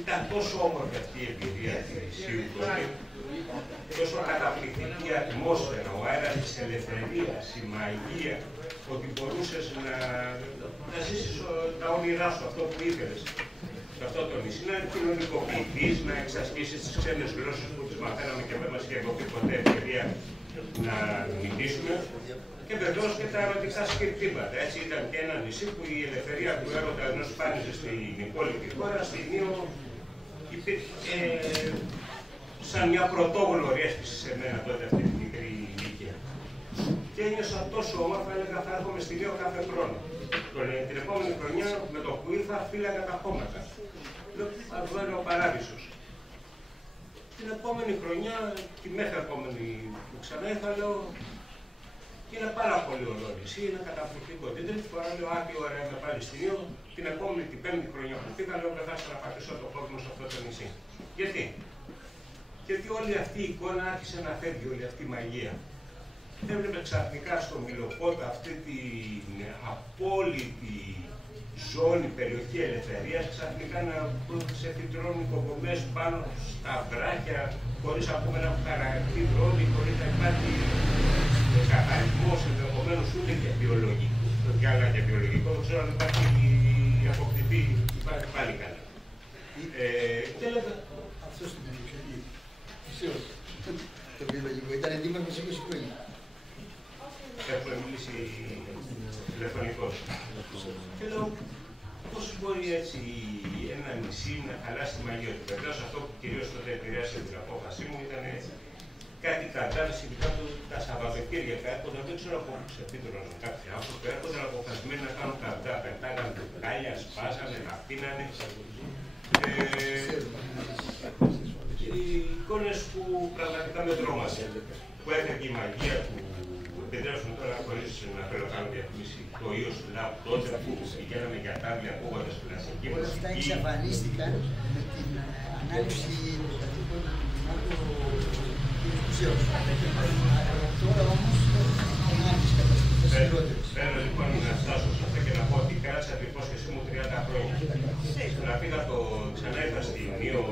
ήταν τόσο όμορφη αυτή η εμπειρία της Ιούτοπη, τόσο καταπληκτική ατμόσφαιρα, ο αέρας της ελευθερίας, η μαγεία, ότι μπορούσες να ζήσεις τα όνειρά σου, αυτό που ήθελες. Σε αυτό το νησί, να κοινωνικοποιηθείς, να εξασκήσεις τις ξένες γλώσσες που τις μαθαίναμε και δεν μας είχε δοθεί ποτέ ευκαιρία να μιλήσουμε. Και βεβαίως και τα ερωτικά σκεπτήματα. Έτσι ήταν και ένα νησί που η ελευθερία του έρωτα ενός σπάνιζε στην υπόλοιπη χώρα, στην Ήο υπήρχε σαν μια πρωτόγνωρη αίσθηση σε μένα τότε αυτή τη μικρή ηλικία. Και ένιωσα τόσο όμορφα, έλεγα θα έρχομαι στην Ήο κάθε χρόνο. Την επόμενη χρονιά με το που ήρθα φύλαγα τα χώματα. Λέω, αυτό είναι ο παράδεισος. Την επόμενη χρονιά, τη μέχρι επόμενη που ξανά ήρθα, λέω, είναι πάρα πολύ ωραίο νησί, είναι καταπληκτικό. Την τρίτη φορά λέω, τι ωραία να πάλι στην Ήο. Την επόμενη, την πέμπτη χρονιά που πήγα, λέω, δεν θα στραπατήσω το κόσμο σε αυτό το νησί. Γιατί? Γιατί όλη αυτή η εικόνα άρχισε να φεύγει, όλη αυτή η μαγεία. Έβλεπε ξαφνικά στο Μιλοπότα αυτή την απόλυτη ζώνη, περιοχή ελευθερίας, ξαφνικά να σε φυτρώνουν υποδομές πάνω στα βράχια, χωρίς ακόμα ένα χαρακτήρα όλοι, χωρίς να υπάρχει καθαρισμός, ενδεχομένως ούτε και βιολογικό. Αλλά και βιολογικό, δεν ξέρω αν υπάρχει αποκτηθεί, υπάρχει πάλι καλά. Και έλεγα. Αυτό στην Ελληνική. Φυσιώς. Το βιολογικό ήταν δήμαρχος 20 χρόνια. Έχουμε μιλήσει τηλεφωνικώς. Και λέω, πώς μπορεί έτσι ένα νησί να χαλάσει τη μαγεία του. Βεβαίως αυτό που κυρίως τότε επηρέασε την απόφασή μου ήταν κάτι καντάδες, ειδικά τα Σαββατοκύριακα έρχονταν, δεν ξέρω από πού ξεφύτρωναν κάποιοι άνθρωποι, έρχονταν αποφασισμένοι να κάνουν καντά, πετάγαν μπουκάλια, σπάσανε, να πίνανε. Οι εικόνες που πραγματικά με τρόμασαν, που έφεγε η μαγεία του. Επιτρέψουμε τώρα χωρίς να θέλω να κάνω διαφήμιση το Ήος του Λαού τότε που πηγαίναμε για τάβλη ακούγοντας κλασική μουσική. Όλα αυτά εξαφανίστηκαν με την ανάληψη των κατοίκων από τους μουσείους. Τώρα όμως έχουν άλλες καταστροφές χειρότερες. Θέλω λοιπόν να φτάσω σε αυτό και να πω ότι κράτησα την υπόσχεσή μου 30 χρόνια. Να πήγα ξανά ήρθα στην Ήο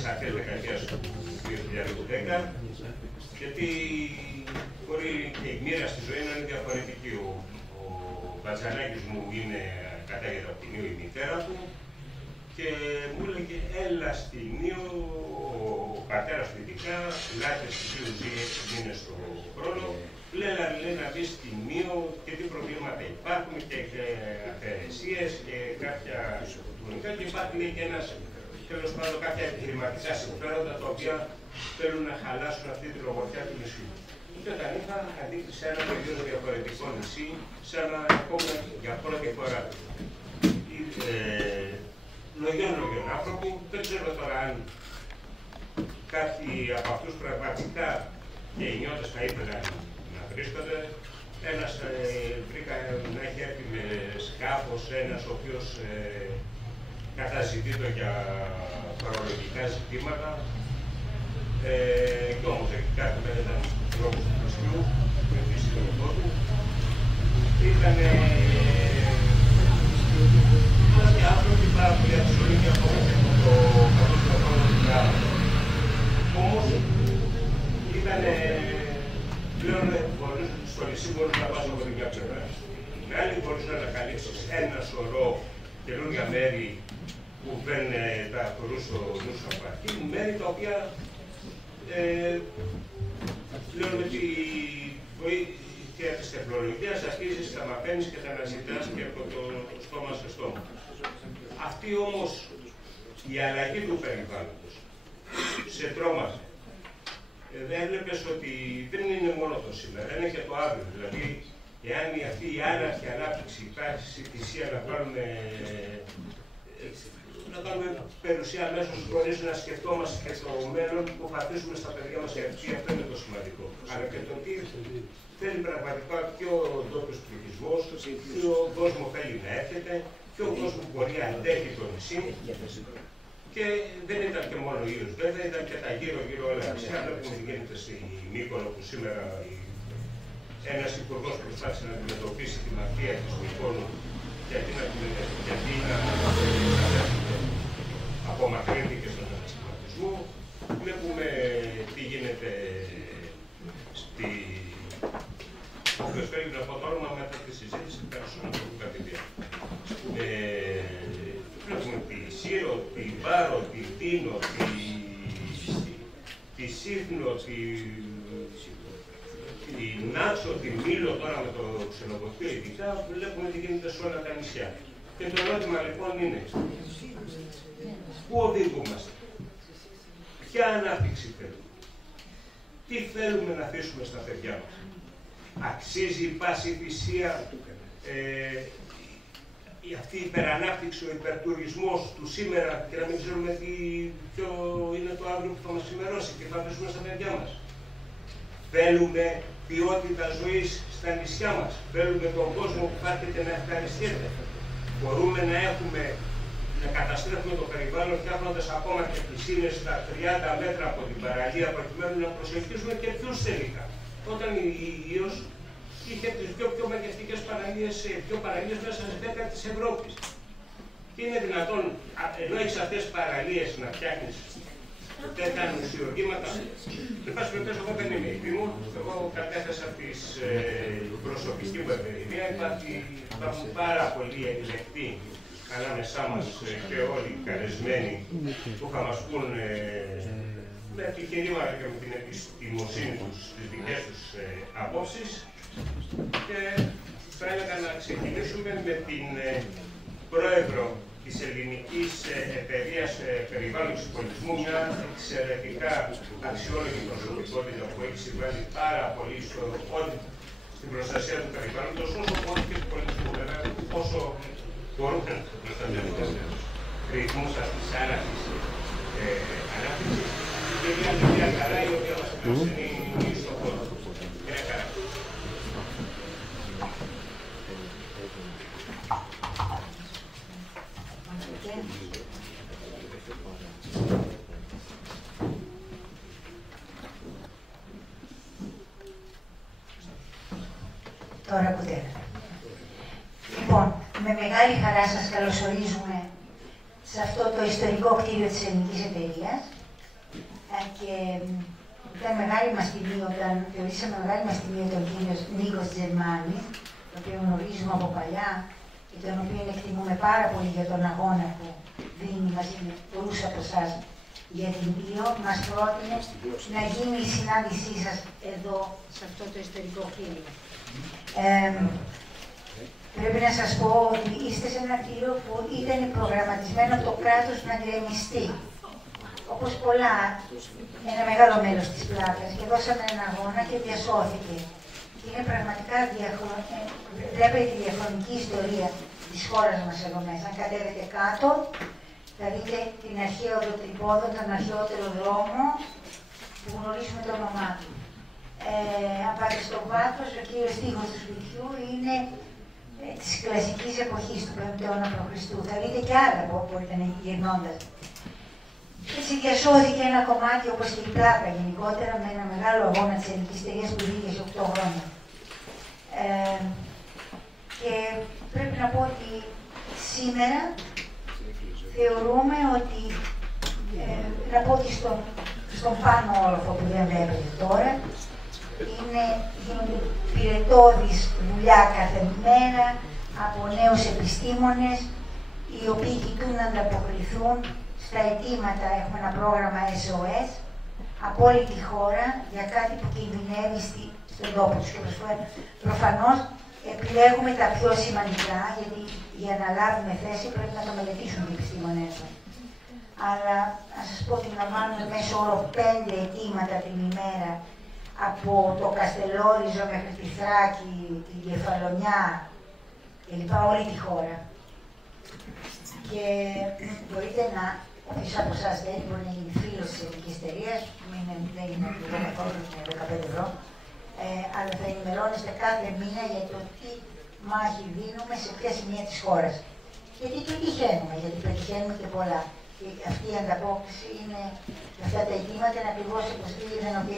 στα αρχές δεκαετίας του 2010, γιατί μπορεί και η μοίρα στη ζωή να είναι διαφορετική. Ο Μπατζανάκης μου είναι κατάγεται από την Ήο η μητέρα του και μου έλεγε έλα στην Ήο, ο πατέρας του ειδικά, τουλάχιστον στη Ήο ζει 6 μήνες το χρόνο, λέει να δεις στην Ήο και τι προβλήματα υπάρχουν και αφαιρεσίες και κάποια κοινωνικά και υπάρχει λέει και ένας τέλος πάντων κάποια επιχειρηματικά συμφέροντα τα οποία θέλουν να χαλάσουν αυτή την ομορφιά του νησιού. Και όταν είχα αντίκριση σε ένα τελείως διαφορετικό νησί, σε ένα ακόμα για πρώτη φορά λογιών άνθρωποι, δεν ξέρω τώρα αν κάποιοι από αυτούς πραγματικά και οι νιώτες θα ήθελαν να βρίσκονται. Ένας βρήκα να έχει έρθει με σκάφος, ένας ο οποίος καταζητεί το για φορολογικά ζητήματα. Και όμως εκεί κάθε μέρα ήταν λόγος του νησιού, με τη συλλογικό του. Ήτανε οι άνθρωποι πάρα πολύ αξιόλοι και ακόμα και από το παγκόσμιο χρόνο του Γράμμα. Όμως ήτανε πλέον στο νησί μπορείς να πας από την μια πλευρά. Με άλλη μπορείς να ανακαλύψεις ένα σωρό καινούργια μέρη που δεν τα αφορούν στο νου σου από αρχή, μέρη τα οποία πλέον με τη βοήθεια της τεχνολογίας αρχίζεις, τα μαθαίνεις και τα αναζητάς και από το στόμα σε στόμα. Αυτή όμως η αλλαγή του περιβάλλοντος σε τρόμαζε. Έβλεπες ότι δεν είναι μόνο το σήμερα, είναι και το αύριο. Δηλαδή, εάν αυτή η άναρχη ανάπτυξη υπάρχει θυσία να κάνουμε περιουσία αμέσως χωρίς να σκεφτόμαστε και το μέλλον που θα αφήσουμε στα παιδιά μας γιατί αυτό είναι το σημαντικό. Αλλά και το τι θέλει πραγματικά και ο ντόπιος πληθυσμός, και ο κόσμο θέλει να έρχεται, και ο κόσμο μπορεί να αντέχει το νησί. Και δεν ήταν και μόνο ο Ήος, βέβαια, ήταν και τα γύρω-γύρω όλα τα νησιά. Βλέπουμε τι γίνεται στη Μύκονο που σήμερα ένας υπουργός προσπάθησε να αντιμετωπίσει τη μαφία της Μύκονου γιατί να Σύρο, τη Βάρο, τη Τίνο, τη Σύφνο, τη Νάξο, τη Μήλο, τώρα με το ξενοδοχείο ειδικά, βλέπουμε τι γίνεται σε όλα τα νησιά. Και το ερώτημα λοιπόν είναι, πού οδηγούμαστε, ποια ανάπτυξη θέλουμε, τι θέλουμε να αφήσουμε στα παιδιά μας. Αξίζει η πάση θυσία αυτή η υπερανάπτυξη, ο υπερτουρισμός του σήμερα και να μην ξέρουμε ποιο είναι το αύριο που θα μας σημερώσει και θα αφήσουμε στα παιδιά μας. Θέλουμε ποιότητα ζωής στα νησιά μας. Θέλουμε τον κόσμο που θα έρχεται να ευχαριστιέται. Μπορούμε να καταστρέφουμε το περιβάλλον φτιάχνοντας ακόμα και πισίνες στα 30 μέτρα από την παραλία προκειμένου να προσελκύσουμε και ποιους τελικά. Όταν η Ιως είχε τις πιο μεγεθυντικές παραλίες μέσα στις 10 της Ευρώπης. Και είναι δυνατόν, ενώ έχεις αυτές τις παραλίες να φτιάχνεις τέτοια νοσιογήματα. Εν πάση περιπτώσει, εγώ δεν είμαι ειδήμων. Εγώ κατέθεσα της προσωπική μου εμπειρία. Υπάρχουν πάρα πολλοί επιλεκτοί ανάμεσά μας και όλοι οι καλεσμένοι που θα μας πούν με επιχειρήματα και με την επιστημοσύνη τους τις δικές τους απόψεις. Και θα έλεγα να ξεκινήσουμε με την πρόεδρο της Ελληνικής Εταιρείας Περιβάλλοντος και Πολιτισμού, μια εξαιρετικά αξιόλογη προσωπικότητα που έχει συμβάλει πάρα πολύ στην προστασία του περιβάλλοντος, όσο μπορεί και του πολιτισμού. Βέβαια, όσο μπορούμε να προστατεύουμε τους ρυθμούς αυτής της άναπτυξης και μια κυρία Καρά, η οποία μας φιλοξενεί στον χώρο. Κυρία Καρά. Τώρα ακούτε. Λοιπόν, με μεγάλη χαρά σας καλωσορίζουμε σε αυτό το ιστορικό κτίριο της Ελληνικής Εταιρείας και ήταν μεγάλη μας τιμή όταν θεωρήσαμε μεγάλη μας τιμή τον κύριο Νίκο Τζερμάνη, τον οποίο γνωρίζουμε από παλιά και τον οποίο εκτιμούμε πάρα πολύ για τον αγώνα που δίνει μαζί με πολλούς από εσάς για την Ήο, μας πρότεινε να γίνει η συνάντησή σας εδώ, σε αυτό το ιστορικό κτίριο. Πρέπει να σας πω ότι είστε σε ένα κτίριο που ήταν προγραμματισμένο το κράτος να γκρεμιστεί. Όπως πολλά, ένα μεγάλο μέρος της πλάτας και δώσαμε έναν αγώνα και διασώθηκε. Και είναι πραγματικά βλέπετε τη διαχρονική ιστορία της χώρας μας εδώ μέσα. Αν κατέβετε κάτω, θα δείτε την αρχαία οδοτρυπόδο, τον αρχαιότερο δρόμο που γνωρίζουμε το όνομά του. Αν πάτε στο βάθος, ο κύριος τοίχος του σπιτιού είναι της κλασικής εποχής του 5ου αιώνα π.Χ. Θα δείτε και άλλα που μπορείτε να γυρνώντας. Έτσι διασώθηκε ένα κομμάτι όπως και η πλάκα γενικότερα με ένα μεγάλο αγώνα της Ελληνικής Εταιρείας που βγήκε σε 8 χρόνια. Και πρέπει να πω ότι σήμερα θεωρούμε ότι, να πω ότι στον πάνω όροφο που δεν βλέπετε τώρα, γίνονται πυρετώδης δουλειά κάθε μέρα από νέους επιστήμονες οι οποίοι κοιτούν να ανταποκριθούν στα αιτήματα. Έχουμε ένα πρόγραμμα SOS από όλη τη χώρα για κάτι που κινδυνεύει στον τόπο τους. Και προφανώς επιλέγουμε τα πιο σημαντικά, γιατί για να λάβουμε θέση πρέπει να το μελετήσουν οι επιστήμονες μας. Αλλά να σας πω ότι λαμβάνουμε μέσω όρο 5 αιτήματα την ημέρα από το Καστελόριζο μέχρι τη Θράκη, την Κεφαλονιά κλπ. Όλη τη χώρα. Και μπορείτε να, όποιος από εσάς δεν μπορεί να γίνει φίλος της Ελληνικής Εταιρείας, δεν είναι καθόλου 15 ευρώ, αλλά θα ενημερώνεστε κάθε μήνα για το τι μάχη δίνουμε σε ποια σημεία της χώρας. Γιατί το πετυχαίνουμε, γιατί πετυχαίνουμε και πολλά. Και αυτή η ανταπόκριση είναι, αυτά τα αιτήματα είναι ακριβώς υποστήριζαν ότι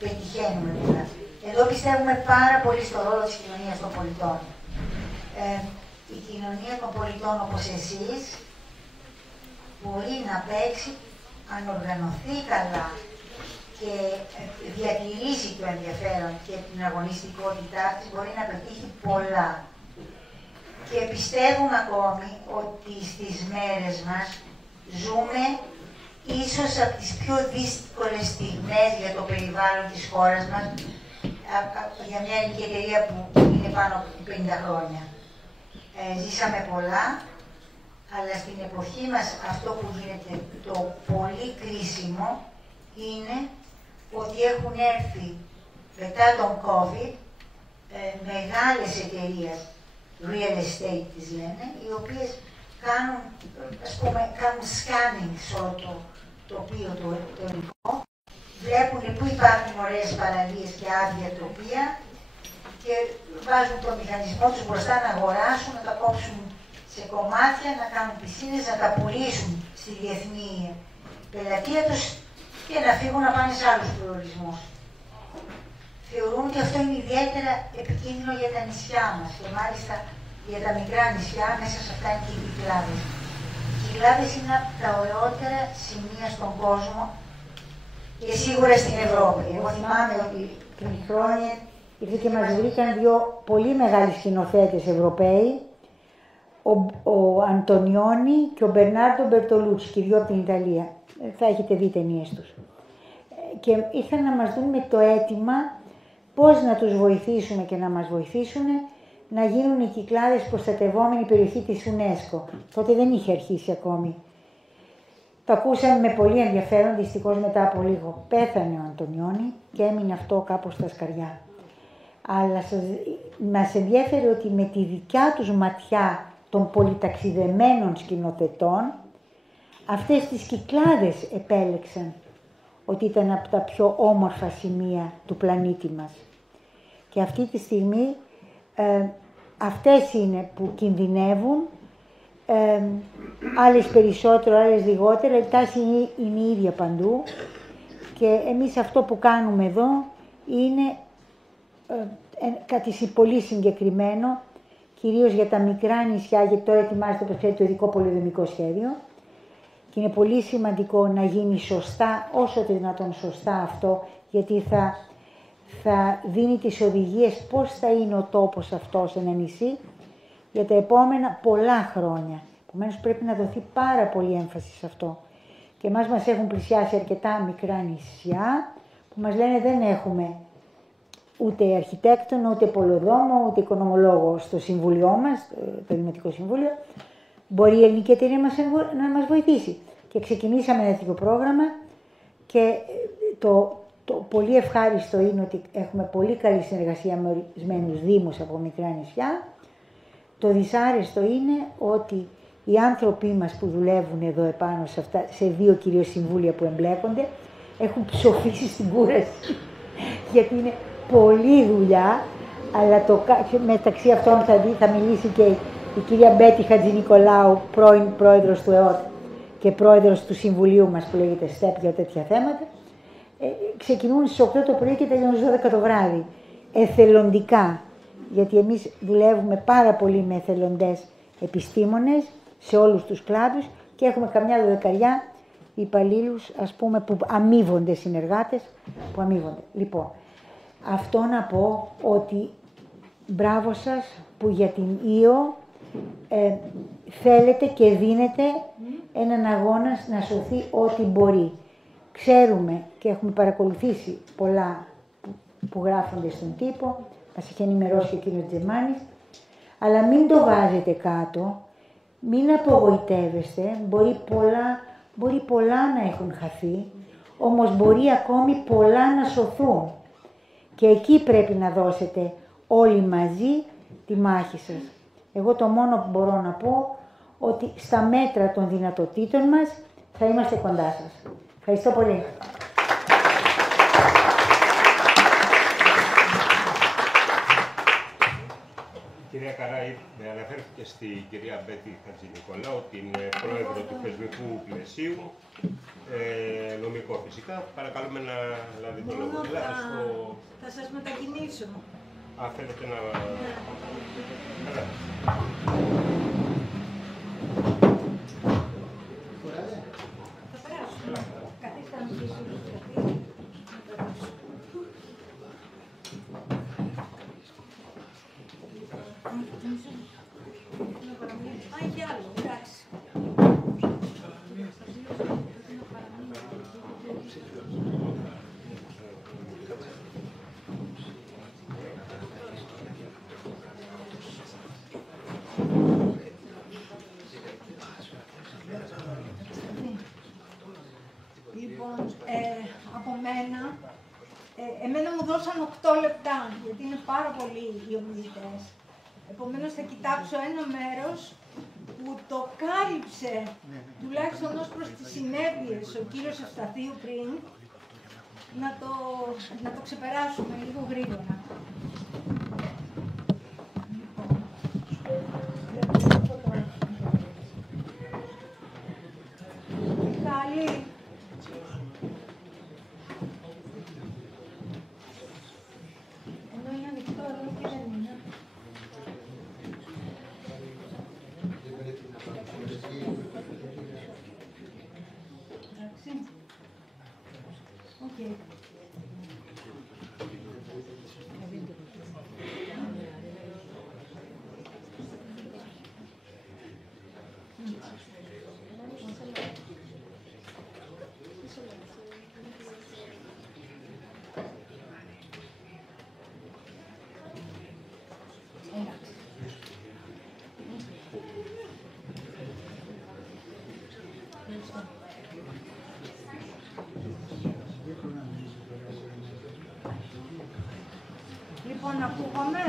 πετυχαίνουμε πολλά. Εδώ πιστεύουμε πάρα πολύ στο ρόλο της κοινωνίας των πολιτών. Η κοινωνία των πολιτών όπως εσείς μπορεί να παίξει, αν οργανωθεί καλά και διατηρήσει το ενδιαφέρον και την αγωνιστικότητά της, μπορεί να πετύχει πολλά. Και πιστεύουμε ακόμη ότι στις μέρες μας ζούμε ίσως από τις πιο δύσκολες στιγμές για το περιβάλλον της χώρας μας, για μια ελληνική εταιρεία που είναι πάνω από 50 χρόνια. Ζήσαμε πολλά, αλλά στην εποχή μας αυτό που γίνεται το πολύ κρίσιμο είναι ότι έχουν έρθει μετά τον COVID μεγάλες εταιρείες, real estate τις λένε, οι οποίες κάνουν, κάνουν scanning σε όλο το τοπίο το ελληνικό, βλέπουν πού υπάρχουν ωραίες παραλίες και άδεια τοπία και βάζουν το μηχανισμό τους μπροστά να αγοράσουν, να τα κόψουν σε κομμάτια, να κάνουν πισίνες, να τα πουλήσουν στη διεθνή πελατεία τους και να φύγουν να πάνε σε άλλους προορισμούς. Θεωρούν ότι αυτό είναι ιδιαίτερα επικίνδυνο για τα νησιά μας και μάλιστα για τα μικρά νησιά, μέσα σε αυτά είναι και οι Κυκλάδες. Οι Κυκλάδες είναι από τα ωραιότερα σημεία στον κόσμο και σίγουρα στην Ευρώπη. Εγώ θυμάμαι ότι πριν χρόνια ήρθε και μας βρήκαν δύο πολύ μεγάλοι σκηνοθέτες Ευρωπαίοι, ο Αντωνιόνι και ο Μπερνάρντο Μπερτολούτσι, και δύο από την Ιταλία. Θα έχετε δει ταινίες τους. Και ήρθαν να μας δουν με το αίτημα πώς να τους βοηθήσουμε και να μας βοηθήσουν να γίνουν οι Κυκλάδες προστατευόμενη περιοχή της UNESCO. Τότε δεν είχε αρχίσει ακόμη. Το ακούσαμε με πολύ ενδιαφέρον, δυστυχώς μετά από λίγο πέθανε ο Αντωνιόνι και έμεινε αυτό κάπως στα σκαριά. Αλλά μας ενδιαφέρει ότι με τη δικιά τους ματιά των πολυταξιδεμένων σκηνοθετών, αυτές τις Κυκλάδες επέλεξαν ότι ήταν από τα πιο όμορφα σημεία του πλανήτη μας. Και αυτή τη στιγμή αυτές είναι που κινδυνεύουν, άλλες περισσότερο, άλλες λιγότερο, η τάση είναι η ίδια παντού και εμείς αυτό που κάνουμε εδώ είναι κάτι πολύ συγκεκριμένο, κυρίως για τα μικρά νησιά, γιατί τώρα ετοιμάζεται, όπως ξέρετε, το ειδικό πολυδομικό σχέδιο και είναι πολύ σημαντικό να γίνει σωστά, όσο το δυνατόν σωστά αυτό, γιατί θα δίνει τις οδηγίες πώς θα είναι ο τόπος αυτός σε ένα νησί για τα επόμενα πολλά χρόνια. Επομένως πρέπει να δοθεί πάρα πολύ έμφαση σε αυτό. Και εμάς μας έχουν πλησιάσει αρκετά μικρά νησιά που μας λένε δεν έχουμε ούτε αρχιτέκτονο, ούτε πολεοδόμο, ούτε οικονομολόγο στο συμβούλιο μας, το Δημοτικό Συμβούλιο. Μπορεί η ελληνική εταιρεία να μας βοηθήσει. Και ξεκινήσαμε ένα τέτοιο πρόγραμμα και το πολύ ευχάριστο είναι ότι έχουμε πολύ καλή συνεργασία με ορισμένους δήμους από μικρά νησιά. Το δυσάρεστο είναι ότι οι άνθρωποι μας που δουλεύουν εδώ επάνω σε δύο κυρίως συμβούλια που εμπλέκονται έχουν ψοφήσει στην κούραση γιατί είναι πολλή δουλειά, αλλά μεταξύ αυτών θα μιλήσει και η κυρία Μπέτη Χατζηνικολάου, πρώην πρόεδρος του ΕΟΤ και πρόεδρος του συμβουλίου μας που λέγεται ΣΤΕΠ για τέτοια θέματα. Ξεκινούν στις 8 το πρωί και τελειώνουν στις 12 το βράδυ, εθελοντικά, γιατί εμείς δουλεύουμε πάρα πολύ με εθελοντές επιστήμονες σε όλους τους κλάδους και έχουμε καμιά δωδεκαριά υπαλλήλους, ας πούμε, που αμείβονται, συνεργάτες που αμείβονται. Λοιπόν, αυτό να πω ότι μπράβο σας που για την Ήο θέλετε και δίνετε έναν αγώνα να σωθεί ό,τι μπορεί. Ξέρουμε και έχουμε παρακολουθήσει πολλά που γράφονται στον τύπο, μας είχε ενημερώσει και ο κύριος Τζεμάνης, αλλά μην το βάζετε κάτω, μην απογοητεύεστε, μπορεί πολλά να έχουν χαθεί, όμως μπορεί ακόμη πολλά να σωθούν. Και εκεί πρέπει να δώσετε όλοι μαζί τη μάχη σας. Εγώ το μόνο που μπορώ να πω, ότι στα μέτρα των δυνατοτήτων μας θα είμαστε κοντά σας. Ευχαριστώ πολύ. Κυρία Καράη, με αναφέρθηκε στη κυρία Μπέτη Χατζηνικολάου, την πρόεδρο του θεσμικού πλαισίου, νομικό φυσικά. Παρακαλούμε να λάβει το λόγο. Θα σας μετακινήσω. Θέλετε να... Θα περάσω. Καθίστε να μιλήσω. Έχει άλλο, εντάξει. Λοιπόν, από μένα, εμένα μου δώσαν 8 λεπτά, γιατί είναι πάρα πολλοί οι ομιλητές. Επομένως θα κοιτάξω ένα μέρος που το κάλυψε, τουλάχιστον ως προς τις συνέπειες, ο κύριος Ευσταθίου πριν, να το ξεπεράσουμε λίγο γρήγορα. Μιχάλη. Ενώ είναι ανοιχτό εδώ και δεν είναι. Εντάξει. Οκ. Λοιπόν, ακούγαμε.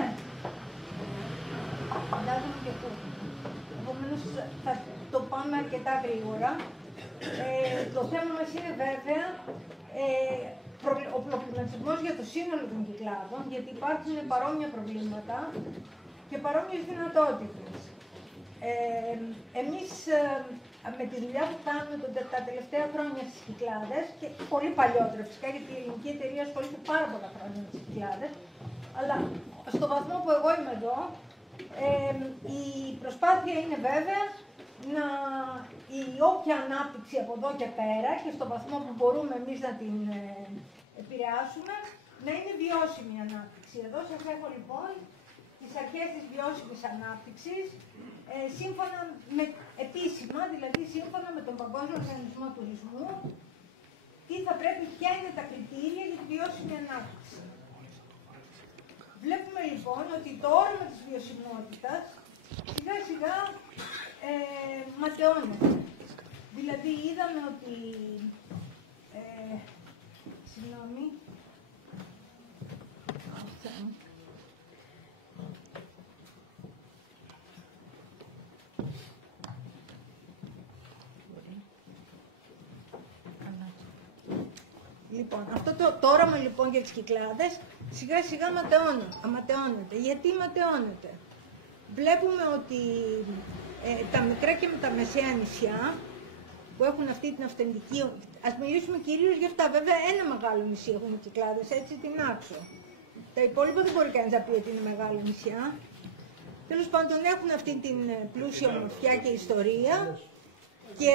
Φαντάζομαι και ακούγαμε. Επομένως, θα το πάμε αρκετά γρήγορα. Το θέμα μας είναι βέβαια ο προβληματισμός για το σύνολο των κυκλάδων, γιατί υπάρχουν παρόμοια προβλήματα και παρόμοιες δυνατότητες. Εμείς με τη δουλειά που κάνουμε τα τελευταία χρόνια στις Κυκλάδες, και πολύ παλιότερα φυσικά, γιατί η ελληνική εταιρεία ασχολείται πάρα πολλά χρόνια με τις Κυκλάδες, αλλά στο βαθμό που εγώ είμαι εδώ, η προσπάθεια είναι βέβαια η όποια ανάπτυξη από εδώ και πέρα, και στο βαθμό που μπορούμε εμείς να την επηρεάσουμε, να είναι βιώσιμη ανάπτυξη. Εδώ σας έχω λοιπόν τις αρχές της βιώσιμης ανάπτυξης, σύμφωνα με επίσημα, δηλαδή σύμφωνα με τον Παγκόσμιο Οργανισμό Τουρισμού, ποια είναι τα κριτήρια για τη βιώσιμη ανάπτυξη. Βλέπουμε λοιπόν ότι το όραμα της βιωσιμότητας σιγά σιγά ματαιώνεται. Δηλαδή είδαμε ότι, συγγνώμη, λοιπόν, αυτό το όραμα λοιπόν για τις Κυκλάδες σιγά σιγά ματαιώνεται. Γιατί ματαιώνεται? Βλέπουμε ότι τα μικρά και τα μεσαία νησιά που έχουν αυτή την αυθεντική, ας μιλήσουμε κυρίως για αυτά, βέβαια ένα μεγάλο νησί έχουν οι Κυκλάδες, έτσι την Άξο. Τα υπόλοιπα δεν μπορεί κανείς να πει ότι είναι μεγάλο νησιά. Τέλος πάντων έχουν αυτή την πλούσια ομορφιά και ιστορία και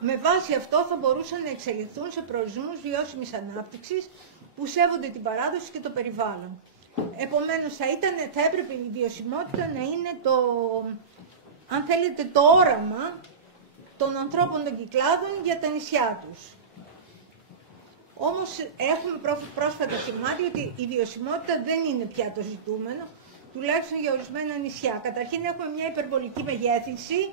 με βάση αυτό θα μπορούσαν να εξελιχθούν σε προορισμούς βιώσιμης ανάπτυξης που σέβονται την παράδοση και το περιβάλλον. Επομένως θα έπρεπε η βιωσιμότητα να είναι αν θέλετε, το όραμα των ανθρώπων των Κυκλάδων για τα νησιά τους. Όμως έχουμε πρόσφατα σημάδια ότι η βιωσιμότητα δεν είναι πια το ζητούμενο, τουλάχιστον για ορισμένα νησιά. Καταρχήν έχουμε μια υπερβολική μεγέθυνση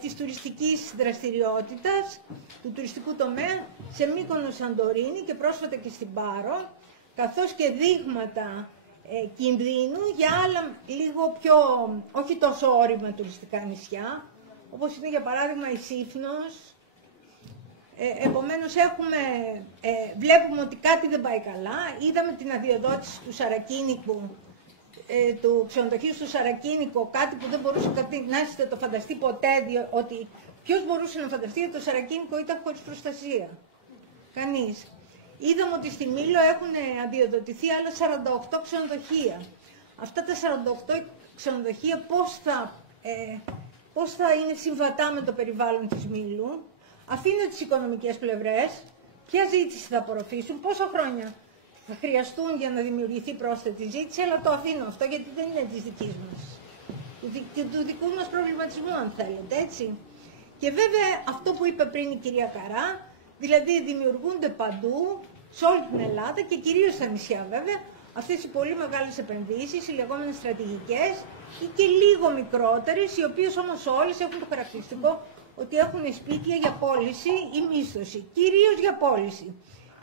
της τουριστικής δραστηριότητας, του τουριστικού τομέα, σε Μύκονο, Σαντορίνη και πρόσφατα και στην Πάρο, καθώς και δείγματα κινδύνου για άλλα λίγο πιο, όχι τόσο όρημα τουριστικά νησιά, όπως είναι για παράδειγμα η Σύφνος. Επομένως βλέπουμε ότι κάτι δεν πάει καλά. Είδαμε την αδειοδότηση του Σαρακίνικου, του ξενοδοχείου στο Σαρακίνικο, κάτι που δεν μπορούσε να το φανταστεί ποτέ, ότι ποιος μπορούσε να φανταστεί ότι το Σαρακίνικο ήταν χωρίς προστασία? Κανείς. Είδαμε ότι στη Μήλο έχουν αδειοδοτηθεί άλλα 48 ξενοδοχεία. Αυτά τα 48 ξενοδοχεία πώς θα είναι συμβατά με το περιβάλλον της Μήλου? Αφήνω τις οικονομικές πλευρές, ποια ζήτηση θα απορροφήσουν, πόσα χρόνια θα χρειαστούν για να δημιουργηθεί πρόσθετη ζήτηση, αλλά το αφήνω αυτό γιατί δεν είναι της δικής μας, του δικού μας προβληματισμού αν θέλετε, έτσι. Και βέβαια αυτό που είπε πριν η κυρία Καρά, δηλαδή δημιουργούνται παντού, σε όλη την Ελλάδα και κυρίως στα νησιά βέβαια, αυτές οι πολύ μεγάλες επενδύσεις, οι λεγόμενες στρατηγικές ή και λίγο μικρότερες, οι οποίες όμως όλες έχουν το χαρακτηριστικό ότι έχουν σπίτια για πώληση ή μίσθωση, κυρίως για πώληση.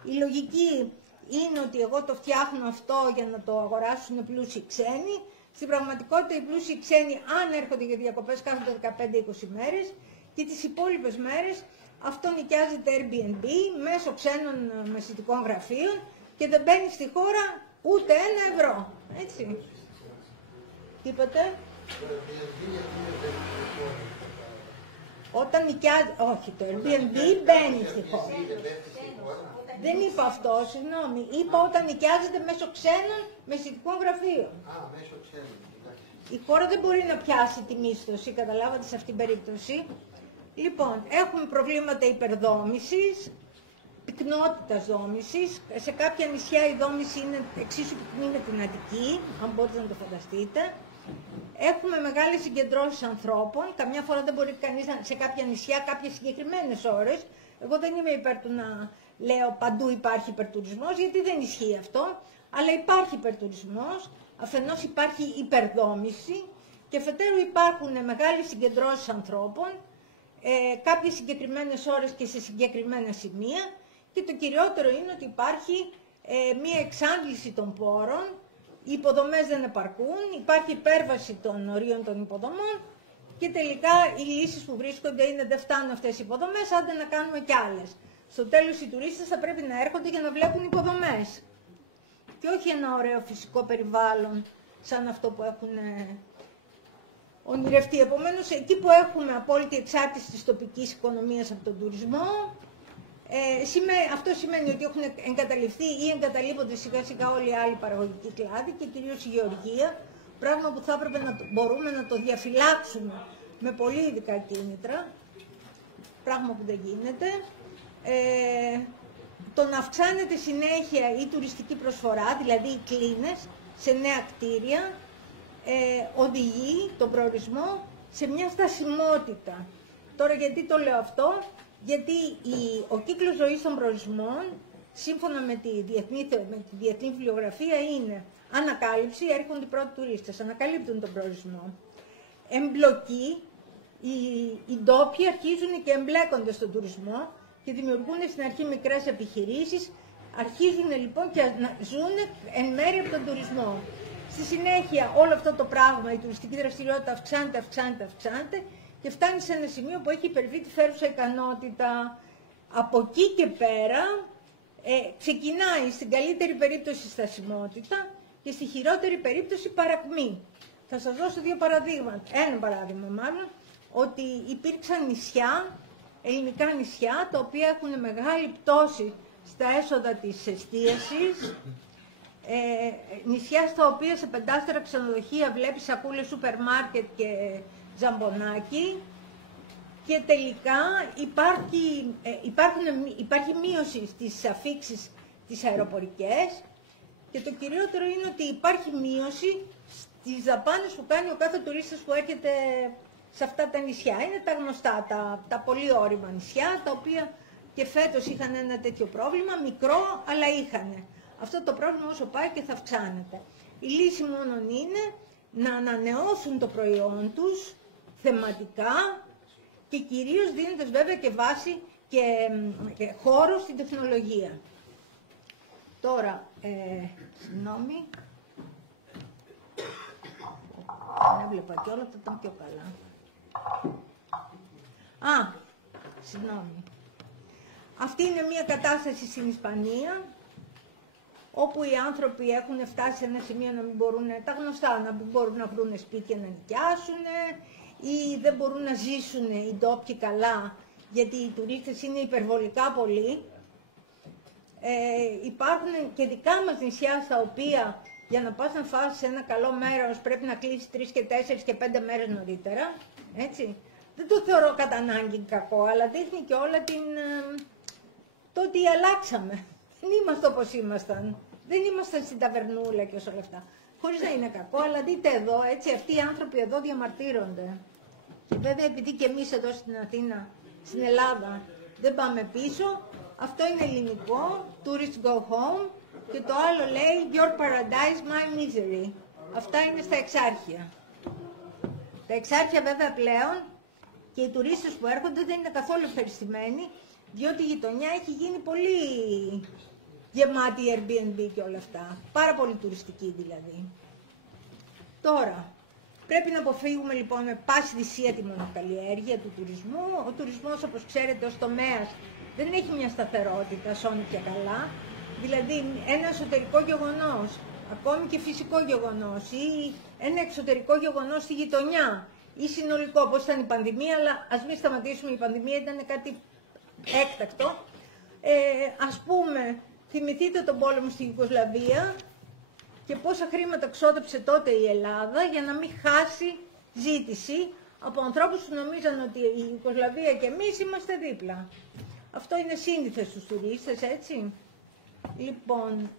Η λογική είναι ότι εγώ το φτιάχνω αυτό για να το αγοράσουν πλούσιοι ξένοι. Στην πραγματικότητα οι πλούσιοι ξένοι, αν έρχονται για διακοπές, κάθονται 15-20 μέρες και τις υπόλοιπες μέρες αυτό νοικιάζεται Airbnb μέσω ξένων μεσητικών γραφείων και δεν μπαίνει στη χώρα ούτε €1. Έτσι. Τι είπατε? Όταν νοικιάζει... Όχι, το Airbnb μπαίνει στη χώρα. Δεν είπα αυτό, συγγνώμη. Είπα όταν νοικιάζεται μέσω ξένων μεσητικών γραφείων. Μέσω ξένων. Η χώρα δεν μπορεί να πιάσει τη μίσθωση, καταλάβατε σε αυτήν την περίπτωση. Λοιπόν, έχουμε προβλήματα υπερδόμησης, πυκνότητας δόμησης. Σε κάποια νησιά η δόμηση είναι εξίσου πυκνή με την Αττική, αν μπορείτε να το φανταστείτε. Έχουμε μεγάλες συγκεντρώσεις ανθρώπων. Καμιά φορά δεν μπορεί κανείς σε κάποια νησιά κάποιες συγκεκριμένες ώρες. Εγώ δεν είμαι υπέρ του να λέω παντού υπάρχει υπερτουρισμός, γιατί δεν ισχύει αυτό. Αλλά υπάρχει υπερτουρισμός, αφενός υπάρχει υπερδόμηση και αφετέρου υπάρχουν μεγάλες συγκεντρώσεις ανθρώπων, κάποιες συγκεκριμένες ώρες και σε συγκεκριμένα σημεία και το κυριότερο είναι ότι υπάρχει μία εξάντληση των πόρων, οι υποδομές δεν επαρκούν, υπάρχει υπέρβαση των ορίων των υποδομών και τελικά οι λύσεις που βρίσκονται είναι δεν φτάνουν αυτές οι υποδομές, άντε να κάνουμε κι άλλες. Στο τέλος οι τουρίστες θα πρέπει να έρχονται για να βλέπουν υποδομές και όχι ένα ωραίο φυσικό περιβάλλον σαν αυτό που έχουν ονειρευτεί. Επομένως, εκεί που έχουμε απόλυτη εξάρτηση της τοπικής οικονομίας από τον τουρισμό, αυτό σημαίνει ότι έχουν εγκαταλειφθεί ή εγκαταλείπονται σιγά σιγά όλοι οι άλλοι παραγωγικοί κλάδοι και κυρίως η γεωργία, πράγμα που θα έπρεπε να μπορούμε να το διαφυλάξουμε με πολύ ειδικά κίνητρα, πράγμα που δεν γίνεται. Το να αυξάνεται συνέχεια η τουριστική προσφορά, δηλαδή οι κλίνες σε νέα κτίρια, οδηγεί τον προορισμό σε μια στασιμότητα. Τώρα γιατί το λέω αυτό? Γιατί ο κύκλος ζωής των προορισμών, σύμφωνα με τη διεθνή βιβλιογραφία, είναι ανακάλυψη, έρχονται οι πρώτοι τουρίστες, ανακαλύπτουν τον προορισμό. Εμπλοκή, οι ντόπιοι αρχίζουν και εμπλέκονται στον τουρισμό και δημιουργούν στην αρχή μικρές επιχειρήσεις, αρχίζουν λοιπόν και να ζουν εν μέρει από τον τουρισμό. Στη συνέχεια όλο αυτό το πράγμα, η τουριστική δραστηριότητα αυξάνεται και φτάνει σε ένα σημείο που έχει υπερβεί τη φέρουσα ικανότητα. Από εκεί και πέρα ξεκινάει στην καλύτερη περίπτωση στασιμότητα και στη χειρότερη περίπτωση παρακμή. Θα σας δώσω δύο παραδείγματα. Ένα παράδειγμα μάλλον, ότι υπήρξαν νησιά, ελληνικά νησιά, τα οποία έχουν μεγάλη πτώση στα έσοδα της εστίασης, νησιά στα οποία σε 5-4 ξενοδοχεία βλέπεις σακούλες σούπερ μάρκετ και ζαμπονάκι και τελικά υπάρχει μείωση στις αφίξεις τις αεροπορικές και το κυριότερο είναι ότι υπάρχει μείωση στις δαπάνες που κάνει ο κάθε τουρίστας που έρχεται σε αυτά τα νησιά. Είναι τα γνωστά, τα πολύ όρημα νησιά, τα οποία και φέτος είχαν ένα τέτοιο πρόβλημα, μικρό αλλά είχαν. Αυτό το πρόβλημα όσο πάει και θα αυξάνεται. Η λύση μόνο είναι να ανανεώσουν το προϊόν τους θεματικά και κυρίως δίνοντας βέβαια και βάση και χώρο στην τεχνολογία. Τώρα, συγγνώμη, δεν έβλεπα και όλα, θα ήταν πιο καλά. Συγγνώμη. Αυτή είναι μια κατάσταση στην Ισπανία, όπου οι άνθρωποι έχουν φτάσει σε ένα σημείο να μην μπορούν, τα γνωστά, να μην μπορούν να βρουν σπίτια να νοικιάσουν ή δεν μπορούν να ζήσουν οι ντόπιοι καλά, γιατί οι τουρίστες είναι υπερβολικά πολλοί. Υπάρχουν και δικά μας νησιά στα οποία για να πας να φας σε ένα καλό μέρος πρέπει να κλείσεις 3 και 4 και 5 μέρες νωρίτερα, έτσι. Δεν το θεωρώ κατά ανάγκη κακό, αλλά δείχνει και όλα το ότι αλλάξαμε. Δεν είμαστε όπως ήμασταν. Δεν ήμασταν στην ταβερνούλα και όλα αυτά. Χωρίς να είναι κακό, αλλά δείτε εδώ, έτσι, αυτοί οι άνθρωποι εδώ διαμαρτύρονται. Και βέβαια επειδή και εμείς εδώ στην Αθήνα, στην Ελλάδα, δεν πάμε πίσω, αυτό είναι ελληνικό, tourists go home, και το άλλο λέει Your paradise, my misery. Αυτά είναι στα Εξάρχεια. Τα Εξάρχεια βέβαια πλέον και οι τουρίστες που έρχονται δεν είναι καθόλου ευχαριστημένοι, διότι η γειτονιά έχει γίνει πολύ γεμάτη Airbnb και όλα αυτά. Πάρα πολύ τουριστική δηλαδή. Τώρα, πρέπει να αποφύγουμε λοιπόν με πάση θυσία τη μονοκαλλιέργεια του τουρισμού. Ο τουρισμός, όπως ξέρετε, ως τομέας δεν έχει μια σταθερότητα σώνει και καλά. Δηλαδή ένα εσωτερικό γεγονός, ακόμη και φυσικό γεγονός ή ένα εξωτερικό γεγονός στη γειτονιά ή συνολικό, όπως ήταν η πανδημία, αλλά ας μην σταματήσουμε, η πανδημία ήταν κάτι έκτακτο. Ας πούμε, θυμηθείτε τον πόλεμο στη Ιουγκοσλαβία και πόσα χρήματα ξόδεψε τότε η Ελλάδα για να μην χάσει ζήτηση από ανθρώπους που νομίζαν ότι η Ιουγκοσλαβία και εμείς είμαστε δίπλα. Αυτό είναι σύνηθες στους τουρίστες, έτσι. Λοιπόν,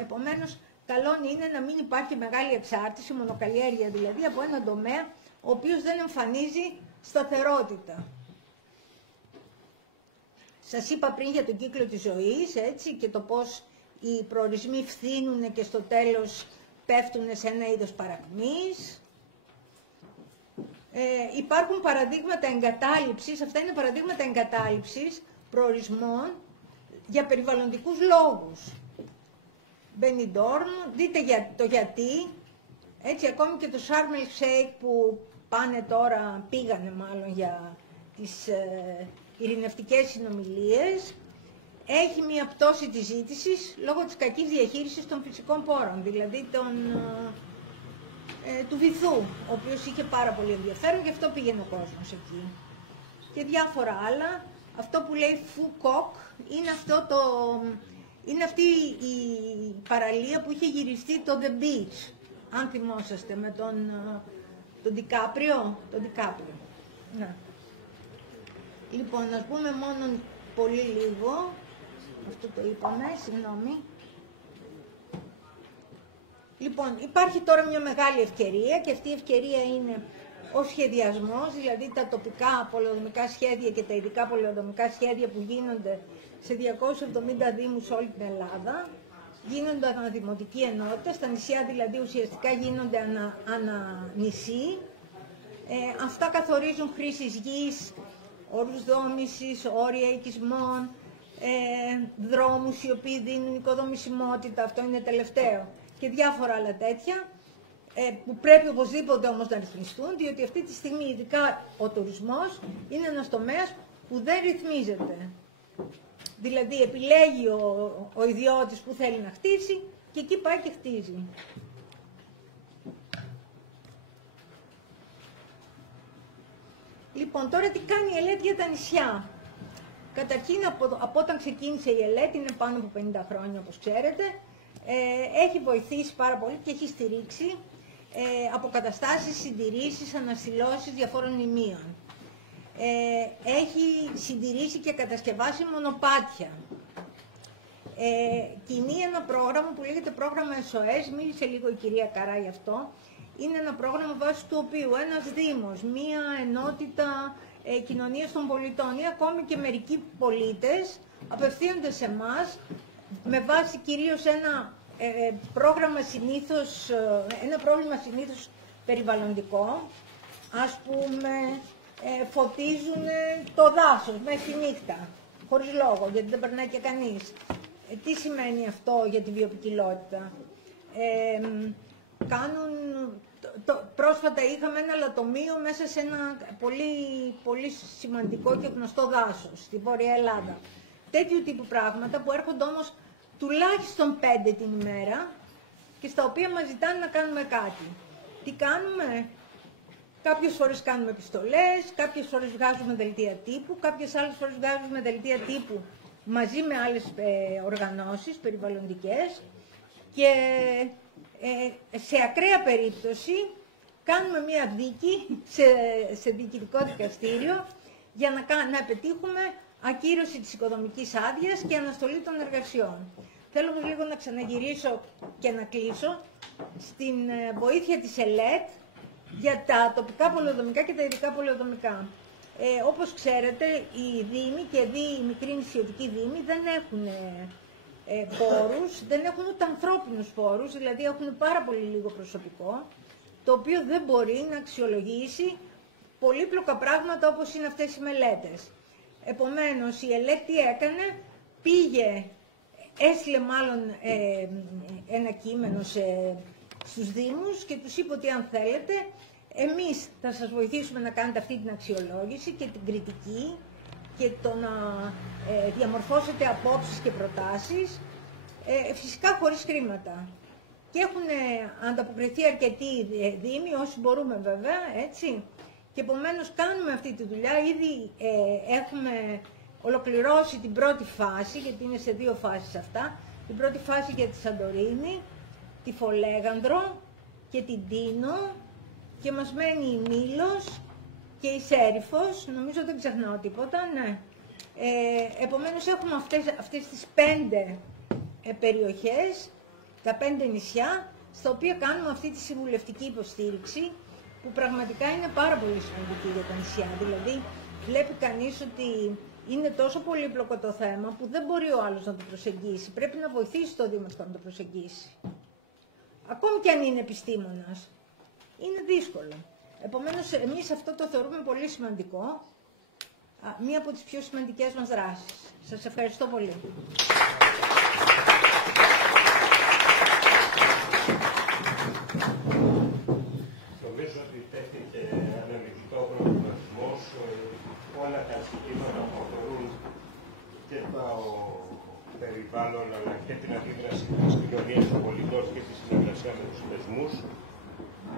επομένως, καλό είναι να μην υπάρχει μεγάλη εξάρτηση, μονοκαλλιέργεια δηλαδή, από έναν τομέα ο οποίος δεν εμφανίζει σταθερότητα. Σας είπα πριν για τον κύκλο της ζωής, έτσι, και το πώς οι προορισμοί φθήνουν και στο τέλος πέφτουν σε ένα είδος παρακμής. Υπάρχουν παραδείγματα εγκατάλειψης, αυτά είναι παραδείγματα εγκατάλειψης προορισμών για περιβαλλοντικούς λόγους. Μπενιντόρν, δείτε το γιατί, έτσι, ακόμη και το Sharm el Sheikh που πήγανε μάλλον για τις ειρηνευτικές συνομιλίες, έχει μια πτώση της ζήτησης λόγω της κακής διαχείρισης των φυσικών πόρων, δηλαδή του βυθού, ο οποίος είχε πάρα πολύ ενδιαφέρον και αυτό πήγαινε ο κόσμος εκεί. Και διάφορα άλλα. Αυτό που λέει Φουκόκ είναι αυτή η παραλία που είχε γυριστεί το The Beach, αν θυμόσαστε, με τον Ντικάπριο. Ναι. Λοιπόν, να πούμε μόνο πολύ λίγο, αυτό το είπαμε, συγγνώμη. Λοιπόν, υπάρχει τώρα μια μεγάλη ευκαιρία και αυτή η ευκαιρία είναι ο σχεδιασμός, δηλαδή τα τοπικά πολεοδομικά σχέδια και τα ειδικά πολεοδομικά σχέδια που γίνονται σε 270 δήμους σε όλη την Ελλάδα, γίνονται αναδημοτική ενότητα, στα νησιά δηλαδή ουσιαστικά γίνονται ανα νησί. Αυτά καθορίζουν χρήσης γης, όρους δόμησης, όρια οικισμών, δρόμους οι οποίοι δίνουν οικοδομησιμότητα, αυτό είναι τελευταίο, και διάφορα άλλα τέτοια, που πρέπει οπωσδήποτε όμως να ρυθμιστούν, διότι αυτή τη στιγμή ειδικά ο τουρισμός είναι ένας τομέας που δεν ρυθμίζεται. Δηλαδή επιλέγει ο ιδιώτης που θέλει να χτίσει και εκεί πάει και χτίζει. Λοιπόν, τώρα τι κάνει η ΕΛΕΤ για τα νησιά. Καταρχήν, από όταν ξεκίνησε η ΕΛΕΤ, είναι πάνω από 50 χρόνια όπως ξέρετε, έχει βοηθήσει πάρα πολύ και έχει στηρίξει αποκαταστάσεις, συντηρήσεις, αναστηλώσεις διαφόρων μνημείων. Έχει συντηρήσει και κατασκευάσει μονοπάτια. Κινεί ένα πρόγραμμα που λέγεται πρόγραμμα SOS, μίλησε λίγο η κυρία Καρά γι' αυτό. Είναι ένα πρόγραμμα βάσει του οποίου ένας δήμος, μία ενότητα κοινωνίας των πολιτών ή ακόμη και μερικοί πολίτες απευθύνονται σε εμάς με βάση κυρίως ένα πρόγραμμα ένα πρόβλημα συνήθως περιβαλλοντικό. Ας πούμε, φωτίζουν το δάσος μέχρι νύχτα, χωρίς λόγο, γιατί δεν περνάει και κανείς. Τι σημαίνει αυτό για τη βιοποικιλότητα? Πρόσφατα είχαμε ένα λατομείο μέσα σε ένα πολύ, πολύ σημαντικό και γνωστό δάσος, στη Βόρεια Ελλάδα. Τέτοιου τύπου πράγματα που έρχονται όμως τουλάχιστον 5 την ημέρα και στα οποία μας ζητάνε να κάνουμε κάτι. Τι κάνουμε? Κάποιες φορές κάνουμε επιστολές, κάποιες φορές βγάζουμε δελτία τύπου, κάποιες άλλες φορές βγάζουμε δελτία τύπου μαζί με άλλες οργανώσεις περιβαλλοντικές και σε ακραία περίπτωση κάνουμε μία δίκη σε διοικητικό δικαστήριο για να πετύχουμε ακύρωση της οικοδομικής άδειας και αναστολή των εργασιών. Θέλω λίγο να ξαναγυρίσω και να κλείσω στην βοήθεια της ΕΛΕΤ για τα τοπικά πολεοδομικά και τα ειδικά πολεοδομικά. Όπως ξέρετε, οι δήμοι και οι μικροί νησιωτικοί δήμοι δεν έχουν πόρους, δεν έχουν ούτε ανθρώπινους πόρους, δηλαδή έχουν πάρα πολύ λίγο προσωπικό, το οποίο δεν μπορεί να αξιολογήσει πολύπλοκα πράγματα όπως είναι αυτές οι μελέτες. Επομένως, η ΕΛΕΚ τι έκανε, έστειλε μάλλον ένα κείμενο στους Δήμους και τους είπε ότι αν θέλετε, εμείς θα σας βοηθήσουμε να κάνετε αυτή την αξιολόγηση και την κριτική και το να διαμορφώσετε απόψεις και προτάσεις, φυσικά χωρίς χρήματα. Και έχουν ανταποκριθεί αρκετοί Δήμοι, όσοι μπορούμε βέβαια, έτσι. Και επομένως κάνουμε αυτή τη δουλειά, ήδη έχουμε ολοκληρώσει την πρώτη φάση, γιατί είναι σε 2 φάσεις αυτά. Την πρώτη φάση για τη Σαντορίνη, τη Φολέγανδρο και την Τίνο και μας μένει η Μήλος και η Σέριφος, νομίζω δεν ξεχνάω τίποτα, ναι. Επομένως έχουμε αυτές τις 5 περιοχές, τα 5 νησιά, στα οποία κάνουμε αυτή τη συμβουλευτική υποστήριξη, που πραγματικά είναι πάρα πολύ σημαντική για τα νησιά. Δηλαδή, βλέπει κανείς ότι είναι τόσο πολύπλοκο το θέμα που δεν μπορεί ο άλλος να το προσεγγίσει. Πρέπει να βοηθήσει το δήμαρχο να το προσεγγίσει. Ακόμη και αν είναι επιστήμονας, είναι δύσκολο. Επομένως, εμείς αυτό το θεωρούμε πολύ σημαντικό. Μία από τις πιο σημαντικές μας δράσεις. Σας ευχαριστώ πολύ. Νομίζω ότι τέθηκε αναλυτικό προβληματισμός, όλα τα ζητήματα που αφορούν και το περιβάλλον αλλά και την αντίδραση της κοινωνίας των πολιτών και τη συνεργασία με τους θεσμούς.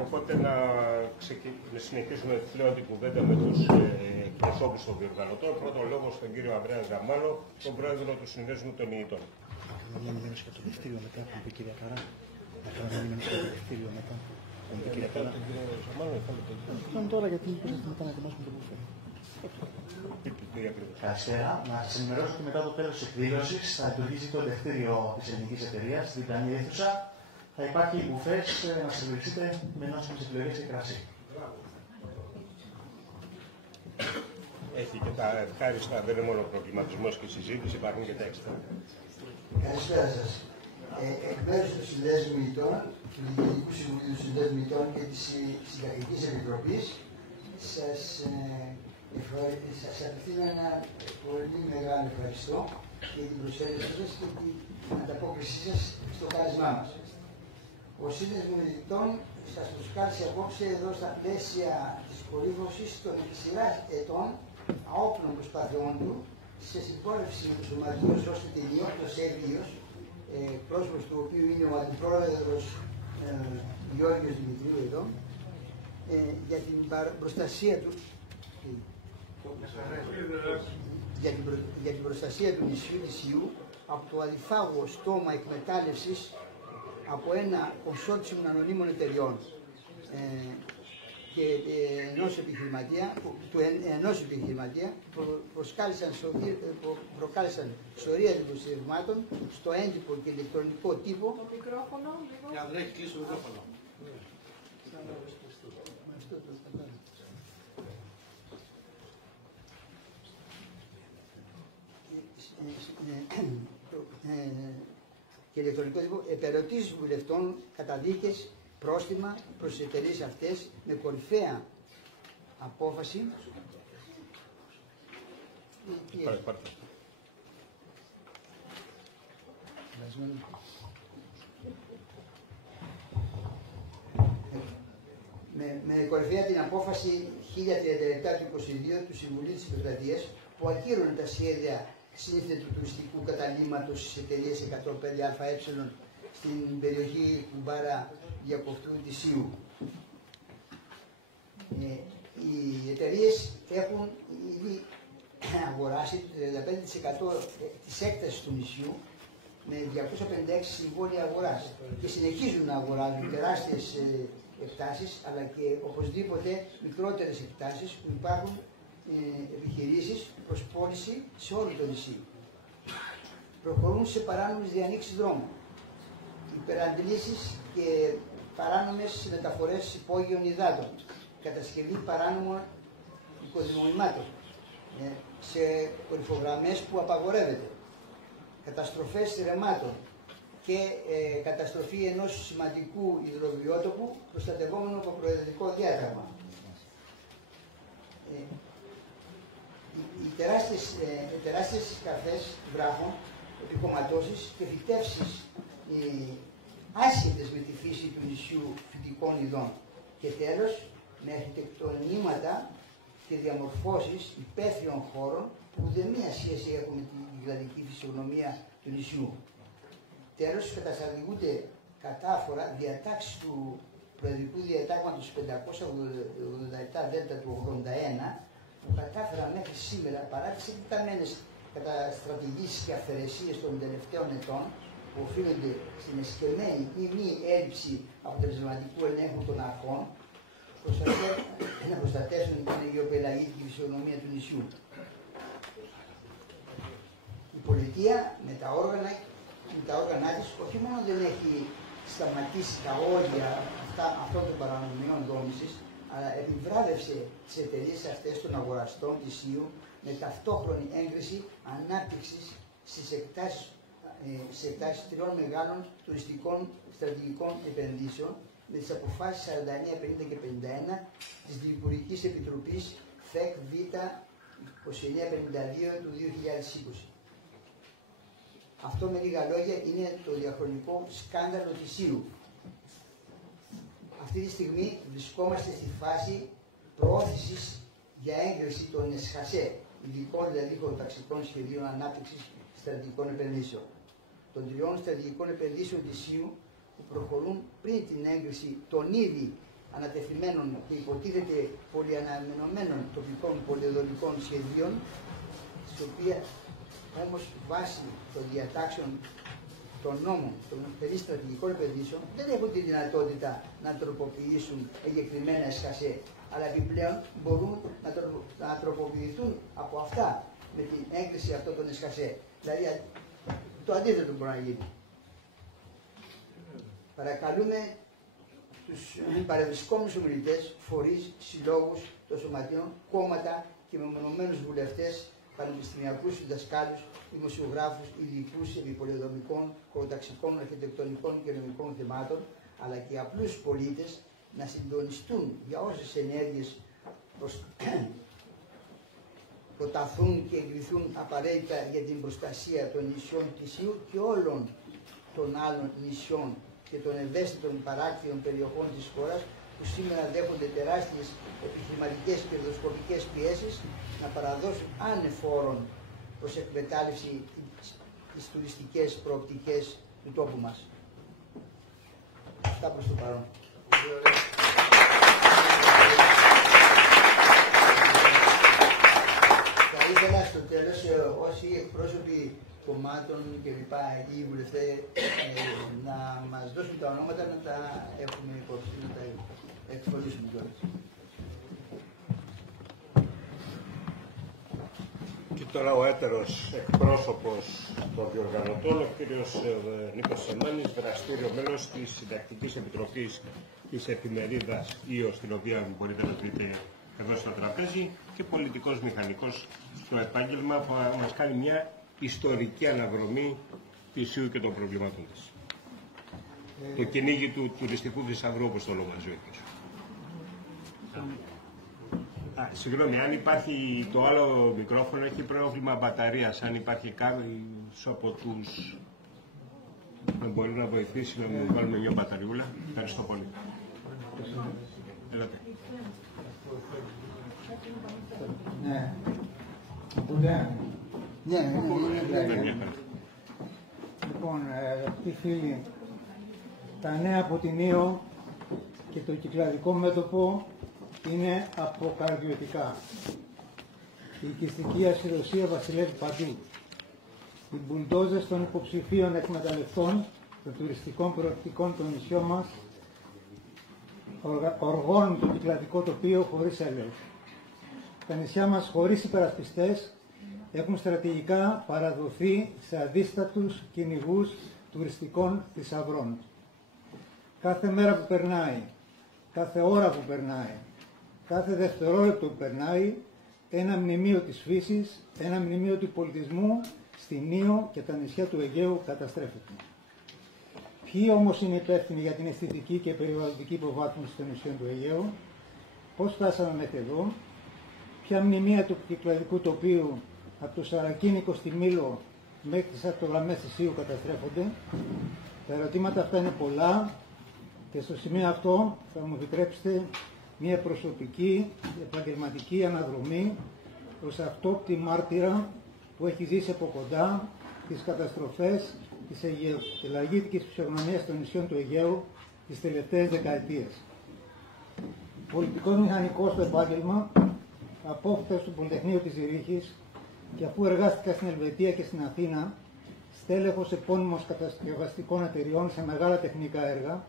Οπότε να συνεχίσουμε πλέον την κουβέντα με τους εκπροσώπους των διοργανωτών. Πρώτον λόγο στον κύριο Ανδρέα Γαμάλο, τον πρόεδρο του Συνδέσμου των Ιητών. Να κάνουμε μια ενημέρωση για το δικαστήριο μετά, που είπε η κυρία Καρά. Να κάνουμε μια ενημέρωση για το δικαστήριο μετά. Ήταν τώρα γιατί μετά να ετοιμάσουμε το μπουφέ. Καλησπέρα. Να σας ενημερώσω ότι μετά το τέλος της εκδήλωσης θα λειτουργήσει το ελευθερίο της ελληνικής εταιρείας στην διπλανή αίθουσα. Θα υπάρχει μπουφές να σερβιριστείτε με νόσιμες επιλογές και κρασί. Έχει και τα ευχάριστα, δεν είναι μόνο προβληματισμός και συζήτηση, υπάρχουν και τα έξτρα. Καλησπέρα σας. Εκ μέρους του Συνδέσμου Ιητών, του Διοικητικού Συμβουλίου του Συνδέσμου Ιητών και της Συντακτικής Επιτροπής, σας απευθύνω ένα πολύ μεγάλο ευχαριστώ για την προσέλευσή σας και την ανταπόκρισή σας στο κάλεσμά μας. Ο Σύνδεσμος Ιητών σας προσκάλεσε απόψε εδώ στα πλαίσια της κορύφωσης των σειράς ετών αόπλων προσπαθειών του σε συμπόρευση με τους ομαδίους ως τελειών, το Σέρβιος, πρόσωπος του οποίου είναι ο αντιπρόεδρος Γιώργος Δημητρίου εδώ, για την προστασία του για την προστασία του νησιού της Ιού από το αδιφάγο στόμα εκμετάλλευσης από ένα κονσόρτσιουμ ανωνύμων εταιριών και ενός επιχειρηματία που προκάλεσαν σωρία δημοσιευμάτων στο έντυπο και ηλεκτρονικό τύπο. Το μικρόφωνο, λίγο. Για να έχει κλείσει το μικρόφωνο. Και ηλεκτρονικό τύπο επερωτήσεις βουλευτών, καταδίκες, πρόστιμα προς τις εταιρείες αυτές με κορυφαία απόφαση. Με κορυφαία την απόφαση 1037 του 22 του Συμβουλίου της Επικρατείας που ακύρωνε τα σχέδια σύνθετου τουριστικού καταλύματος στις εταιρείες 105 ΑΕ στην περιοχή Κουμπάρα Διακοφτού της Ιού. Οι εταιρείες έχουν ήδη αγοράσει το 35% της έκτασης του νησιού με 256 συμβόλαια αγοράς και συνεχίζουν να αγοράζουν τεράστιες εκτάσεις αλλά και οπωσδήποτε μικρότερες εκτάσεις που υπάρχουν επιχειρήσεις προς πώληση σε όλο το νησί. Προχωρούν σε παράνομες διανοίξεις δρόμου, υπεραντλήσεις και παράνομες μεταφορές υπόγειων υδάτων, κατασκευή παράνομων οικοδομημάτων σε κορυφογραμμές που απαγορεύεται, καταστροφές ρεμάτων και καταστροφή ενός σημαντικού υδροβιότοπου προστατευόμενο από προεδρικό διάταγμα. Οι τεράστιες καρφές βράχων, επικομματώσεις και φυτεύσεις άσχετες με τη φύση του νησιού φυτικών ειδών. Και τέλος, με αρχιτεκτονήματα και διαμορφώσεις υπαίθριων χώρων που δεν μία σχέση έχουν με την κυκλαδική φυσιογνωμία του νησιού. Τέλος, καταστρατηγούνται κατάφορα διατάξεις του Προεδρικού Διατάγματος 587 Δέλτα του 81 που κατάφεραν μέχρι σήμερα, παρά τις εκτεταμένες καταστρατηγήσεις και αυθαιρεσίες των τελευταίων ετών, που οφείλονται στην εσκεμμένη ή μη έλλειψη αποτελεσματικού ελέγχου των αρχών, να προστατεύσουν την αιγαιοπελαγική φυσιογνωμία του νησιού. Η πολιτεία με τα όργανα της όχι μόνο δεν έχει σταματήσει τα όρια αυτών των παρανομιών δόμησης, αλλά επιβράβευσε τις εταιρείες αυτές των αγοραστών της ΙΟΥ με ταυτόχρονη έγκριση ανάπτυξης στις εκτάσεις 3 μεγάλων τουριστικών στρατηγικών επενδύσεων με τις αποφάσεις 49, 50 και 51 της Διοικητικής Επιτροπής ΦΕΚ Β 2952 του 2020. Αυτό με λίγα λόγια είναι το διαχρονικό σκάνδαλο της ΙΟΥ. Αυτή τη στιγμή βρισκόμαστε στη φάση προώθησης για έγκριση των ΕΣΧΑΣΕ, ειδικών δηλαδή χωροταξικών σχεδίων ανάπτυξης στρατηγικών επενδύσεων. Των 3 στρατηγικών επενδύσεων της ΙΟΥ που προχωρούν πριν την έγκριση των ήδη ανατεθειμένων και υποτίθεται πολυαναμενωμένων τοπικών πολυεδολικών σχεδίων, στις οποίες όμως βάσει των διατάξεων των νόμων των περί στρατηγικών επενδύσεων δεν έχουν τη δυνατότητα να τροποποιήσουν εγκεκριμένα ΕΣΧΑΣΕ, αλλά επιπλέον μπορούν να τροποποιηθούν από αυτά με την έγκριση αυτών των ΕΣΧΑΣΕ. Δηλαδή το αντίθετο μπορεί να γίνει. Παρακαλούμε τους παρευρισκόμενους ομιλητές, φορείς, συλλόγους των σωματείων, κόμματα και μεμονωμένους βουλευτές, πανεπιστημιακούς διδασκάλους, δημοσιογράφους, ειδικούς επιπολιοδομικών, χωροταξικών, αρχιτεκτονικών και νομικών θεμάτων, αλλά και απλούς πολίτες να συντονιστούν για όσες ενέργειες προταθούν και εγκριθούν απαραίτητα για την προστασία των νησιών της ΙΟΥ και όλων των άλλων νησιών και των ευαίσθητων παράκτιων περιοχών της χώρας που σήμερα δέχονται τεράστιες επιχειρηματικές και κερδοσκοπικές πιέσεις να παραδώσουν ανεφόρον προς εκμετάλλευση τις τουριστικές προοπτικές του τόπου μας. Αυτά προς το παρόν. Θα ήθελα στο τέλος όσοι εκπρόσωποι κομμάτων και λοιπά ή οι βουλευτές να μας δώσουν τα ονόματα να τα έχουμε υπόψη, να τα εκφωνήσουμε κιόλας. Και τώρα ο έτερος εκπρόσωπος των διοργανωτών, ο κύριος Νίκος Σεμάνης, δραστήριο μέλος της Συντακτικής Επιτροπής της εφημερίδας ΙΟ, στην οποία μπορείτε να δείτε εδώ στο τραπέζι, και πολιτικός μηχανικός στο επάγγελμα, που μας κάνει μια ιστορική αναδρομή της ΙΟ και των προβλημάτων της. Το κυνήγι του τουριστικού θησαυρού, όπως το ονομάζει ο ίδιος. Συγγνώμη, αν υπάρχει το άλλο μικρόφωνο, έχει πρόβλημα μπαταρίας. Αν υπάρχει κάποιος από τους που μπορεί να βοηθήσει να μου βάλουμε μια μπαταριούλα. Ευχαριστώ πολύ. Έλατε. Ναι. Ναι. Λοιπόν, αγαπητοί φίλοι, τα νέα από την ΙΟ και το κυκλαδικό μέτωπο είναι αποκαρδιωτικά. Η οικιστική ασυδοσία βασιλεύει παντού. Οι μπουλντόζες των υποψηφίων εκμεταλλευτών των τουριστικών προοπτικών των νησιών μας οργώνουν το κυκλαδικό τοπίο χωρίς έλεγχο. Τα νησιά μας χωρίς υπερασπιστές έχουν στρατηγικά παραδοθεί σε αδίστατους κυνηγούς τουριστικών θησαυρών. Κάθε μέρα που περνάει, κάθε ώρα που περνάει, κάθε δευτερόλεπτο που περνάει, ένα μνημείο της φύσης, ένα μνημείο του πολιτισμού στην Ήο και τα νησιά του Αιγαίου καταστρέφεται. Ποιοι όμως είναι υπεύθυνοι για την αισθητική και περιβαλλοντική υποβάθμιση των νησιών του Αιγαίου, πώς φτάσαμε μέχρι εδώ, ποια μνημεία του κυκλαδικού τοπίου από το Σαρακίνικο στη Μήλο μέχρι τις ακτογραμμές της Ήου καταστρέφονται. Τα ερωτήματα αυτά είναι πολλά και στο σημείο αυτό θα μου επιτρέψετε μια προσωπική, επαγγελματική αναδρομή προς αυτόπτη μάρτυρα που έχει ζήσει από κοντά τις καταστροφές της αιγαιο-πελαγίτικης φυσιογνωμίας των νησιών του Αιγαίου τις τελευταίες δεκαετίες. Πολιτικός μηχανικός στο επάγγελμα, απόφυτος του Πολυτεχνείου της Ζηρίχης και αφού εργάστηκα στην Ελβετία και στην Αθήνα, στέλεχος επώνυμος κατασκευαστικών εταιριών σε μεγάλα τεχνικά έργα,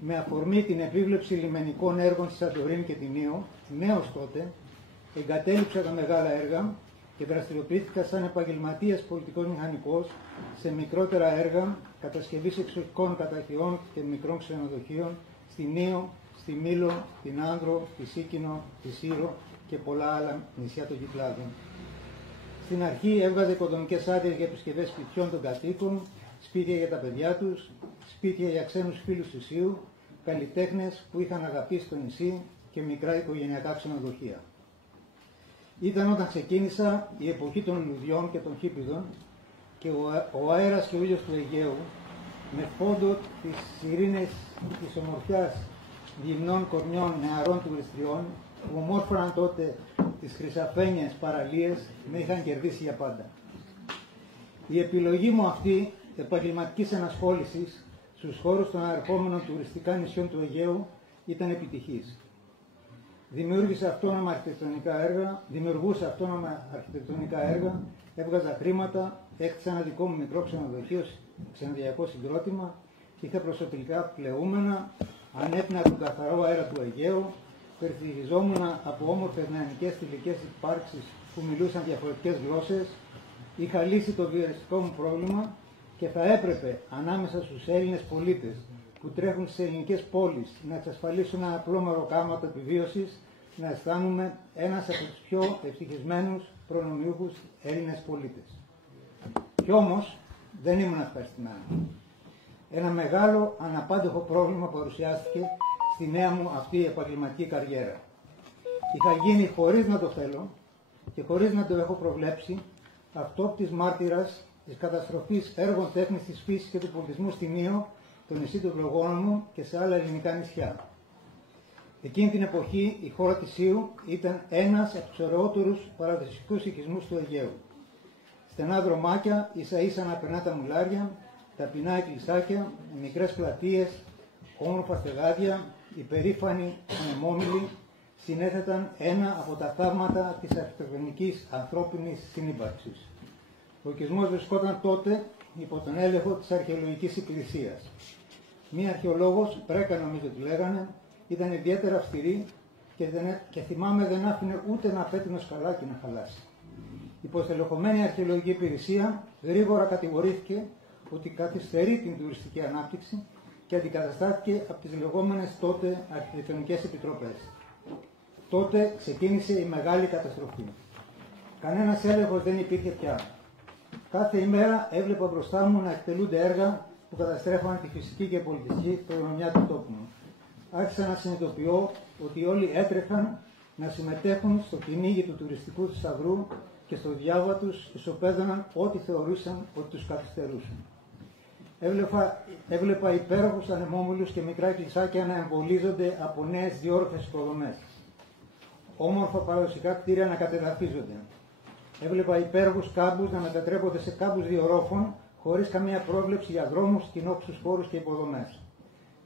με αφορμή την επίβλεψη λιμενικών έργων στη Σαντορίνη και την Ήο, νέος τότε, εγκατέλειψα τα μεγάλα έργα και δραστηριοποιήθηκα σαν επαγγελματίας πολιτικός μηχανικός σε μικρότερα έργα κατασκευής εξωτικών καταχειών και μικρών ξενοδοχείων στην Ήο, στη Μήλο, την Άνδρο, τη Σίκινο, τη Σύρο και πολλά άλλα νησιά των Κυκλάδων. Στην αρχή έβγαζε οικοδομικές άδειες για επισκευές σπιτιών των κατοίκων, σπίτια για τα παιδιά τους, σπίτια για ξένους φίλους του Ήου, καλλιτέχνες που είχαν αγαπήσει το νησί και μικρά οικογενειακά ξενοδοχεία. Ήταν όταν ξεκίνησα η εποχή των λουδιών και των χίπιδων και ο αέρας και ο ήλιος του Αιγαίου με φόντο τις ειρήνες της ομορφιάς γυμνών κορμιών νεαρών τουριστριών που ομόρφωναν τότε τις χρυσαφένιες παραλίες με είχαν κερδίσει για πάντα. Η επιλογή μου αυτή επαγγελματικής ενασχόλησης στους χώρους των αερχόμενων τουριστικά νησιών του Αιγαίου ήταν επιτυχής. Δημιουργούσα αυτόνομα αρχιτεκτονικά έργα, έβγαζα χρήματα, έκτισα ένα δικό μου μικρό ξενοδοχείο, ξενοδοχειακό συγκρότημα, είχα προσωπικά πλεούμενα, ανέπνεα τον καθαρό αέρα του Αιγαίου, περιτριγιζόμουν από όμορφες νεανικές θηλυκές υπάρξεις που μιλούσαν διαφορετικές γλώσσες, είχα λύσει το βιαριστικό μου πρόβλημα και θα έπρεπε ανάμεσα στους Έλληνες πολίτες που τρέχουν στις ελληνικές πόλεις να εξασφαλίσουν ένα απλό μεροκάματο επιβίωσης, να αισθάνομαι ένας από τους πιο ευτυχισμένους προνομιούχους Έλληνες πολίτες. Κι όμως δεν ήμουν ευχαριστημένος. Ένα μεγάλο αναπάντεχο πρόβλημα παρουσιάστηκε στη νέα μου αυτή επαγγελματική καριέρα. Είχα γίνει χωρίς να το θέλω και χωρίς να το έχω προβλέψει αυτόπτης μάρτυρας της καταστροφής έργων τέχνης της φύσης και του πολιτισμού στην Ήο, το νησί του Βλογόνομου και σε άλλα ελληνικά νησιά. Εκείνη την εποχή η χώρα της Ήου ήταν ένας από τους ωραιότερους παραδοσιακούς οικισμούς του Αιγαίου. Στενά δρομάκια, ίσα ίσα να περνά τα μουλάρια, ταπεινά εκκλησάκια, μικρές πλατείες, όμορφα στεγάδια, υπερήφανοι ανεμόμυλοι συνέθεταν ένα από τα θαύματα της αρχιτεκτονικής ανθρώπινης συνύπαρξης. Ο οικισμός βρισκόταν τότε υπό τον έλεγχο της αρχαιολογικής υπηρεσίας. Μία αρχαιολόγος, Πρέκα νομίζω τη λέγανε, ήταν ιδιαίτερα αυστηρή και θυμάμαι δεν άφηνε ούτε ένα πέτεινο σκαλάκι να χαλάσει. Η υποστελεχωμένη αρχαιολογική υπηρεσία γρήγορα κατηγορήθηκε ότι καθυστερεί την τουριστική ανάπτυξη και αντικαταστάθηκε από τις λεγόμενες τότε αρχιτεκτονικές επιτροπές. Τότε ξεκίνησε η μεγάλη καταστροφή. Κανένας έλεγχος δεν υπήρχε πια. Κάθε ημέρα έβλεπα μπροστά μου να εκτελούνται έργα που καταστρέφαν τη φυσική και πολιτική κληρονομιά του τόπου μου. Άρχισα να συνειδητοποιώ ότι όλοι έτρεχαν να συμμετέχουν στο κυνήγι του τουριστικού θησαυρού και στο διάβα τους ισοπαίδωναν ό,τι θεωρούσαν ότι τους καθυστερούσαν. Έβλεπα υπέροχους ανεμόμυλους και μικρά εκκλησάκια να εμβολίζονται από νέες διόρροφες υποδομές. Όμορφα παραδοσιακά κτίρια να κατεδαφίζονται. Έβλεπα υπέροχους κάμπους να μετατρέπονται σε κάμπους διορρόφων χωρίς καμία πρόβλεψη για δρόμους, κοινόψους χώρους και υποδομές.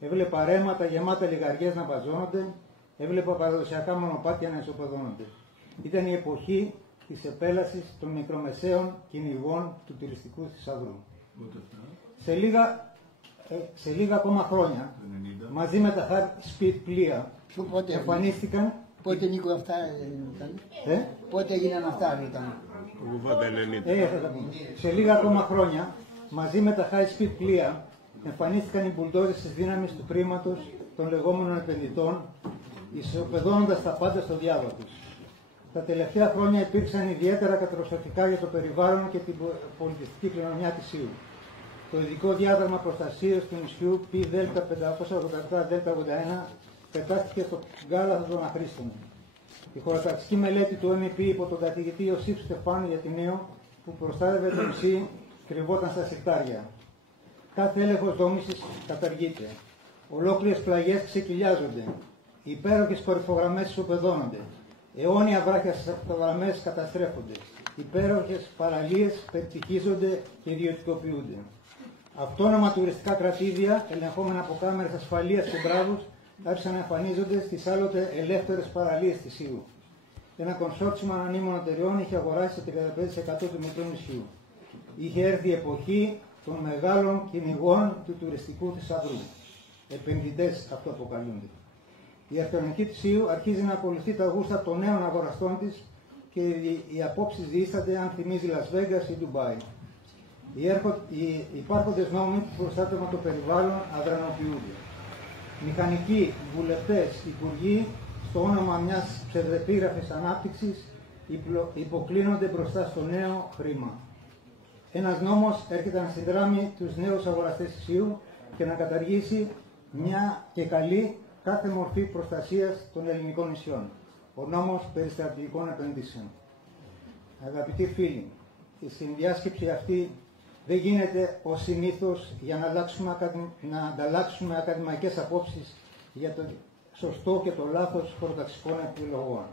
Έβλεπα ρέματα γεμάτα λιγαριές να βαζώνονται, έβλεπα παραδοσιακά μονοπάτια να ισοπεδώνονται. Ήταν η εποχή της επέλασης των μικρομεσαίων κυνηγών του τουριστικού θησαυρού. Σε λίγα ακόμα χρόνια, μαζί με τα high-speed πλοία, εμφανίστηκαν... Πότε Νίκο αυτά ήταν? Πότε έγιναν αυτά ήταν? Σε λίγα ακόμα χρόνια, μαζί με τα high-speed πλοία, εμφανίστηκαν οι μπουλντόζες της δύναμης του πρίματος των λεγόμενων επενδυτών, ισοπεδώνοντας τα πάντα στο διάβα τους. Τα τελευταία χρόνια υπήρξαν ιδιαίτερα καταστροφικά για το περιβάλλον και την πολιτιστική κληρονομιά της Σύου. Το ειδικό διάγραμμα προστασίας του νησιού Π587-81 πετάχτηκε στο γάλαθο των αχρήστων. Η χωροταξική μελέτη του MEP υπό τον καθηγητή Ιωσήφ Στεφάνου Γιατινίου, που προστάτευε το νησί, κρυβόταν στα συρτάρια. Κάθε έλεγχος δόμησης καταργείται. Ολόκληρες πλαγιές ξεκυλιάζονται. Οι υπέροχες κορυφογραμμές ισοπεδώνονται. Αιώνια βράχια στις αυτογραμμές καταστρέφονται. Υπέροχες παραλίες πετυχίζονται και ιδιωτικοποιούνται. Αυτόνομα τουριστικά κρατήδια, ελεγχόμενα από κάμερες ασφαλείας και μπράβους, άρχισαν να εμφανίζονται στις άλλοτε ελεύθερες παραλίες της Σύου. Ένα κονσόρτσιουμ ανωνύμων εταιριών είχε αγοράσει το 35% του μετρού νησιού. Είχε έρθει η εποχή των μεγάλων κυνηγών του τουριστικού θησαυρού. Επενδυτές αυτό αποκαλούνται. Η αρχαιονική της Σύου αρχίζει να ακολουθεί τα γούστα των νέων αγοραστών της και οι απόψεις διήστανται αν θυμίζει Λας Βέγκας ή Ντουμπάι. Οι υπάρχοντες νόμοι που προστάτευαν το περιβάλλον αδρανοποιούνται. Μηχανικοί, βουλευτές, υπουργοί, στο όνομα μιας ψευδεπίγραφης ανάπτυξης, υποκλίνονται μπροστά στο νέο χρήμα. Ένας νόμος έρχεται να συνδράμει τους νέους αγοραστές της Σύου και να καταργήσει μια και καλή κάθε μορφή προστασίας των ελληνικών νησιών. Ο νόμος περί στρατηγικών επενδύσεων. Αγαπητοί φίλοι, η συνδιάσκεψη αυτή δεν γίνεται ως συνήθως για να ανταλλάξουμε ακαδημαϊκές απόψεις για το σωστό και το λάθος χωροταξικών επιλογών.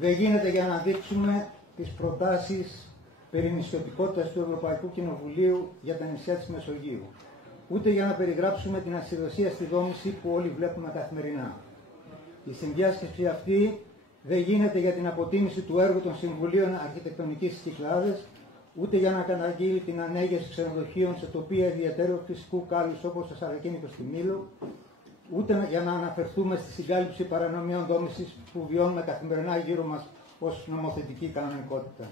Δεν γίνεται για να δείξουμε τις προτάσεις περί νησιωτικότητας του Ευρωπαϊκού Κοινοβουλίου για τα νησιά της Μεσογείου. Ούτε για να περιγράψουμε την ασυδοσία στη δόμηση που όλοι βλέπουμε καθημερινά. Η συνδιάσκεψη αυτή δεν γίνεται για την αποτίμηση του έργου των Συμβουλίων Αρχιτεκτονικής στις Κυκλάδες, ούτε για να καταγγείλει την ανέγερση ξενοδοχείων σε τοπία ιδιαίτερου φυσικού κάλους όπως το Σαρακίνικο στη Μήλο, ούτε για να αναφερθούμε στη συγκάλυψη παρανομιών δόμησης που βιώνουμε καθημερινά γύρω μας ως νομοθετική κανονικότητα.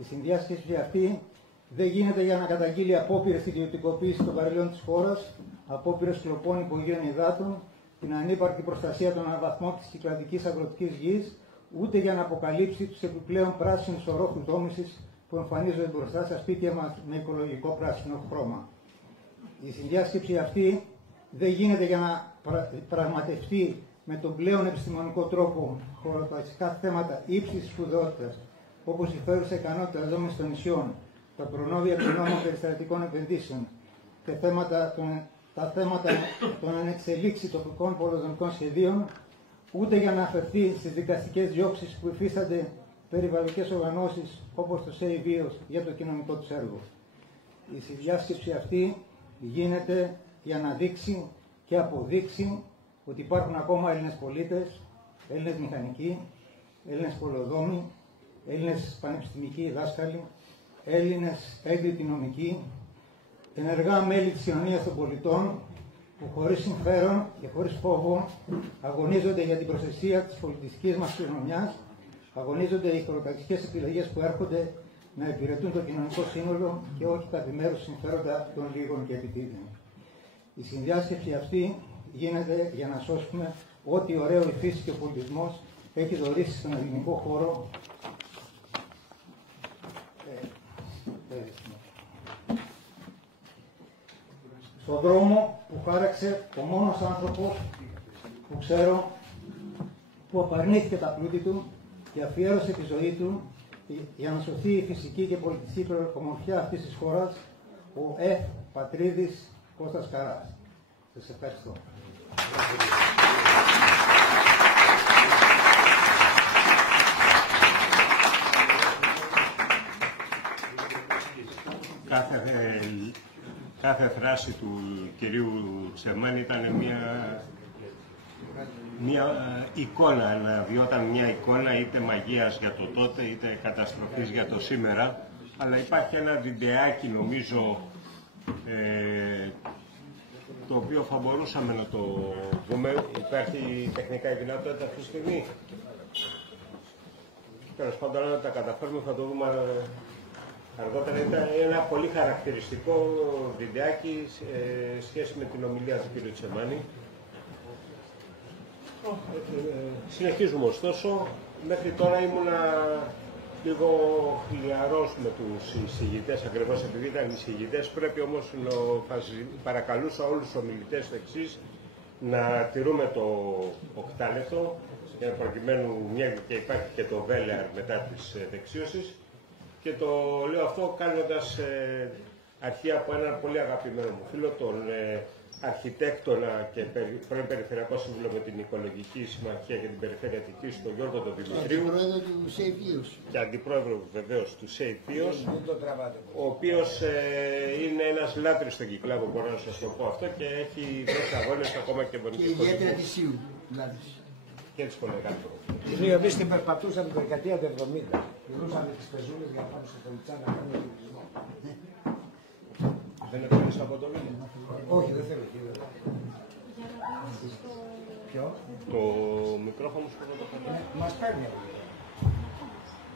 Η συνδιάσκεψη αυτή δεν γίνεται για να καταγγείλει απόπειρες ιδιωτικοποίησης των παρελιών της χώρας, απόπειρες κλοπών υπογείων υδάτων, την ανύπαρκτη προστασία των αναβαθμών της κυκλαδικής αγροτικής γης, ούτε για να αποκαλύψει τους επιπλέον πράσινους ορόφους δόμησης που εμφανίζονται μπροστά στα σπίτια μας με οικολογικό πράσινο χρώμα. Η συνδιάσκεψη αυτή δεν γίνεται για να πραγματευτεί με τον πλέον επιστημονικό τρόπο χωροταξικά θέματα ύψης σπουδαιότητας, όπως η φέρουσα ικανότητα δόμησης των νησιών, τα προνόμια του νόμου περιστατικών επενδύσεων και τα θέματα των ανεξελίξη τοπικών πολυδομικών σχεδίων, ούτε για να αφαιρθεί στις δικαστικές διώξεις που υφίστανται περιβαλλοντικές οργανώσεις όπως το ΣΕΙΒΙΟΣ για το κοινωνικό τους έργο. Η συνδιάσκεψη αυτή γίνεται για να δείξει και αποδείξει ότι υπάρχουν ακόμα Έλληνες πολίτες, Έλληνες μηχανικοί, Έλληνες πολεοδόμοι, Έλληνες πανεπιστημικοί δάσκαλοι, Έλληνες έγκριτοι νομικοί, ενεργά μέλη της κοινωνίας των πολιτών που χωρίς συμφέρον και χωρίς φόβο αγωνίζονται για την προστασία της πολιτιστικής μας κληρονομιάς, αγωνίζονται οι χωροταξικές επιλογές που έρχονται να υπηρετούν το κοινωνικό σύνολο και όχι τα επιμέρους συμφέροντα των λίγων και επιτίδων. Η συνδιάσκεψη αυτή γίνεται για να σώσουμε ό,τι ωραίο η φύση και ο πολιτισμός έχει δωρήσει στον ελληνικό χώρο. Στον δρόμο που χάραξε ο μόνος άνθρωπος που ξέρω που απαρνήθηκε τα πλούτη του και αφιέρωσε τη ζωή του για να σωθεί η φυσική και πολιτιστική ομορφιά αυτής της χώρας, ο Πατρίδης Κώστας Καράς. Σας ευχαριστώ. Κάθε φράση του κυρίου Τσεμάνη ήταν μια εικόνα, αναβιόταν μια εικόνα είτε μαγείας για το τότε είτε καταστροφής για το σήμερα, αλλά υπάρχει ένα βιντεάκι νομίζω το οποίο θα μπορούσαμε να το δούμε. Υπάρχει τεχνικά η δυνατότητα αυτή τη στιγμή. Τέλος πάντων, αν τα καταφέρουμε θα το δούμε αργότερα. Ήταν ένα πολύ χαρακτηριστικό βιντεάκι σχέση με την ομιλία του κ. Τσεμάνη. Συνεχίζουμε ωστόσο. Μέχρι τώρα ήμουνα λίγο χλιαρός με τους εισηγητές, ακριβώς επειδή ήταν εισηγητές. Πρέπει όμως να παρακαλούσα όλους τους ομιλητές εξής να τηρούμε το οκτάλεπτο, για προκειμένου μια και υπάρχει και το βέλεαρ μετά της δεξίωσης. Και το λέω αυτό κάνοντας αρχή από έναν πολύ αγαπημένο μου φίλο, τον αρχιτέκτονα και πρώην Περιφερειακό Σύμβουλο με την Οικολογική Συμμαχία και την Περιφέρεια Αττικής, τον Γιώργο τον Δημητρίου. Αντιπρόεδρο του ΣΕΙΠΙΟΣ. Και αντιπρόεδρο βεβαίως του ΣΕΙΠΙΟΣ, ο οποίος είναι ένας λάτρης στον Κυκλάδο, μπορώ να σας το πω αυτό, και έχει δώσει αγώνες ακόμα και με Και ιδιαίτερα τη ΣΥΟΥ. Και της Κολεγάτου. Οι οποίοι εμείς την περπατούσαν την δεκαετία του 70. Μιλούσαν τις πεζούλες για να πάμε στο Τελιτσά να κάνουμε τουρισμό. Δεν έπαιρνες από το μήνυμα. Όχι, δεν θέλω. Ποιο? Το μικρόφωνο σου πρέπει να το κάνει. Μας παίρνει από εδώ.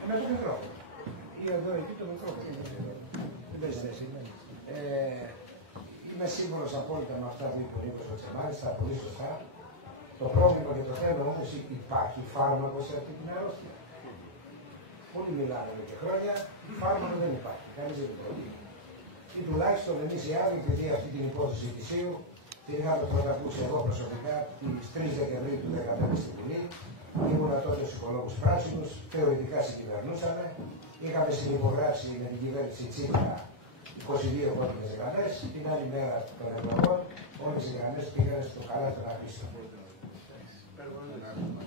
Με το μικρόφωνο. Ή εδώ, εκεί το μικρόφωνο. Δεν παίζει θέση. Είμαι σίγουρος απόλυτα με αυτά που είπε ο Νίκος Βατσεμάρης, τα πολύ σωστά. Το πρόβλημα και το θέμα όμως υπάρχει φάρμακο σε αυτή την αρρώστια. Πολλοί μιλάνε εδώ και χρόνια, φάρμακο δεν υπάρχει. Κανείς δεν το προτείνει. Ή τουλάχιστον εμείς οι άλλοι, επειδή αυτή την υπόθεση της ΙΣΥΟΥ την είχαμε πρωτακούσει εγώ προσωπικά τις 3 Δεκεμβρίου του 2015 στην Βουλή. Ήμουνα τότε στους Οικολόγους Πράσινους, θεωρητικά συγκυβερνούσαμε. Είχαμε συνυπογράψει με την κυβέρνηση Τσίπρα 22 κόκκινες γραμμές. Την άλλη μέρα των εκλογών όλες οι γραμμές πήγαν στο καλά των απίστων.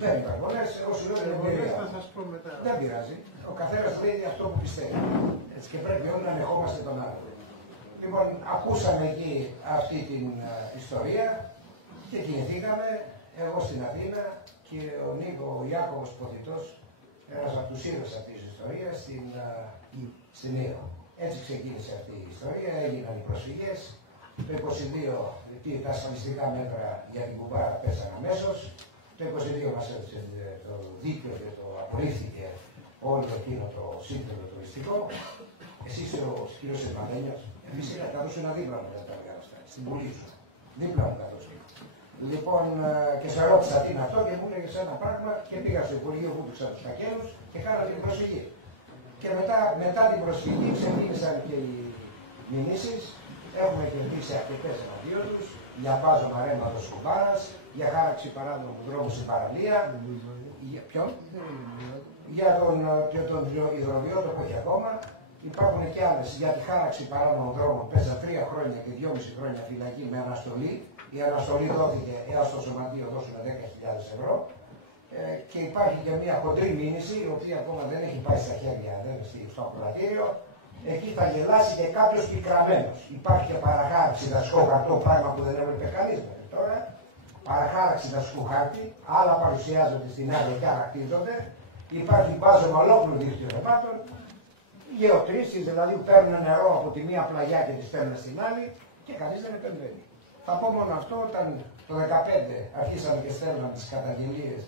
Δεν υπερβολές, εγώ σου λέω δεν πειράζει. Ο καθένας λέει αυτό που πιστεύει. Έτσι και πρέπει όλοι να ανεχόμαστε τον άλλο. Λοιπόν, ακούσαμε εκεί αυτή την ιστορία και κινηθήκαμε, εγώ στην Αθήνα και ο Νίκο Ιάκωβος Ποθητός, ένας από τους ήρωες αυτής της ιστορίας, στην Ήρο. Έτσι ξεκίνησε αυτή η ιστορία, έγιναν οι προσφυγές. Το 22 τα ασφαλιστικά μέτρα για την κουμπάρα πέσαν αμέσως. Το 22 μας έδωσε το δίκαιο και το απορρίφθηκε όλο εκείνο το σύγχρονο τουριστικό. Εσείς ο κύριος Σερμαντένιος, εμείς είχα καθόσουνα δίπλα μου τα αργά αυτά, στην πουλή σου. Δίπλα μου καθόσουνα. Λοιπόν, και σε ρώτησα τι είναι αυτό και μου έλεγε ένα πράγμα και πήγα στο Υπουργείο που έδειξα τους φακέλους και κάνα την προσφυγή. Και μετά την προσφυγή ξεκίνησαν και οι μηνύσεις. Έχουμε κερδίσει αρκετές εναντίον τους για πάζωμα ρέματος κουμπάρας, για χάραξη παράνομου δρόμου στην παραλία. Για ποιον? Για τον υδροβιότοπο που έχει ακόμα. Υπάρχουν και άλλες για τη χάραξη παράνομων δρόμων. Πέσα 3 χρόνια και 2,5 χρόνια φυλακή με αναστολή. Η αναστολή δόθηκε έως το σωματείο δώσουν 10.000 ευρώ. Και υπάρχει και μια χοντρή μήνυση, η οποία ακόμα δεν έχει πάει στα χέρια, δεν είναι στο ακροατήριο. Εκεί θα γελάσει και κάποιος πικραμένος. Υπάρχει και παραχάραξη δασικού χαρτού, πράγμα που δεν έβλεπε κανείς μέχρι τώρα. Παραχάραξη δασικού χάρτη, άλλα παρουσιάζονται στην άλλη και άλλα χτίζονται. Υπάρχει μπάζωμα ολόκληρου δίκτυου ρεμάτων. Γεωτρήσεις, δηλαδή παίρνουν νερό από τη μία πλαγιά και τη στέλνουν στην άλλη και κανείς δεν επεμβαίνει. Θα πω μόνο αυτό, όταν το 2015 αρχίσαμε και στέλναμε τις καταγγελίες,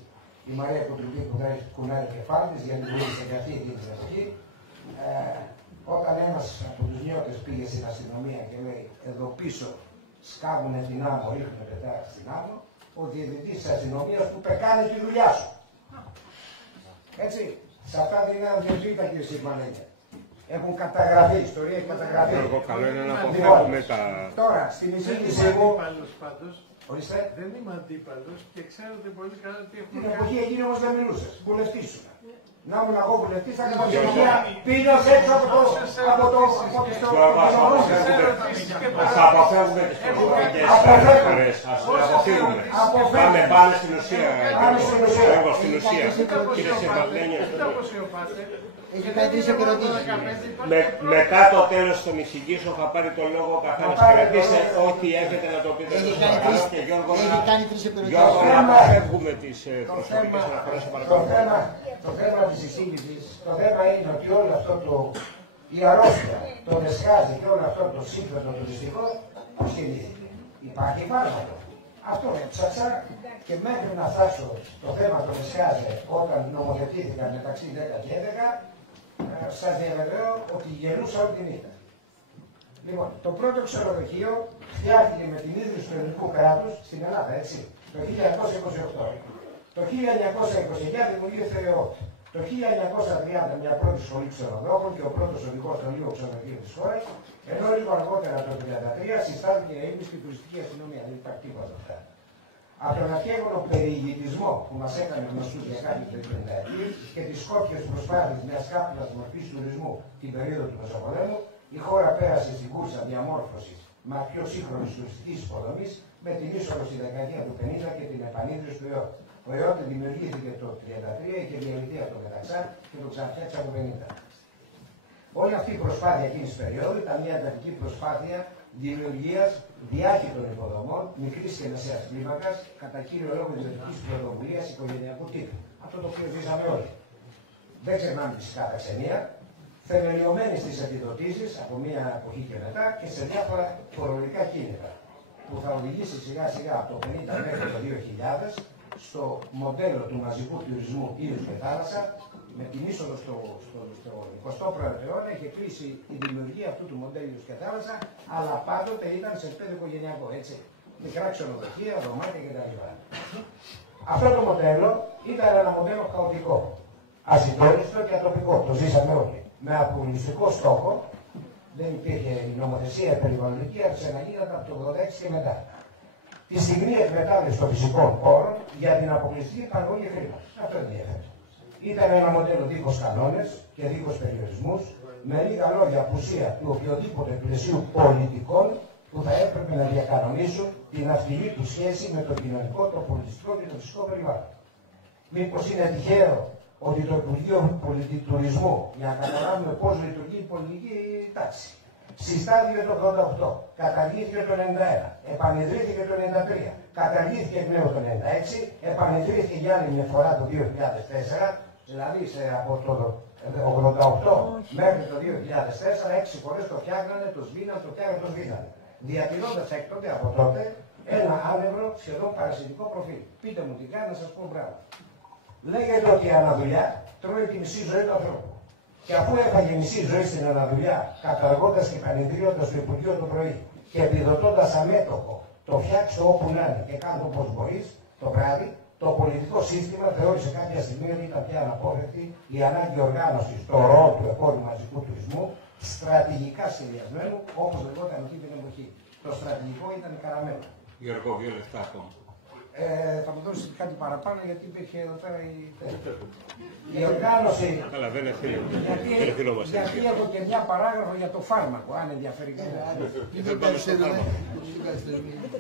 η Μαρία Κοντρουμπή που κουνάει το κεφάλι της, γιατί βούλησε γιατί εκείνη την αρχή. Όταν ένας από τους νιώτες πήγε στην αστυνομία και λέει εδώ πίσω σκάβουνε την άμμο, ρίχνουνε πετάξει στην άμμο, ο διευθυντής της αστυνομίας του είπε κάνε τη δουλειά σου. Έτσι, σε αυτά την ένα διευθύντα κύριε Συρμανέγια. Έχουν καταγραφεί, η ιστορία έχει καταγραφεί. Καλό είναι να αποφεύγουμε τα... Τώρα, στην εισήγηση εγώ... Ορίστε. Δεν είμαι αντίπαλος και ξέρετε πολύ καλά τι έχουμε κάνει. Την εποχή εκείνη όμως δεν μιλούσες, βουλευτής σου. Να ήμουν εγώ βουλευτής, θα έκανα ψηφία πίνος έξω από το... Ας αποφεύγουμε τις προσωπικές αποφύγουμε. Πάμε πάλι στην ουσία. Κύριε Σερματένια. Έχει κάνει 3 ερωτήσεις. Μετά το τέλος των εισηγήσεων θα πάρει το λόγο ο καθένας. Κρατήστε ό,τι έχετε να το πείτε. Έχει κάνει 3 ερωτήσεις. Γιώργο, να αποφεύγουμε τις προσωπικές αναφορές. Το θέμα της εισήγησης, το θέμα είναι ότι όλο αυτό η αρρώστια, το δεσχάζι και όλο αυτό το σύμφωνο τουριστικό, πώς κινήθηκε. Υπάρχει φάρμακο. Αυτό έψαξα και μέχρι να φτάσω το θέμα το δεσχάζι όταν νομοθετήθηκαν μεταξύ 10 και 11, σας διαβεβαίω ότι γελούσα όλη τη νύχτα. Λοιπόν, το πρώτο ξενοδοχείο φτιάχτηκε με την ίδρυση του ελληνικού κράτους στην Ελλάδα, έτσι, το 1928. Το 1929 δημιουργήθηκε η ΕΟΤ. Το 1930 μια πρώτη σχολή ξενοδόχων και ο πρώτος οδηγός των λίγων ξενοδοχείων της χώρας, ενώ λίγο αργότερα το 1933 συστάθηκε η έμπιστη τουριστική αστυνομία. Δεν υπάρχει τίποτα αυτά. Από τον αρχαίγονο περιηγητισμό που μας έκανε γνωστούς για κάποιες δεκαετίες και τις σκόπιες προσπάθειες μιας κάποιας μορφής τουρισμού την περίοδο του Μεσοπολέμου, η χώρα πέρασε στην κούρσα διαμόρφωσης μα πιο σύγχρονης τουριστικής υποδομής με την είσοδο στη δεκαετία του 50 και την επανίδρυση του ΕΟΤ. Ο ΕΟΤ δημιουργήθηκε το 1933 και διαλυθεί από το Μεταξά και το ξαναφτιάξει από το 50. Όλη αυτή η προσπάθεια εκείνης της περίοδου ήταν μια εντατική προσπάθεια δημιουργίας διάχυτων υποδομών μικρής και μεσαίας κλίμακας, κατά κύριο λόγο ιδιωτικής πρωτοβουλίας οικογενειακού τύπου. Αυτό το οποίο ζήσαμε όλοι. Δεν ξεχνάμε φυσικά τα ξενία, θεμελιωμένοι στις επιδοτήσεις από μια εποχή και μετά και σε διάφορα φορολογικά κίνητρα, που θα οδηγήσει σιγά σιγά από το 50 μέχρι το 2000 στο μοντέλο του μαζικού τουρισμού ήλιος και θάλασσα. Με την είσοδο στο 21ο αιώνα είχε κλείσει η δημιουργία αυτού του μοντέλου και θάλασσα, αλλά πάντοτε ήταν σε επίπεδο οικογενειακό, έτσι. Μικρά ξενοδοχεία, δωμάτια κτλ. Αυτό το μοντέλο ήταν ένα μοντέλο χαοτικό, ασυντόνιστο και ατοπικό. Το ζήσαμε όλοι. Με αποκλειστικό στόχο, δεν υπήρχε η νομοθεσία περιβαλλοντική, άρχισε να γίνεται από το 1986 και μετά. Τη στιγμή εκμετάλλευση των φυσικών πόρων για την αποκλειστική παραγωγή χρήματος. Αυτό ενδιαφέρει. Ήταν ένα μοντέλο δίχως κανόνες και δίχως περιορισμούς, με λίγα λόγια απουσία του οποιοδήποτε πλαισίου πολιτικών που θα έπρεπε να διακανονίσουν την αυτιλή του σχέση με το κοινωνικό, το πολιτιστικό και το φυσικό περιβάλλον. Μήπως είναι τυχαίο ότι το Υπουργείο Πολιτιτουρισμού, για να καταλάβουμε πώς λειτουργεί η πολιτική τάξη, συστάθηκε το 1988, καταργήθηκε το 1991, επανειδρύθηκε το 1993, καταργήθηκε εκ νέου το 1996, επανειδρύθηκε για άλλη μια φορά το 2004, δηλαδή από το 1988 μέχρι το 2004, 6 φορές το φτιάχνανε, το σβήναν, το φτιάχνανε, το σβήνανε. Διατηρώντας έκτοτε από τότε ένα άνευρο σχεδόν παρασιτικό προφίλ. Πείτε μου τι κάνει, να σας πω μπράβο. Λέγεται ότι η αναδουλειά τρώει τη μισή ζωή του ανθρώπου. Και αφού έφαγε μισή ζωή στην αναδουλειά, καταργώντας και πανηγύριοντας το Υπουργείο το πρωί και επιδοτώντας αμέτωχο το φτιάξω όπου να είναι και κάνω όπως μπορείς, το βράδυ, το πολιτικό σύστημα θεώρησε κάποια στιγμή ότι ήταν πια αναπόφευκτη η ανάγκη οργάνωσης το ρόλο του εγχώριου μαζικού τουρισμού, στρατηγικά σχεδιασμένου, όπως λεγόταν αυτή την εποχή. Το στρατηγικό ήταν η καραμέλα. Γιώργο, 2 λεπτά ακόμα. Θα μου δώσει κάτι παραπάνω γιατί υπήρχε εδώ πέρα η οργάνωση. Αλλά δεν είναι φίλο. Γιατί έχω και μια παράγραφο για το φάρμακο, αν ενδιαφέρει κανένα.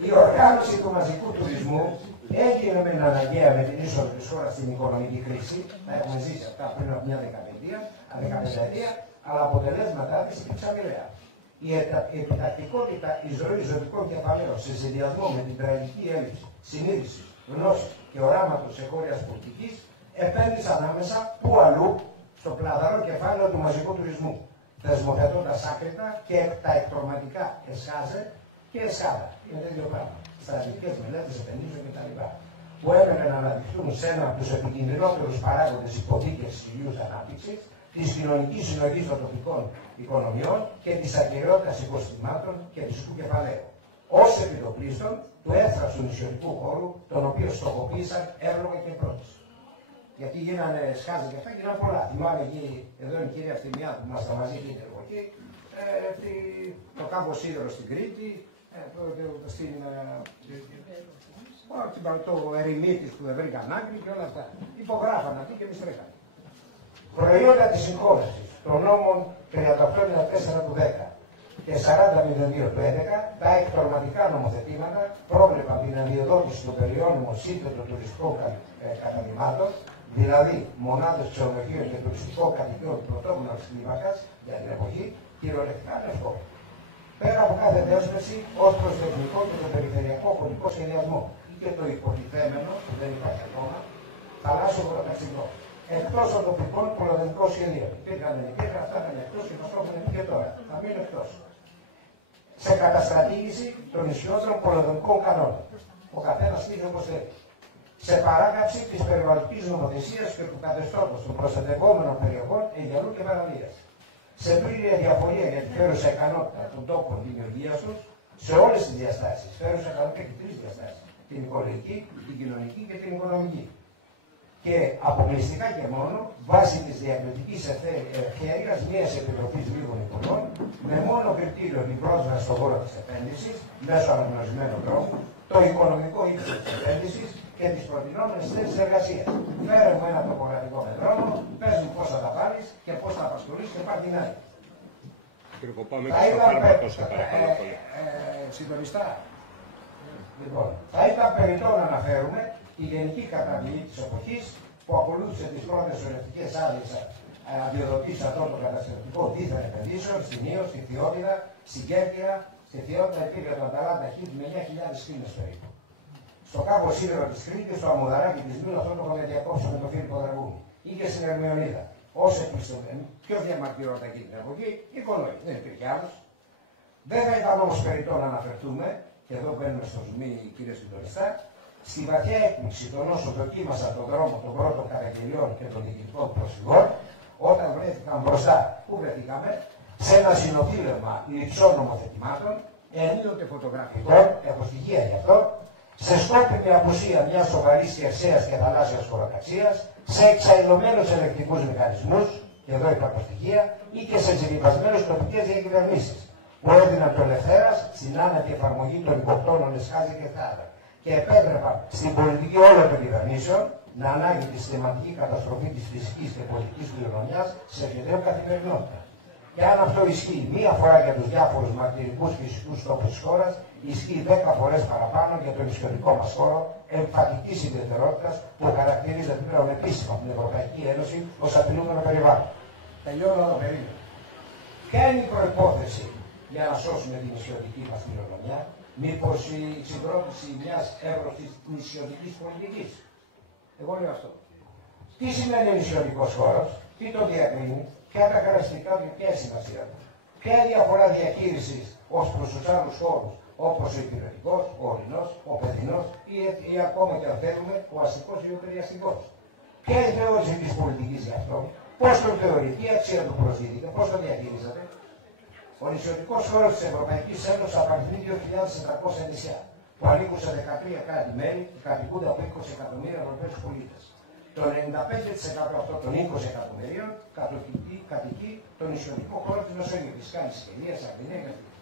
Η οργάνωση του μαζικού τουρισμού έγινε με αναγκαία με την είσοδο της χώρας στην οικονομική κρίση. Τα έχουμε ζήσει αυτά πριν από μια δεκαπενταετία, αλλά αποτελέσματά της υπήρξαν μοιραία. Η επιτακτικότητα εισρωής ζωτικών κεφαλαίων σε συνδυασμό με την τραγική έλλειψη συνείδησης, γνώσης και οράματος εγχώριας πολιτικής επένδυσαν άμεσα που αλλού στο πλαδαρό κεφάλαιο του μαζικού τουρισμού, θεσμοθετώντας άκρητα και τα εκτροματικά εσχάζε και εσχάδα. Είναι τέτοιο πράγμα. Στρατηγικές μελέτες, επενδύσεων κτλ. Που έπρεπε να αναδειχθούν σε ένα από τους επικινδυνότερους παράγοντες υποδίκες της ηλίους ανάπτυξης, της κοινωνικής συνοχής των τοπικών οικονομιών και της ακεραιότητας οικοσυστημάτων και φυσικού κεφαλαίου. Ως επιτοπλίστων του έφραστου νησιωτικού χώρου, τον οποίο στοχοποίησαν εύλογα και πρώτης. Γιατί γίνανε σκάζε και αυτά, γίνανε πολλά. Θυμάμαι εκεί, εδώ είναι η κυρία Ευθυμιά που ήμασταν μαζί την εποχή, το κάμπο σίδερο στην Κρήτη, το ερημίτης που δεν βρήκαν άκρη και όλα αυτά. Υπογράφαν αυτοί και εμείς τρέχανε. Προϊόντα της συγχώρεσης των νόμων 38-4 του 10 και 40-02 του 11, τα εκτορματικά νομοθετήματα πρόβλεπαν την αδειοδότηση των περιώνυμων σύνθετων τουριστικών καταδημάτων, δηλαδή μονάδες ξενοδοχείων και τουριστικών κατοικιών πρωτόγνωρας κλίμακας για την εποχή, κυριολεκτικά λευκό. Πέρα από κάθε δέσμευση ως προς το εθνικό και το περιφερειακό πολιτικό σχεδιασμό και το υποτιθέμενο, που δεν υπάρχει ακόμα, θαλάσσιο προταξικό. Εκτός των τοπικών πολεμικών σχεδίων. Υπήρχαν αυτά ήταν εκτός και μας έχουν και τώρα. Θα μείνουν εκτός. Σε καταστρατήγηση των ισχυρότερων πολεμικών κανόνων. Ο καθένας πήγε όπως θέλει. Σε παράκαψη της περιβαλλοντικής νομοθεσίας και του καθεστώτος των προστατευόμενων περιοχών Αιγιαλού και Βαραλίας. Σε πλήρη αδιαφορία για τη φέρουσα ικανότητα των τόπων δημιουργίας τους σε όλες τις διαστάσεις. Φέρουσα ικανότητα έχει 3 διαστάσεις. Την οικολογική, την κοινωνική και την οικονομική. και αποκλειστικά και μόνο βάσει της διακριτικής ευχέρειας μιας επιτροπής λίγων υπουργών, με μόνο κριτήριο την πρόσβαση στον χώρο της επένδυσης μέσω αναγνωρισμένου τρόπου, το οικονομικό ύψος της επένδυσης και τις προτινόμενες θέσεις εργασίας. Φέρε μου ένα τοπογραφικό μετρόνο, πες μου πώς θα τα πάρεις και πώς θα απασχολείς και πάρ' την άλλη. Συντονιστά. Λοιπόν, θα ήταν περιττό να αναφέρουμε τη γενική κατανομή της εποχής που ακολούθησε τις πρώτες ορευτικές άδειες αδειοδοτήσεις αυτών των κατασκευαστικών δίθεν επενδύσεων στην Ίο, στη Θειότιδα, στην Κέρκυρα. Στη Θειότιδα υπήρχε το Αταλάντα Χ με 9.000 σκήνες περίπου. Στο κάμπο σίδερο της Κρήτης, το αμμουδαράκι της Μήλου, αυτό το είχαμε διακόψει με το Φίλιππο Δραγούνη. Είχε στην Ερμιονίδα. Όσο επιστολή, ποιο διαμαρτυρόταν εκεί την εποχή, η Κολόη. Δεν υπήρχε άλλο. Δεν θα ήταν όμως περιττό να αναφερθούμε, και εδώ μπαίνουμε στο ζουμί, κύριε Συντονιστά, στη βαθιά έκπληξη των όσων δοκίμασαν τον δρόμο των πρώτων καταγγελιών και των διοικητικών προσφυγών, όταν βρέθηκαν μπροστά, που βρεθήκαμε, σε ένα συνοδήλευμα ληψών νομοθετημάτων, ενίοτε φωτογραφικών, έχω στοιχεία γι' αυτό, σε σκόπιμη απουσία μιας σοβαρής χερσαίας και θαλάσσιας χωροκαξίας, σε εξαϊλωμένους ελεκτικούς μηχανισμούς, και εδώ υπάρχουν στοιχεία, ή και σε ζητημένες τοπικές διακυβερνήσεις, που έδιναν το ελευθέρας στην άνετη εφαρμογή των υποπτώνων Εσχάζη και Θάρα και επέτρεπαν στην πολιτική όλων των κυβερνήσεων να ανάγει τη συστηματική καταστροφή της φυσικής και πολιτικής κληρονομιάς σε σχεδόν καθημερινότητα. Και αν αυτό ισχύει μία φορά για τους διάφορους μαρτυρικούς φυσικούς τόπους της χώρας, ισχύει 10 φορές παραπάνω για τον νησιωτικό μας χώρο εμφατικής ιδιαιτερότητας που χαρακτηρίζεται πλέον επίσημα από την Ευρωπαϊκή Ένωση ως απειλούμενο περιβάλλον. Τελειώνω εδώ περίπου. Ποια είναι η προϋπόθεση για να σώσουμε την νησιωτική μας κληρονομιά, μήπως η συγκρότηση μιας εύρωστης νησιωτικής πολιτικής? Εγώ λέω αυτό. Τι σημαίνει νησιωτικός χώρος, τι το διακρίνει, ποια τα χαρακτηριστικά και ποια η σημασία του, ποια η διαφορά διαχείρισης ως προς τους άλλους χώρους, όπως ο υπηρετικός, ο ορεινός, ο παιδινός ή ακόμα και αν θέλουμε ο αστικός ή ο περιαστικός. Ποια η θεώρηση της πολιτικής γι' αυτό, πώς τον θεωρεί, τι αξία του προσδίδεται, πώς το διαχειρίζεται. Ο νησιωτικός χώρος της Ευρωπαϊκής Ένωσης απαριθμεί 2.400 νησιά, που ανήκουν σε 13 κράτη-μέλη και κατοικούνται από 20 εκατομμύρια Ευρωπαίους πολίτες. Το 95% αυτών των 20 εκατομμυρίων κατοικεί το νησιωτικό χώρο της Μεσογείου, της Σκάνης, Σικελίας, Σαρδινία και Κρήτη.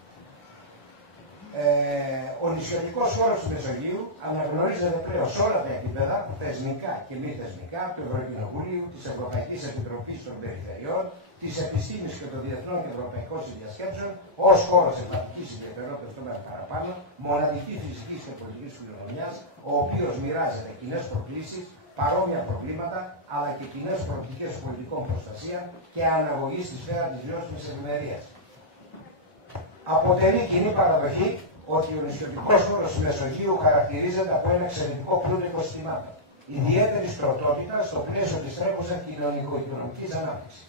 Ο νησιωτικός χώρος της Μεσογείου αναγνωρίζεται πλέον σε όλα τα επίπεδα, θεσμικά και μη θεσμικά, του Ευρωκοινοβουλίου, της Ευρωπαϊκής Επιτροπής των Περιφερειών, της Επιστήμης και των Διεθνών και Ευρωπαϊκών Συνδιασκέψεων, ως χώρος εμφατικής ιδιαιτερότητας των παραπάνω, μοναδική φυσικής και πολιτικής κληρονομιάς, ο οποίος μοιράζεται κοινές προκλήσεις, παρόμοια προβλήματα, αλλά και κοινές προοπτικές πολιτικών προστασία και αναγωγή στη σφαίρα της βιώσιμης ευημερίας. Αποτελεί κοινή παραδοχή ότι ο νησιωτικός χώρος της Μεσογείου χαρακτηρίζεται από ένα εξαιρετικό πλούτο οικοσυστημάτων, ιδιαίτερη στρωτότητα στο πλαίσιο της τρέχουσας κοινωνικο-οικονομικής ανάπτυξης.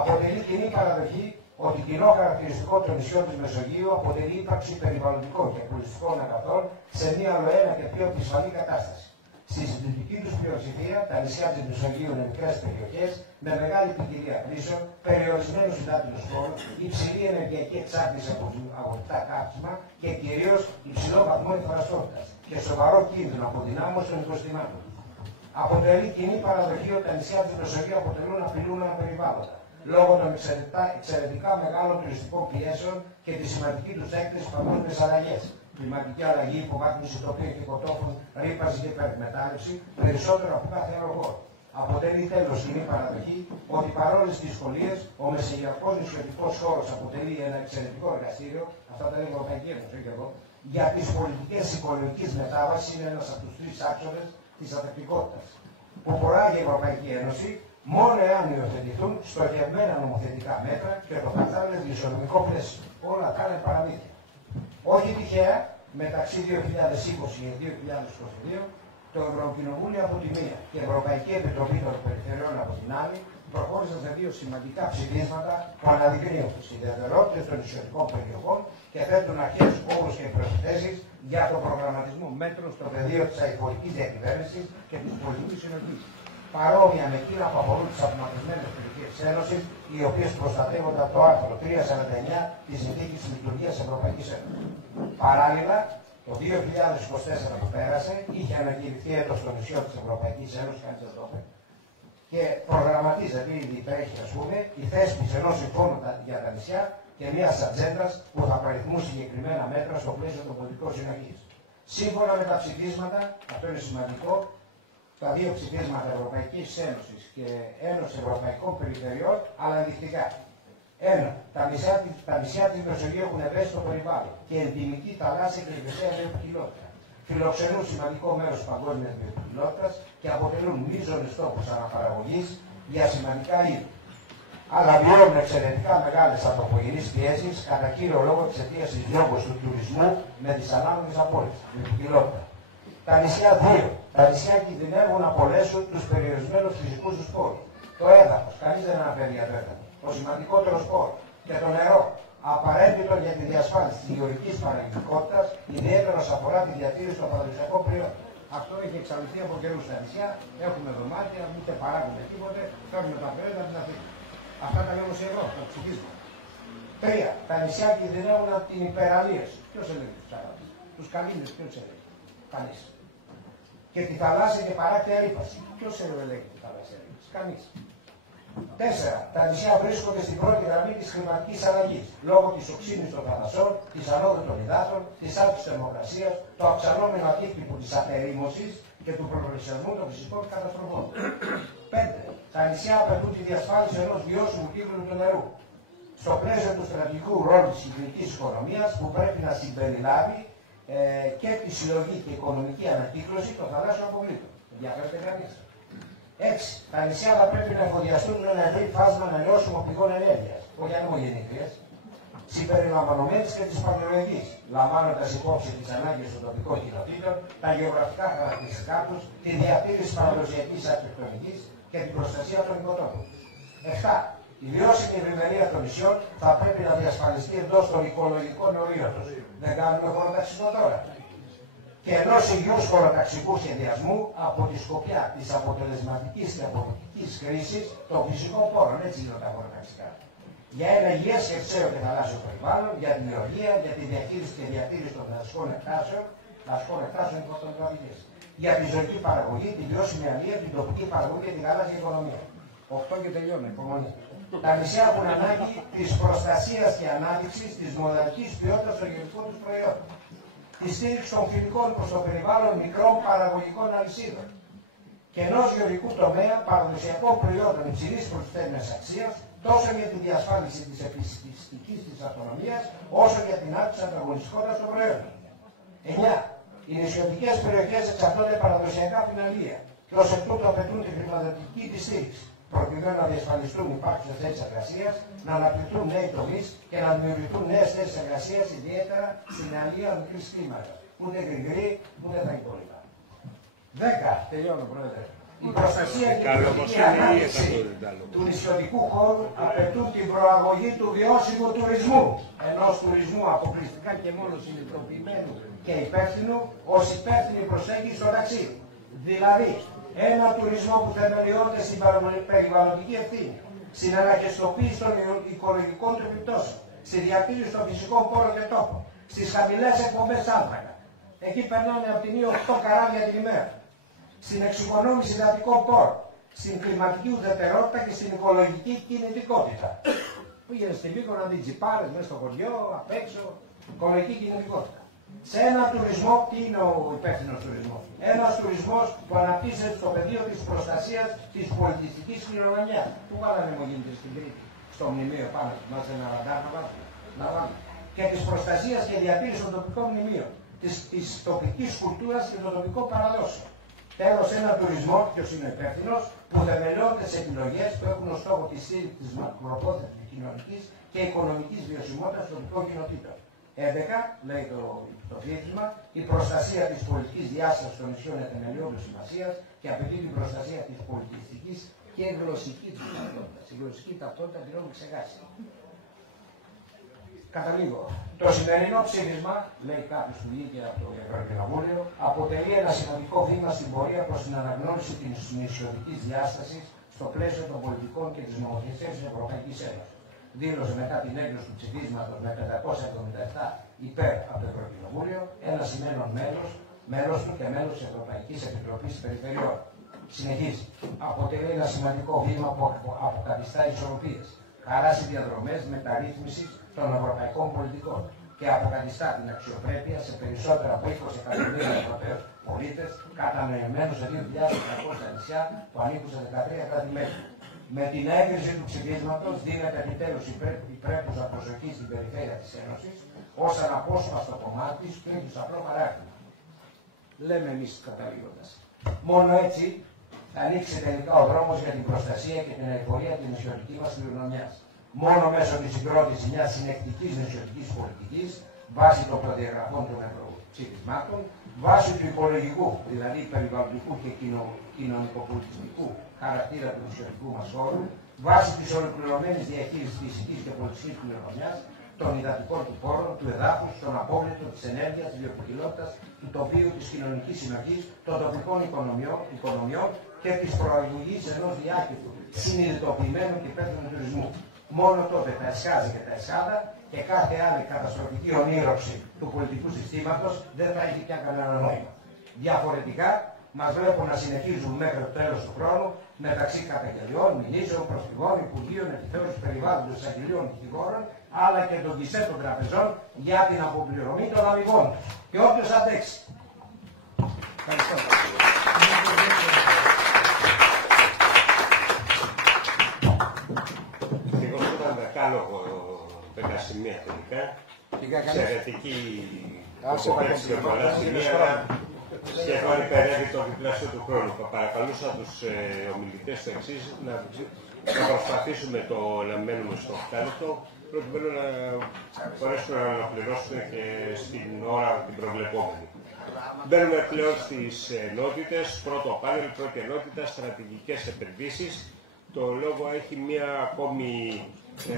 Αποτελεί κοινή παραδοχή ότι κοινό χαρακτηριστικό των νησιών της Μεσογείου αποτελεί ύπαρξη περιβαλλοντικών και πολιτιστικών αγαθών σε μια ολοένα και πιο επισφαλή κατάσταση. Στη συντηρητική τους πλειοψηφία, τα νησιά της Μεσογείου είναι μικρές περιοχές με μεγάλη ποικιλία κρίσεων, περιορισμένους υδάτινους χώρους, υψηλή ενεργειακή εξάρτηση από ορυκτά καύσιμα και κυρίως υψηλό βαθμό infrastructures και σοβαρό κίνδυνο αποδυνάμωση των οικοστημάτων. Αποτελεί κοινή παραδοχή ότι τα νησιά της Μεσογείου αποτελούν απειλούμενα περιβάλλοντα, λόγω των εξαιρετικά μεγάλων τουριστικών πιέσεων και τη σημαντική τους έκθεση στις παγκόσμιες αλλαγές. Κλιματική αλλαγή, υποβάθμιση τοπίων και οικοτόπων, ρήπανση και υπερεκμετάλλευση, περισσότερο από κάθε άλλο χώρο. Αποτελεί τέλος κοινή παραδοχή ότι παρόλες τις δυσκολίες, ο μεσογειακός νησιωτικός χώρος αποτελεί ένα εξαιρετικό εργαστήριο, αυτά τα λέει η Ευρωπαϊκή Ένωση, όχι εγώ, για τις πολιτικές οικολογικής μετάβασης είναι ένας από τους τρεις άξονες της ανθεκτικότητας, που προάγει η Ευρωπαϊκή Ένωση μόνο εάν υιοθετηθούν στοχευμένα νομοθετικά μέτρα και το κατάλληλο δημοσιονομικό πλαίσιο. Όλα τα άλλα είναι παραμύθια. Όχι τυχαία, μεταξύ 2020 και 2022, το Ευρωκοινοβούλιο από τη μία και η Ευρωπαϊκή Επιτροπή των Περιφερειών από την άλλη προχώρησαν σε δύο σημαντικά ψηφίσματα που αναδεικνύουν τις ιδιαιτερότητες των νησιωτικών περιοχών και θέτουν αρχές, όρους και προϋποθέσεις για τον προγραμματισμό μέτρων στο πεδίο της αειφορικής διακυβέρνησης και της πολιτικής συνοχής. Παρόμοια με εκείνα που αφορούν τις απομακρυσμένες περιοχές της Ένωσης, οι οποίες προστατεύονται από το άρθρο 349 της Συνθήκης της Λειτουργίας της Ευρωπαϊκής Ένωσης. Παράλληλα, το 2024 που πέρασε, είχε ανακηρυχθεί έτος των νησιών της Ευρωπαϊκής Ένωσης, κανείς δεν το είπε, και προγραμματίζεται ήδη υπέρχει, ας πούμε, η θέσπιση ενός συμφώνου για τα νησιά και μιας ατζέντας που θα παριθμούν συγκεκριμένα μέτρα στο πλαίσιο των πολιτικών συνοχής. Σύμφωνα με τα ψηφίσματα, αυτό είναι σημαντικό, τα δύο ψηφίσματα Ευρωπαϊκής Ένωσης και Ένωσης Ευρωπαϊκών Περιφερειών, αλλά ενδεικτικά. 1. Τα νησιά της Μεσογείου έχουν ευαίσθητο περιβάλλον και ενδυμική θαλάσσια και ευρεσαία βιοποικιλότητα. Φιλοξενούν σημαντικό μέρος της παγκόσμιας βιοποικιλότητας και αποτελούν μείζονες τόπους αναπαραγωγής για σημαντικά είδη. Αλλά βιώνουν εξαιρετικά μεγάλες ανθρωπογενείς πιέσεις, κατά κύριο λόγο εξαιτίας της διόγκωσης του τουρισμού με τις ανάλογες απώλειες, βιοποικιλότητα. Τα νησιά 2. Τα νησιά κινδυνεύουν να απολέσουν τους περιορισμένους φυσικούς τους πόρους. Το έδαφος, κανείς δεν αναφέρει για το έδαφος. Το σημαντικότερο σπόρο και το νερό, απαραίτητο για τη διασφάλιση της γεωργικής παραγωγικότητας, ιδιαίτερα όσον αφορά τη διατήρηση των παραδοσιακών προϊόντων. Αυτό έχει εξαλειφθεί από καιρού στα νησιά. Έχουμε δωμάτια, ούτε παράγουμε τίποτε, φέρνουμε τα προϊόντα από την Αφρική. Αυτά τα λέω σε εδώ, τα ψηφίσματα. 3. Τα νησιά κινδυνεύουν από την υπεραλίευση. Ποιος έλεγε τους Αράβες? Τους Καλίνες, ποιος έλεγε? Κανείς. Και τη θαλάσσια και παράκτια ρήπαση. Ποιος έλεγε τη θαλάσσια ρήπαση? Κανείς. 4. Τα νησιά βρίσκονται στην πρώτη γραμμή της κλιματικής αλλαγής λόγω της οξύνης των θαλασσών, της ανόδου των υδάτων, της αύξησης θερμοκρασίας, το αυξανόμενο αντίκτυπο της απερίμωσης και του προγραμματισμού των φυσικών καταστροφών. 5. Τα νησιά απαιτούν τη διασφάλιση ενός βιώσιμου κύκλου του νερού στο πλαίσιο του στρατηγικού ρόλου της κυκλικής οικονομίας που πρέπει να συμπεριλάβει και τη συλλογή και οικονομική ανακύκλωση των θαλάσσιων αποβλήτων. Ενδιαφέρεται κανείς? 6. Τα νησιά θα πρέπει να εφοδιαστούν με ένα ευρύ φάσμα ανανεώσιμων πηγών ενέργειας, όχι ανεμογεννήτριες, συμπεριλαμβανομένης και της παντολογικής, λαμβάνοντας υπόψη τις ανάγκες των τοπικών κοινοτήτων, τα γεωγραφικά χαρακτηριστικά τους, τη διατήρηση παραδοσιακής αρχιτεκτονικής και την προστασία των οικοτόπων. 7. Η βιώσιμη ευημερία των νησιών θα πρέπει να διασφαλιστεί εντός των οικολογικών ορίων τους. Δεν κάνουμε χωροταξισμό τώρα. Και ενός υγιούς χωροταξικού σχεδιασμού από τη σκοπιά της αποτελεσματικής και αποδοτικής χρήσης των φυσικών πόρων. Έτσι είναι τα χωροταξικά. Για ένα υγιές χερσαίο και θαλάσσιο περιβάλλον, για την γεωργία, για τη διαχείριση και διατήρηση των δασικών εκτάσεων υπό τον τραπεζές. Για τη ζωική παραγωγή, τη βιώσιμη αλεία, την τοπική παραγωγή και την γαλάζια οικονομία. 8 και τελειώνω, υπομονή. Τα νησιά έχουν ανάγκη της προστασίας και ανάπτυξης της μοναδικής ποιότητας των γεωργικών τους προϊόντων. Τη στήριξη των φιλικών προς το περιβάλλον μικρών παραγωγικών αλυσίδων και ενός γεωργικού τομέα παραδοσιακών προϊόντων υψηλής προσθέμενης αξίας τόσο για τη διασφάλιση της επιστημιστικής της αυτονομίας όσο για την αύξηση ανταγωνιστικότητας των προϊόντων. 9. Οι νησιωτικές περιοχές εξαρτώνται παραδοσιακά από την αλεία και ως εκ τούτου απαιτούν τη χρηματοδοτική της στήριξη προκειμένου να διασφαλιστούν υπάρχουσες θέσεις εργασίας, να αναπτυχθούν νέοι τομείς και να δημιουργηθούν νέες θέσεις εργασίας, ιδιαίτερα στην αλεία μικρής κλίμακας. Ούτε γρηγορή, ούτε τα υπόλοιπα. 10. Τελειώνω, Πρόεδρε. Η προστασία και η κοινωνική ανάπτυξη του νησιωτικού χώρου απαιτούν την προαγωγή του βιώσιμου τουρισμού. Ενός τουρισμού αποκλειστικά και μόνο συνειδητοποιημένου και υπεύθυνου ως υπεύθυνη προσέγγιση στο ταξίδι. Δηλαδή, ένα τουρισμό που θεμελιώνεται στην περιβαλλοντική ευθύνη, στην ανακαιστοποίηση των οικολογικών του επιπτώσεων, στη διατήρηση των φυσικών πόρων και τόπων, στις χαμηλές εκπομπές άνθρακα. Εκεί περνάνε από τη μία 8 καράβια την ημέρα. Στην εξοικονόμηση υδατικών πόρων, στην κλιματική ουδετερότητα και στην οικολογική κινητικότητα. Πήγαινε στη Μύκονο να δει τζιπάρες μέσα στο χωριό, απ' έξω, οικολογική κινητικότητα. Σε ένα τουρισμό, τι είναι ο υπεύθυνος τουρισμός? Ένας τουρισμός που αναπτύσσεται στο πεδίο της προστασίας της πολιτιστικής κληρονομιάς. Πού βάλανε αιμογεννήτρες στην Κρήτη, στο μνημείο πάνω του, μας ένα ραντάρ να βάλουμε. Και της προστασίας και διατήρησης των τοπικών μνημείων, της τοπικής κουλτούρας και των τοπικών παραδόσεων. Τέλος, ένα τουρισμό, ποιος είναι υπεύθυνος, που θεμελιώνεται σε επιλογές που έχουν ως στόχο τη στήριξη της μακροπρόθεσμης κοινωνικής και οικονομικής βιωσιμότητας των τοπικών κοινοτήτων. 11, λέει το ψήφισμα, η προστασία της πολιτικής διάστασης των νησιών είναι θεμελιώδους σημασίας και απαιτεί την προστασία της πολιτιστικής και γλωσσικής ταυτότητας. Η γλωσσική ταυτότητα την έχουμε ξεχάσει. Καταλήγω. Το σημερινό ψήφισμα, λέει κάποιος που βγήκε από το Ευρωκοινοβούλιο, αποτελεί ένα σημαντικό βήμα στην πορεία προς την αναγνώριση της νησιωτικής διάστασης στο πλαίσιο των πολιτικών και της νομοθεσίας της Ευρωπαϊκής Ένωσης. Δήλωσε μετά την έγκριση του ψηφίσματος με 577 υπέρ από το Ευρωκοινοβούλιο, ένα σημαίνον μέλος του και μέλος της Ευρωπαϊκής Επιτροπής Περιφερειών. Συνεχίζει. Αποτελεί ένα σημαντικό βήμα που αποκαθιστά ισορροπίες, χαράσει διαδρομές μεταρρύθμισης των ευρωπαϊκών πολιτικών και αποκαθιστά την αξιοπρέπεια σε περισσότερα από 20 εκατομμύρια Ευρωπαίους πολίτες, κατανοημένους σε 2.400 νησιά που ανήκουν σε 13 κράτη-μέλη. Με την έγκριση του ψηφίσματος δίνεται επιτέλους η πρέπουσα προσοχή στην περιφέρεια της Ένωσης ως αναπόσπαστο κομμάτι του ίδιου απλό παράδειγμα. Λέμε εμείς καταλήγοντας. Μόνο έτσι θα ανοίξει τελικά ο δρόμος για την προστασία και την αηφορία της νησιωτικής μας κληρονομιάς. Μόνο μέσω της συγκρότησης μιας συνεκτικής νησιωτικής πολιτικής, βάσει των προδιαγραφών των ευρωψηφισμάτων, βάσει του οικολογικού, δηλαδή περιβαλλοντικού και κοινωνικοπολιτισμικού χαρακτήρα του νησιωτικού μας χώρου, βάσει της ολοκληρωμένης διαχείρισης φυσικής και πολιτιστικής κληρονομιάς, των υδατικών του πόρων, του εδάφους, των απόβλητων, της ενέργειας, της βιοποικιλότητας, του τοπίου, της κοινωνικής συνοχής, των τοπικών οικονομιών και της προαγωγής ενός διάκριτου, συνειδητοποιημένου και υπεύθυνου τουρισμού. Μόνο τότε τα εσκάζα και τα εσχάδα και κάθε άλλη καταστροφική ονείροξη του πολιτικού συστήματος δεν θα έχει πια κανένα νόημα. Διαφορετικά, μας βλέπουν να συνεχίζουν μέχρι το τέλος του χρόνου μεταξύ καταγγελιών, μηνύσεων, προσφυγών, υπουργείων, επιθεώρησης περιβάλλοντος, εισαγγελίων δικηγόρων, αλλά και των γκισέ των τραπεζών για την αποπληρωμή των αμοιβών τους. Και όποιος αντέξει. Ευχαριστώ. Ευτυχώς ήταν δεκάλογο 10 σημεία τελικά. Εξαιρετική υποκοπέξη και πολλά σημεία. Σχεδόν υπερεύει το διπλάσιο του χρόνου. Θα παρακαλούσα τους ομιλητές του εξής να προσπαθήσουμε να μένουμε στο 8 λεπτό, προκειμένου να μπορέσουμε να ολοκληρώσουμε και στην ώρα την προβλεπόμενη. Μπαίνουμε πλέον στις ενότητες. Πρώτο πάνελ, πρώτη ενότητα, στρατηγικές επενδύσεις. Το λόγο έχει μία ακόμη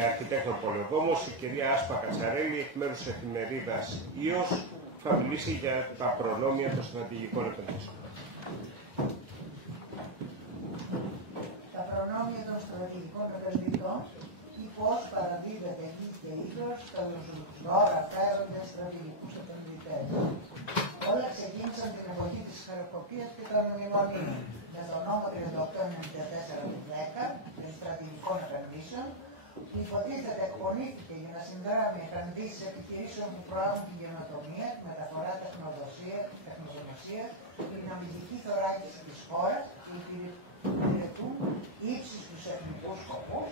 αρχιτέκτον πολεοδόμος, η κυρία Άσπα Κατσαρέλη, εκ μέρους της εφημερίδας ΙΟΣ, θα μιλήσει για τα προνόμια των στρατηγικών επενδύσεων. Τα προνόμια των στρατηγικών επενδυτών ή πώς παραδίδεται εκεί και είδος στους δώρα φέροντες στρατηγικούς επενδυτές. Όλα ξεκίνησαν την εποχή της χαρακτηρίας και των μνημονίων, με τον νόμο 3894 του 10 των στρατηγικών επενδύσεων, που υποτίθεται εκπονήθηκε για να συνδράμει επενδύσεις επιχειρήσεων που προάγουν την καινοτομία, τη μεταφορά τεχνογνωσίας, την αμυντική θωράκιση της χώρας και υπηρετούν ύψης στους εθνικούς σκοπούς,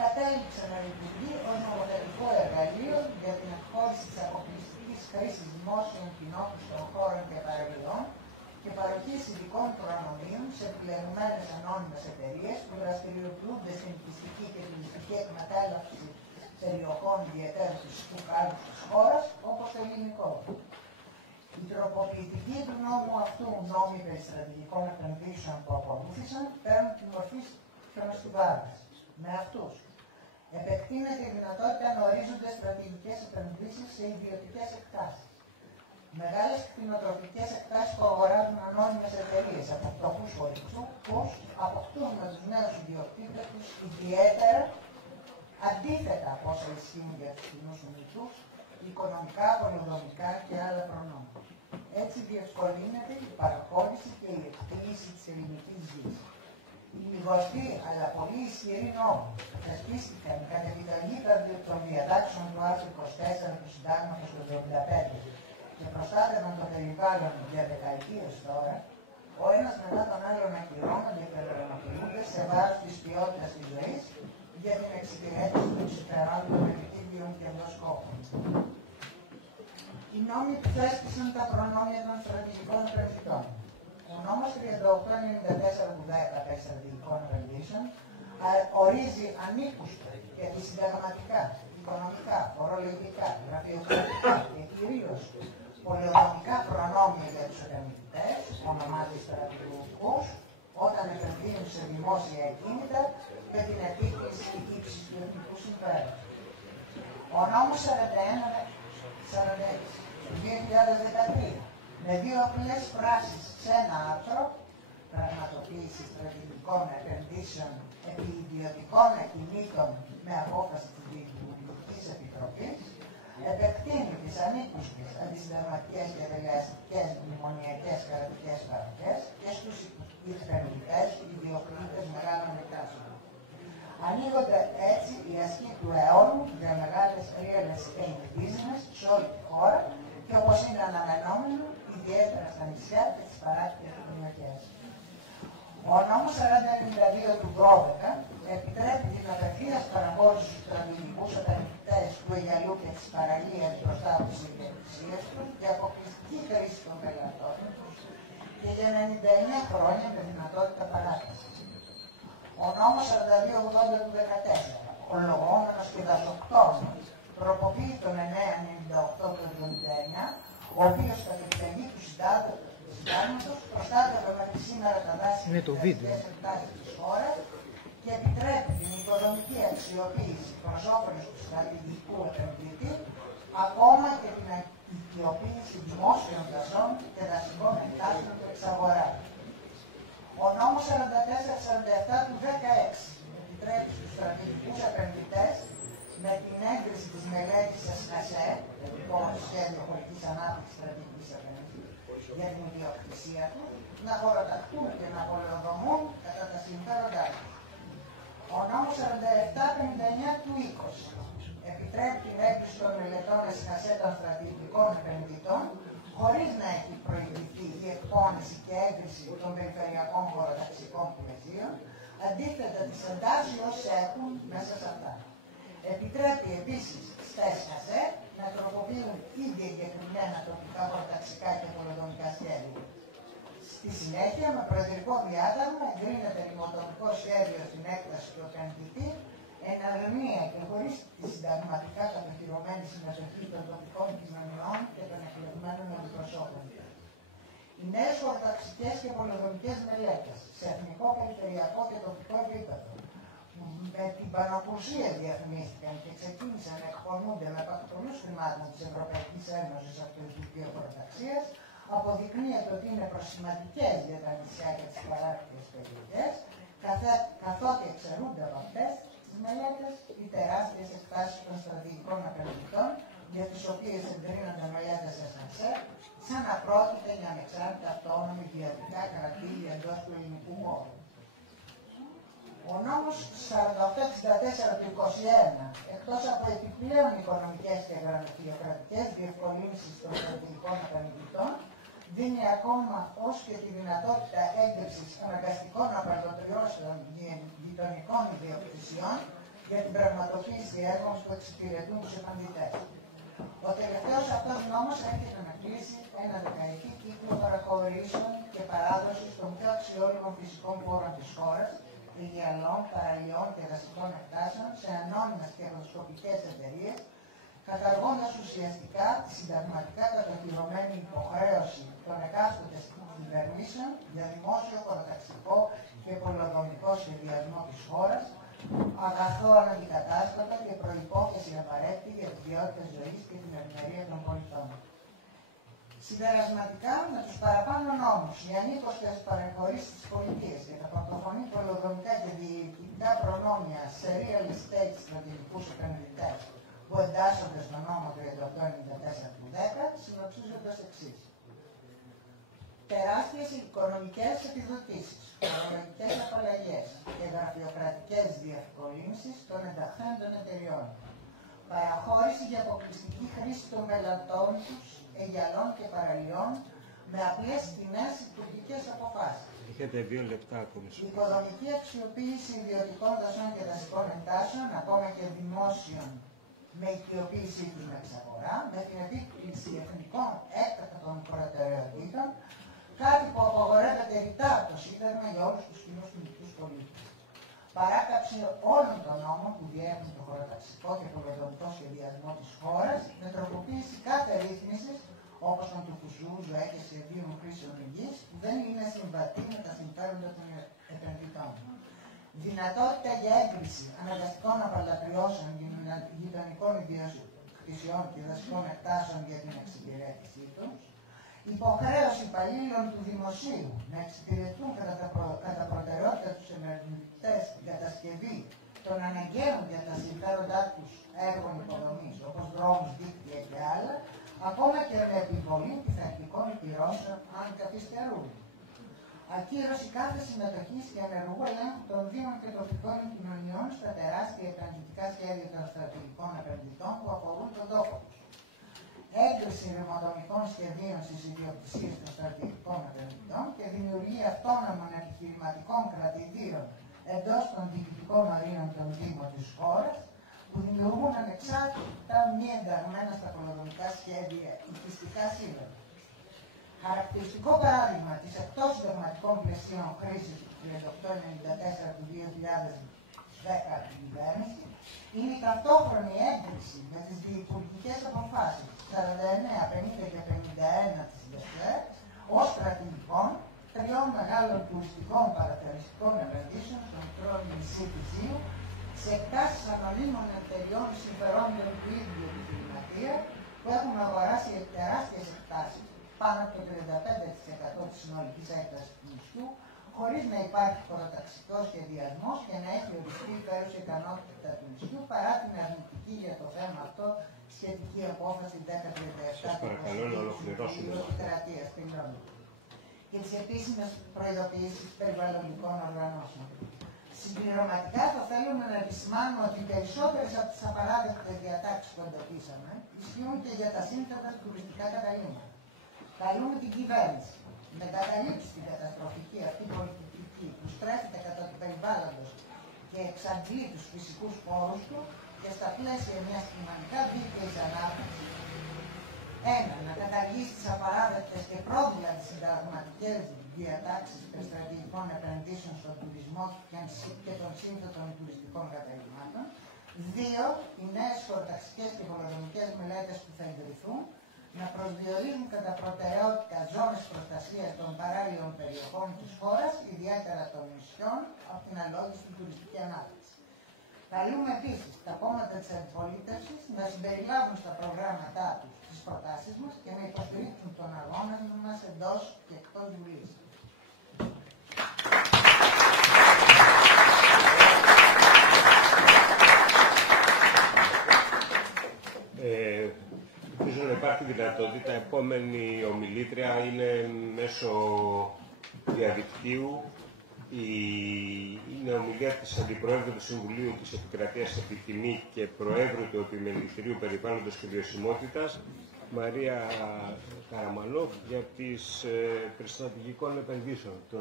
κατέληξε να λειτουργεί ως νομοθετικό εργαλείο για την εκχώρηση της αποκλειστικής χρήσης δημόσιων κοινόχρηστων χώρων και παραγωγών και παροχής ειδικών προνομίων σε επιλεγμένες ανώνυμες εταιρείες που δραστηριοποιούνται στην οικιστική και τουριστική εκμετάλλευση περιοχών ιδιαίτερα φυσικού κάλου της χώρας, όπως το ελληνικό. Η τροποποιητική του νόμου αυτού νόμοι περί στρατηγικών επενδύσεων που ακολούθησαν παίρνουν τη μορφή χιονοστιβάδας. Με αυτούς επεκτείνεται η δυνατότητα να ορίζονται στρατηγικές επενδύσεις σε ιδιωτικές εκτάσεις. Μεγάλες κτηνοτροφικές εκτάσεις που αγοράζουν ανώνυμες εταιρείες από φτωχούς χωρικούς αποκτούν με τους νέους ιδιοκτήτες τους ιδιαίτερα αντίθετα από όσα ισχύουν για τους κοινούς μισθούς, οικονομικά, πολεοδομικά και άλλα προνόμια. Έτσι διευκολύνεται η παραχώρηση και η εκτίμηση της ελληνικής γης. Οι λιγοστοί αλλά πολύ ισχυροί νόμοι θεσπίστηκαν κατ' επιταγή των διατάξεων του άρθρου 24 του Συντάγματος του 1975 και προστάτευαν το περιβάλλον για δεκαετίες τώρα, ο ένας μετά τον άλλον ακυρώνονται και περιλαμβάνονται σε βάρος της ποιότητας της ζωής για την εξυπηρέτηση των συμφερόντων επιτύχειων και εντός σκόπων. Οι νόμοι που θέσπισαν τα προνόμια των στρατηγικών επενδυτών. Ο νόμος 3894 του 10 των στρατηγικών επενδύσεων ορίζει ανήκουστα και επισυνταγματικά, οικονομικά, φορολογικά, γραφειοκρατικά και κυρίως πολεοδομικά προνόμια για τους επενδυτές, ονομάζονται στρατηγικούς, όταν επενδύουν σε δημόσια ακίνητα με την επίκληση ύψης του εθνικού συμφέροντος. Ο νόμος 4146 του 2013 με δύο απλές φράσεις σε ένα άρθρο, πραγματοποίηση στρατηγικών επενδύσεων επί ιδιωτικών ακινήτων με απόφαση της Διοικητικής Επιτροπής, επεκτείνει τις ανήκουστες, αντισυνταγματικές και τελεαστικές μνημονιακές κρατικές παροχές και στους οι επενδυτές και οι ιδιοκτήτες μεγάλων εκτάσεων. Ανοίγονται έτσι οι ασκοί του αιώνου για μεγάλες real estate business σε όλη τη χώρα και όπως είναι αναμενόμενο, ιδιαίτερα στα νησιά και τις παράκτιες περιοχές. Ο νόμος 4092 του 12 επιτρέπει την απευθείας παραχώρηση στους στρατηγικούς επενδυτές του Αιγιαλού και της παραλίας μπροστά από τις ιδιοκτησίες τους και αποκλειστική χρήση των πελατών τους και για 99 χρόνια με δυνατότητα παράτασης. Ο νόμος 4280 του 14, ο λογόμενος και δασοκτόνος, τροποποιεί τον 998 του 79, ο οποίος κατά επιταγή του συντάγματος προστάτευε μέχρι σήμερα τα δάση και τις εκτάσεις της χώρας και επιτρέπει την οικονομική αξιοποίηση προσώπων του στρατηγικού επενδυτή, ακόμα και την οικειοποίηση δημόσιων δασών και δασικών εκτάσεων του εξαγορά. Ο νόμος 4447 του 16 επιτρέπει στους στρατηγικούς επενδυτές με την έγκριση της μελέτης ΕΣΚΑΣΕ, λοιπόν σχέδιο χωρικής ανάπτυξης στρατηγικής επενδυτής για την ιδιοκτησία του, να χωροτακτούν και να πολεοδομούν κατά τα συμφέροντά τους. Ο νόμος 4759 του 20 επιτρέπει την έγκριση των μελετών ΕΣΚΑΣΕ των στρατηγικών επενδυτών χωρίς να έχει προηγηθεί η εκπόνηση και έγκριση των περιφερειακών χωροταξικών πλαισίων, αντίθετα τις εντάσεις όσοι έχουν μέσα σε αυτά. Επιτρέπει επίσης στα ΕΣΚΑΣΕ να τροποποιούν ήδη εγκεκριμένα τοπικά χωροταξικά και πολεοδομικά σχέδια. Στη συνέχεια, με προεδρικό διάταγμα, εγκρίνεται λιμοτοπικό σχέδιο στην έκταση του επενδυτή, εν αγωνία και χωρίς τη συνταγματικά κατοχυρωμένη συμμετοχή των τοπικών κοινωνιών και των εκλεγμένων αντιπροσώπων. Οι νέες χωροταξικές και πολεοδομικές μελέτες σε εθνικό, περιφερειακό και τοπικό επίπεδο, με την πανοπουσία διαφημίστηκαν και ξεκίνησαν να εκπονούνται με πακτολούς χρημάτων της Ευρωπαϊκής Ένωσης από το Υπουργείο Χωροταξίας, αποδεικνύεται ότι είναι προσημαντικές για τα νησιά και τις παράκτιες περιοχές, καθότι εξαιρούνται από αυτές τις μελέτες οι τεράστιες εκτάσεις των στρατηγικών επενδυτών, για τις οποίες εγκρίνονται μελέτες ΕΣΑΣΕ, σαν να πρόκειται για ανεξάρτητα αυτόνομη ιδιωτικά κρατήρια εντός του ελληνικού χώρου. Ο νόμος 4864 του 21, εκτός από επιπλέον οικονομικές και γραφειοκρατικές διευκολύνσεις των στρατηγικών επενδυτών, δίνει ακόμα ως και τη δυνατότητα έγκρισης αναγκαστικών απαρτοτριώσεων γειτονικών ιδιοκτησιών για την πραγματοποίηση έργων που εξυπηρετούν τους επενδυτές. Ο τελευταίος αυτός νόμος έρχεται να κλείσει ένα δεκαετή κύκλο παραχωρήσεων και παράδοσης των πιο αξιόλογων φυσικών πόρων της χώρας, υγιαλών, παραλιών και δασικών εκτάσεων σε ανώνυμες και κερδοσκοπικές εταιρείες, καταργώντας ουσιαστικά τη συνταγματικά κατοχυρωμένη υποχρέωση των εκάστοτε κυβερνήσεων για δημόσιο, χωροταξικό και πολεοδομικό σχεδιασμό της χώρας, αγαθό αναντικατάστατα και προϋπόθεση απαραίτητη για την ποιότητα ζωής και την ευημερία των πολιτών. Συμπερασματικά, με τους παραπάνω νόμους, οι ανήκοστες παραχωρήσεις της πολιτείας και τα πρωτοφανή πολεοδομικά και διοικητικά προνόμια σε real estate στρατηγικούς επενδυτές που εντάσσονται στον νόμο 3894 του 10, συνοψίζονται ως εξής. Τεράστιες οικονομικές επιδοτήσεις, φορολογικές απαλλαγές και γραφειοκρατικές διευκολύνσεις των ενταχθέντων εταιριών. Παραχώρηση για αποκλειστική χρήση των πελατών τους, αιγιαλών και παραλιών, με απλές κοινές λειτουργικές αποφάσεις. Έχετε 2 λεπτά ακόμη. Οικοδομική αξιοποίηση ιδιωτικών δασών και δασικών εκτάσεων, ακόμα και δημόσιων, με οικειοποίησή τους με εξαγορά, με την επίκληση εθνικών έκτακτων προτεραιοτήτων, κάτι που απαγορεύεται ρητά από το Σύνταγμα για όλους τους κοινούς πολίτες. Παράκαψη όλων των νόμων που διέπουν το χωροταξικό και πολεοδομικό σχεδιασμό της χώρας, με τροποποίηση κάθε ρύθμισης, όπως τον του Φουσού, ΖΟΕ και σχεδίων χρήσεων υγιής, που δεν είναι συμβατή με τα συμφέροντα των επενδυτών. Δυνατότητα για έγκριση αναγκαστικών απαλατριώσεων γειτονικών ιδιοκτησιών και δασικών εκτάσεων για την εξυπηρέτησή τους. Υποχρέωση υπαλλήλων του δημοσίου να εξυπηρετούν κατά προτεραιότητα τους επενδυτές στην κατασκευή των αναγκαίων για τα συμφέροντά τους έργων υποδομής, όπως δρόμους, δίκτυα και άλλα, ακόμα και με επιβολή πειθαρχικών κυρώσεων αν καθυστερούν. Ακύρωση κάθε συμμετοχή και ενεργού ελέγχου των δήμων και τοπικών κοινωνιών στα τεράστια επενδυτικά σχέδια των στρατηγικών επενδυτών που αφορούν τον τόπο του. Έγκριση ρημοδομικών σχεδίων στις ιδιοκτησίες των στρατηγικών επενδυτών και δημιουργία αυτόνομων επιχειρηματικών κρατηδίων εντός των διοικητικών ορίων των δήμων της χώρας, που δημιουργούν ανεξάρτητα μη ενταγμένα στα πολεοδομικά σχέδια οικιστικά σύλλογα. Χαρακτηριστικό παράδειγμα της εκτός συνταγματικών πλαισίων χρήσης του 3894 του 2010 κυβέρνηση είναι η ταυτόχρονη έγκριση με τις διυπουργικές αποφάσεις 49, 50 και 51 της ΔΕΣΕ ως στρατηγικών τριών μεγάλων τουριστικών παραθεριστικών επενδύσεων στο μικρό νησί της Ζήου σε εκτάσεις αναλύμων εταιριών συμφερόντων του ίδιου επιχειρηματία που έχουν αγοράσει τεράστιες εκτάσεις πάνω από το 35% της συνολικής έκτασης του νησιού, χωρίς να υπάρχει χωροταξικός σχεδιασμός και να έχει οριστεί η φέρουσα ικανότητα του νησιού παρά την αρνητική για το θέμα αυτό σχετική απόφαση 1037 του Κρατίας και τις επίσημες προειδοποιήσεις περιβαλλοντικών οργανώσεων. Συμπληρωματικά θα θέλουμε να επισημάνουμε ότι οι περισσότερες από τις απαράδεκτες διατάξεις που εντοπίσαμε ισχύουν και για τα σύνθετα τουριστικά καταλήμματα. Καλούμε την κυβέρνηση να καταλήψει την καταστροφική αυτή πολιτική που στρέφεται κατά του περιβάλλοντος και εξαντλεί τους φυσικούς πόρους του και στα πλαίσια μιας κλιματικά δίκαιης ανάπτυξης. 1. Να καταργήσει τις απαράδεκτες και πρόδειλα τις συνταγματικές διατάξεις περιστρατηγικών επενδύσεων στον τουρισμό και των σύνθετων τουριστικών καταλυμάτων. 2. Οι νέες χωροταξικές και πολεοδομικές μελέτες που θα εγκριθούν να προσδιορίζουν κατά προτεραιότητα ζώνες προστασίας των παράλληλων περιοχών της χώρας, ιδιαίτερα των νησιών, από την αλόγιστη τουριστική ανάπτυξη. Καλούμε επίσης τα κόμματα της αντιπολίτευσης να συμπεριλάβουν στα προγράμματά τους τις προτάσεις μας και να υποστηρίξουν τον αγώνα μας εντός και εκτός Βουλής. Ελπίζω να υπάρχει δυνατότητα. Επόμενη ομιλήτρια είναι μέσω διαδικτύου. Είναι ομιλία της Αντιπροέδρου του Συμβουλίου της Επικρατείας Επιτιμή και Προέδρου του Επιμελητηρίου Περιβάλλοντος και Βιωσιμότητας, Μαρία Καραμανόφ, για τις περιστρατηγικών επενδύσεων. Την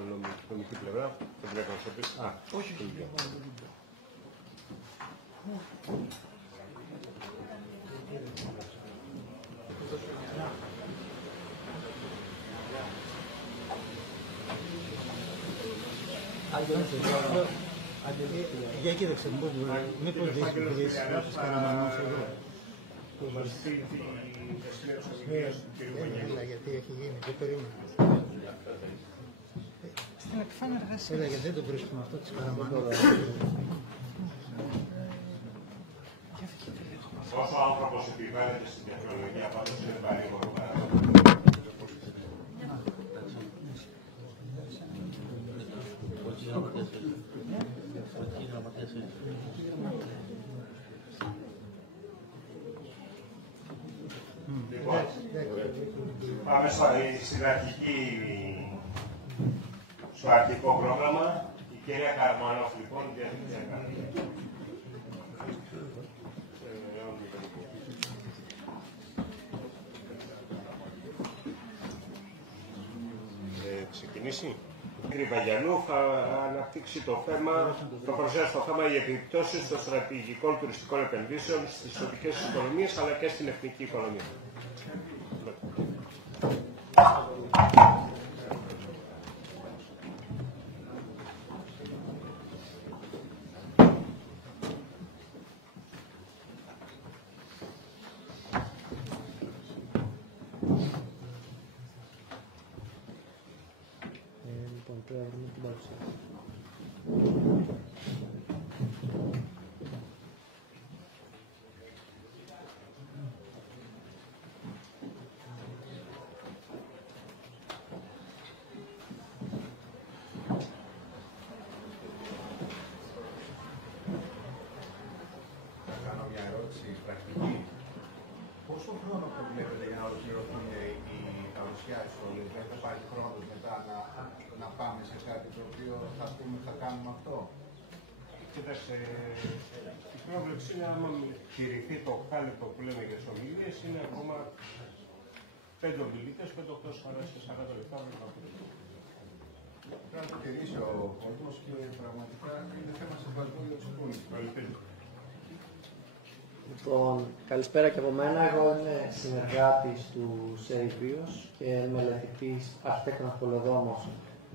νομική πλευρά. Δεν πρέπει να σε πει. Όχι. Για κοίταξε, μήπως βρεις τους Καραμανούς εδώ. Γιατί έχει γίνει, δεν περίμενα. Στην επιφάνεια εργασία. Έλα, γιατί δεν το βρίσκουμε αυτό της Καραμανούς. Όσο ο άνθρωπος επιβάλλεται στην τεχνολογία, πάντως είναι παρήγορο παράδειγμα. Λοιπόν, πάμε στο αρχικό πρόγραμμα. Η κυρία Καραμανόφ, λοιπόν, ξεκινήσει. Κύριε Βαγιανού, θα αναπτύξει το θέμα, θα παρουσιάσει το θέμα οι επιπτώσεις των στρατηγικών τουριστικών επενδύσεων στις τοπικές οικονομίες αλλά και στην εθνική οικονομία. Πόσο χρόνο προβλέπετε για να ολοκληρωθούν οι παρουσιάσεις όλες, δεν θα υπάρχει χρόνος μετά να να πάμε σε κάτι το οποίο θα πούμε θα κάνουμε αυτό? Κοίταξε, η πρόβλεψη είναι άμα κηρυχθεί το κάλυπτο που λέμε για τις ομιλίες, είναι ακόμα 5 ομιλητές, 5-8-40 λεπτά. Πρέπει να το τηρήσει ο κόσμος και πραγματικά είναι θέμα σεβασμού για τους υπόλοιπους. Λοιπόν, καλησπέρα και από μένα. Εγώ είμαι συνεργάτης του ΣΕΙΒΙΟΣ και μελετητής, αρχιτέκτονας Πολεοδόμος,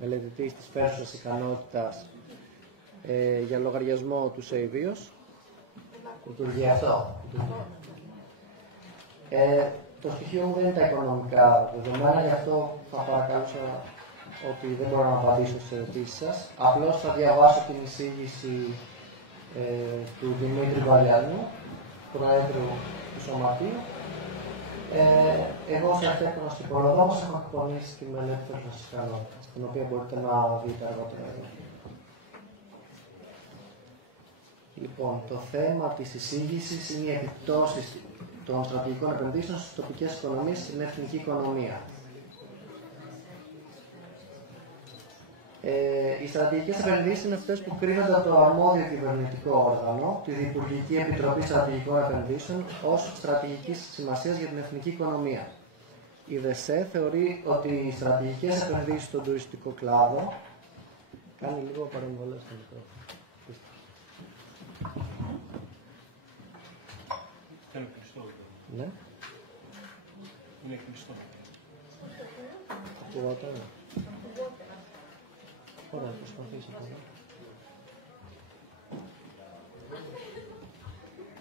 μελετητής της φέρουσας ικανότητας για λογαριασμό του ΣΕΙΒΙΟΣ. Λειτουργεί αυτό. Το στοιχείο μου δεν είναι τα οικονομικά δεδομένα, γι' αυτό θα παρακαλούσα ότι δεν μπορώ να απαντήσω στις ερωτήσεις σας. Απλώς θα διαβάσω την εισήγηση του Δημήτρη Βαλιανού, Προέδρου του Σωματείου. Εγώ, ως αρχιτέκτονας του Πολεοδόμος, έχω εκπονήσει τη μελέτη φέρουσας ικανότητας, την οποία μπορείτε να δείτε αργότερα εδώ. Λοιπόν, το θέμα της εισήγησης είναι οι επιπτώσεις των στρατηγικών επενδύσεων στις τοπικές οικονομίες και στην εθνική οικονομία. Οι στρατηγικές επενδύσεις είναι αυτές που κρίνονται από το αρμόδιο κυβερνητικό όργανο, τη Διυπουργική Επιτροπή Στρατηγικών Επενδύσεων, ως στρατηγικής σημασίας για την εθνική οικονομία. Η ΔΕΣΕ θεωρεί ότι οι στρατηγικές επενδύσεις στον τουριστικό κλάδο. Κάνει λίγο παρεμβολές στο μικρόφωνο. Είναι κλειστό. Ναι. Είναι κλειστό. Ακουγόταν. Ωραία, προσπαθήσω.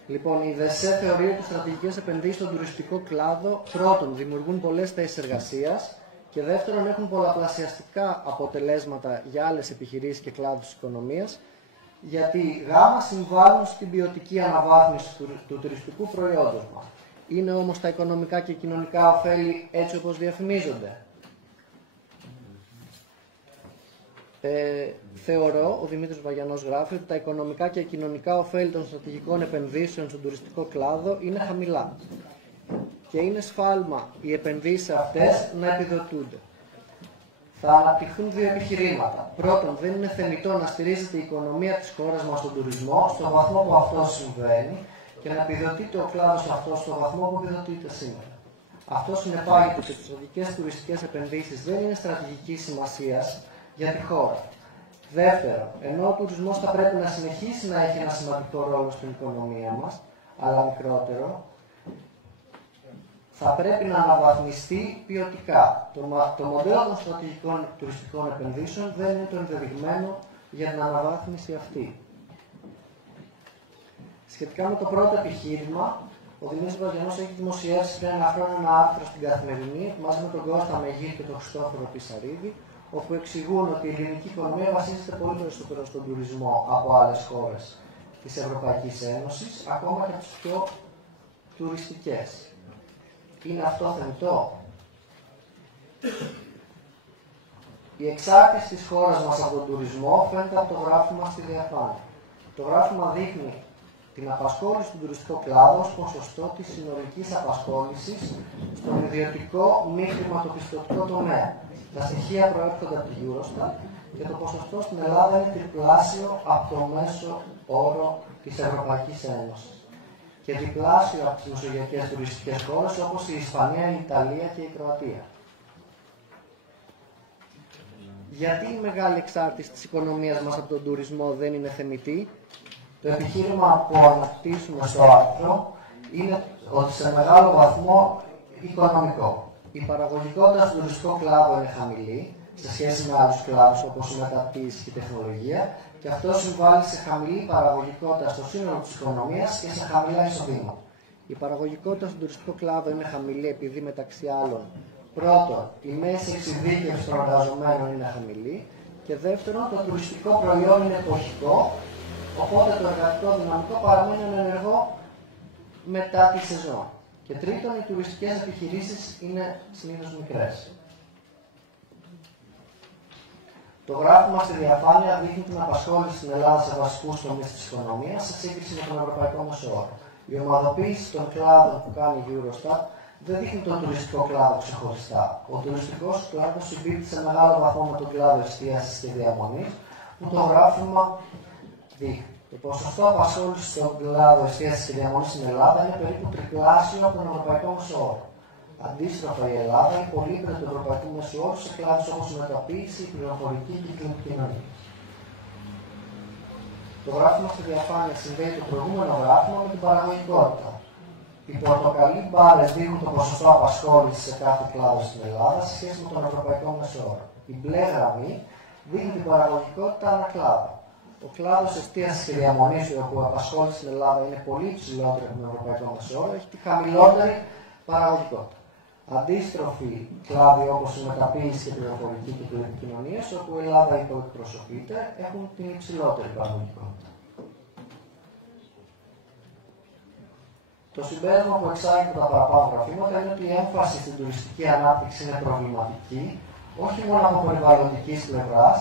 Λοιπόν, η ΔΕΣΕ θεωρεί ότι οι στρατηγικές επενδύσεις στον τουριστικό κλάδο πρώτον δημιουργούν πολλές θέσεις εργασίας και δεύτερον έχουν πολλαπλασιαστικά αποτελέσματα για άλλες επιχειρήσεις και κλάδους της οικονομίας, γιατί γάμα συμβάλλουν στην ποιοτική αναβάθμιση του τουριστικού προϊόντος μας. Είναι όμως τα οικονομικά και κοινωνικά ωφέλη έτσι όπως διαφημίζονται? Θεωρώ, ο Δημήτρης Βαγιανός γράφει, ότι τα οικονομικά και κοινωνικά ωφέλη των στρατηγικών επενδύσεων στον τουριστικό κλάδο είναι χαμηλά. Και είναι σφάλμα οι επενδύσεις αυτές να επιδοτούνται. Θα αναπτυχθούν δύο επιχειρήματα. Πρώτον, δεν είναι θεμιτό να στηρίζεται η οικονομία της χώρας μας στον τουρισμό στον βαθμό που αυτό συμβαίνει και να επιδοτείται ο κλάδος αυτός στον βαθμό που επιδοτείται σήμερα. Αυτό συνεπάγεται ότι οι στρατηγικές τουριστικές επενδύσεις δεν είναι στρατηγικής σημασίας για τη χώρα. Δεύτερον, ενώ ο τουρισμός θα πρέπει να συνεχίσει να έχει ένα σημαντικό ρόλο στην οικονομία μας, αλλά μικρότερο, θα πρέπει να αναβαθμιστεί ποιοτικά. Το μοντέλο των στρατηγικών τουριστικών επενδύσεων δεν είναι το ενδεδειγμένο για την αναβάθμιση αυτή. Σχετικά με το πρώτο επιχείρημα, ο Δημήτρης Βαγιανός έχει δημοσιεύσει πριν ένα χρόνο ένα άρθρο στην Καθημερινή μαζί με τον Κώστα Μεγή και τον Χριστόφορο Πισαρίδη, όπου εξηγούν ότι η ελληνική οικονομία βασίζεται πολύ περισσότερο στον τουρισμό από άλλες χώρες της Ευρωπαϊκής Ένωσης, ακόμα και τις πιο τουριστικές. Είναι αυτό θεμιτό? Η εξάρτηση της χώρας μας από τον τουρισμό φαίνεται από το γράφημα στη διαφάνεια. Το γράφημα δείχνει την απασχόληση του τουριστικού κλάδου ως ποσοστό της συνολικής απασχόλησης στον ιδιωτικό μη χρηματοπιστωτικό τομέα. Τα στοιχεία προέρχονται από τη Eurostat και το ποσοστό στην Ελλάδα είναι τριπλάσιο από το μέσο όρο της Ευρωπαϊκής Ένωσης και διπλάσιο από τις μεσογειακές τουριστικές χώρες όπως η Ισπανία, η Ιταλία και η Κροατία. Γιατί η μεγάλη εξάρτηση της οικονομίας μας από τον τουρισμό δεν είναι θεμιτή? Το επιχείρημα που αναπτύσσουμε στο άρθρο είναι ότι σε μεγάλο βαθμό οικονομικό. Η παραγωγικότητα στον τουριστικό κλάδο είναι χαμηλή σε σχέση με άλλους κλάδους όπως η μεταποίηση και η τεχνολογία και αυτό συμβάλλει σε χαμηλή παραγωγικότητα στο σύνολο της οικονομίας και σε χαμηλά εισοδήματα. Η παραγωγικότητα στον τουριστικό κλάδο είναι χαμηλή επειδή μεταξύ άλλων πρώτον η μέση εξειδίκευση των εργαζομένων είναι χαμηλή και δεύτερον το τουριστικό προϊόν είναι εποχικό, οπότε το εργατικό δυναμικό παραμένει ανενεργό μετά τη σεζόν. Και τρίτον, οι τουριστικές επιχειρήσεις είναι συνήθως μικρές. Το γράφημα στη διαφάνεια δείχνει την απασχόληση στην Ελλάδα σε βασικούς τομείς της οικονομίας σε σύγκριση με τον Ευρωπαϊκό Μεσόωρο. Η ομαδοποίηση των κλάδων που κάνει η Eurostat δεν δείχνει τον τουριστικό κλάδο ξεχωριστά. Ο τουριστικός κλάδος συμπίπτει σε μεγάλο βαθμό με τον κλάδο εστίασης και διαμονής, που το γράφημα δείχνει. Το ποσοστό απασχόλησης στον κλάδο εστίασης και διαμονής στην Ελλάδα είναι περίπου τριπλάσιο από τον ευρωπαϊκό μέσο όρο. Αντίστροφα, η Ελλάδα υπολείπεται του ευρωπαϊκού μέσου όρου σε κλάδους όπως η μεταποίηση, η πληροφορική και η τηλεπικοινωνία. Το γράφημα στη διαφάνεια συνδέει το προηγούμενο γράφημα με την παραγωγικότητα. Οι πορτοκαλί μπάρες δείχνουν το ποσοστό απασχόλησης σε κάθε κλάδο στην Ελλάδα σε σχέση με τον ευρωπαϊκό μέσο όρο. Η μπλε γραμμή δείχνει την παραγωγικότητα ανά κλάδο. Ο κλάδος εστίασης και διαμονής, όπου η απασχόληση στην Ελλάδα είναι πολύ υψηλότερη από τον ευρωπαϊκό μέσο όρο, έχει τη χαμηλότερη παραγωγικότητα. Αντίστροφοι κλάδοι όπως η μεταποίηση και η πληροφορική και οι τηλεπικοινωνίες, όπου η Ελλάδα υποεκπροσωπείται, έχουν την υψηλότερη παραγωγικότητα. Το συμπέρασμα που εξάγει τα παραπάνω γραφήματα είναι ότι η έμφαση στην τουριστική ανάπτυξη είναι προβληματική, όχι μόνο από περιβαλλοντικής πλευράς,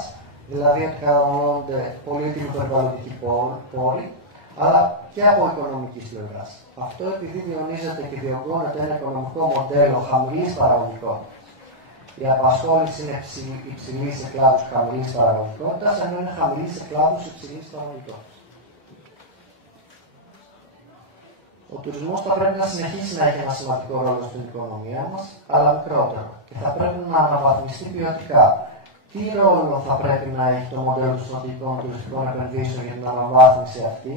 δηλαδή ότι καταναλώνονται πολύτιμοι περιβαλλοντικοί πόροι, αλλά και από οικονομικής πλευράς. Αυτό επειδή διονύζεται και διωγγώνεται ένα οικονομικό μοντέλο χαμηλής παραγωγικότητας. Η απασχόληση είναι υψηλή σε κλάδους χαμηλής παραγωγικότητας, ενώ είναι χαμηλή σε κλάδους υψηλής παραγωγικότητας. Ο τουρισμός θα πρέπει να συνεχίσει να έχει ένα σημαντικό ρόλο στην οικονομία μας, αλλά μικρότερο, και θα πρέπει να αναβαθμιστεί ποιοτικά. Τι ρόλο θα πρέπει να έχει το μοντέλο στρατηγικών τουριστικών επενδύσεων για την αναβάθμιση αυτή,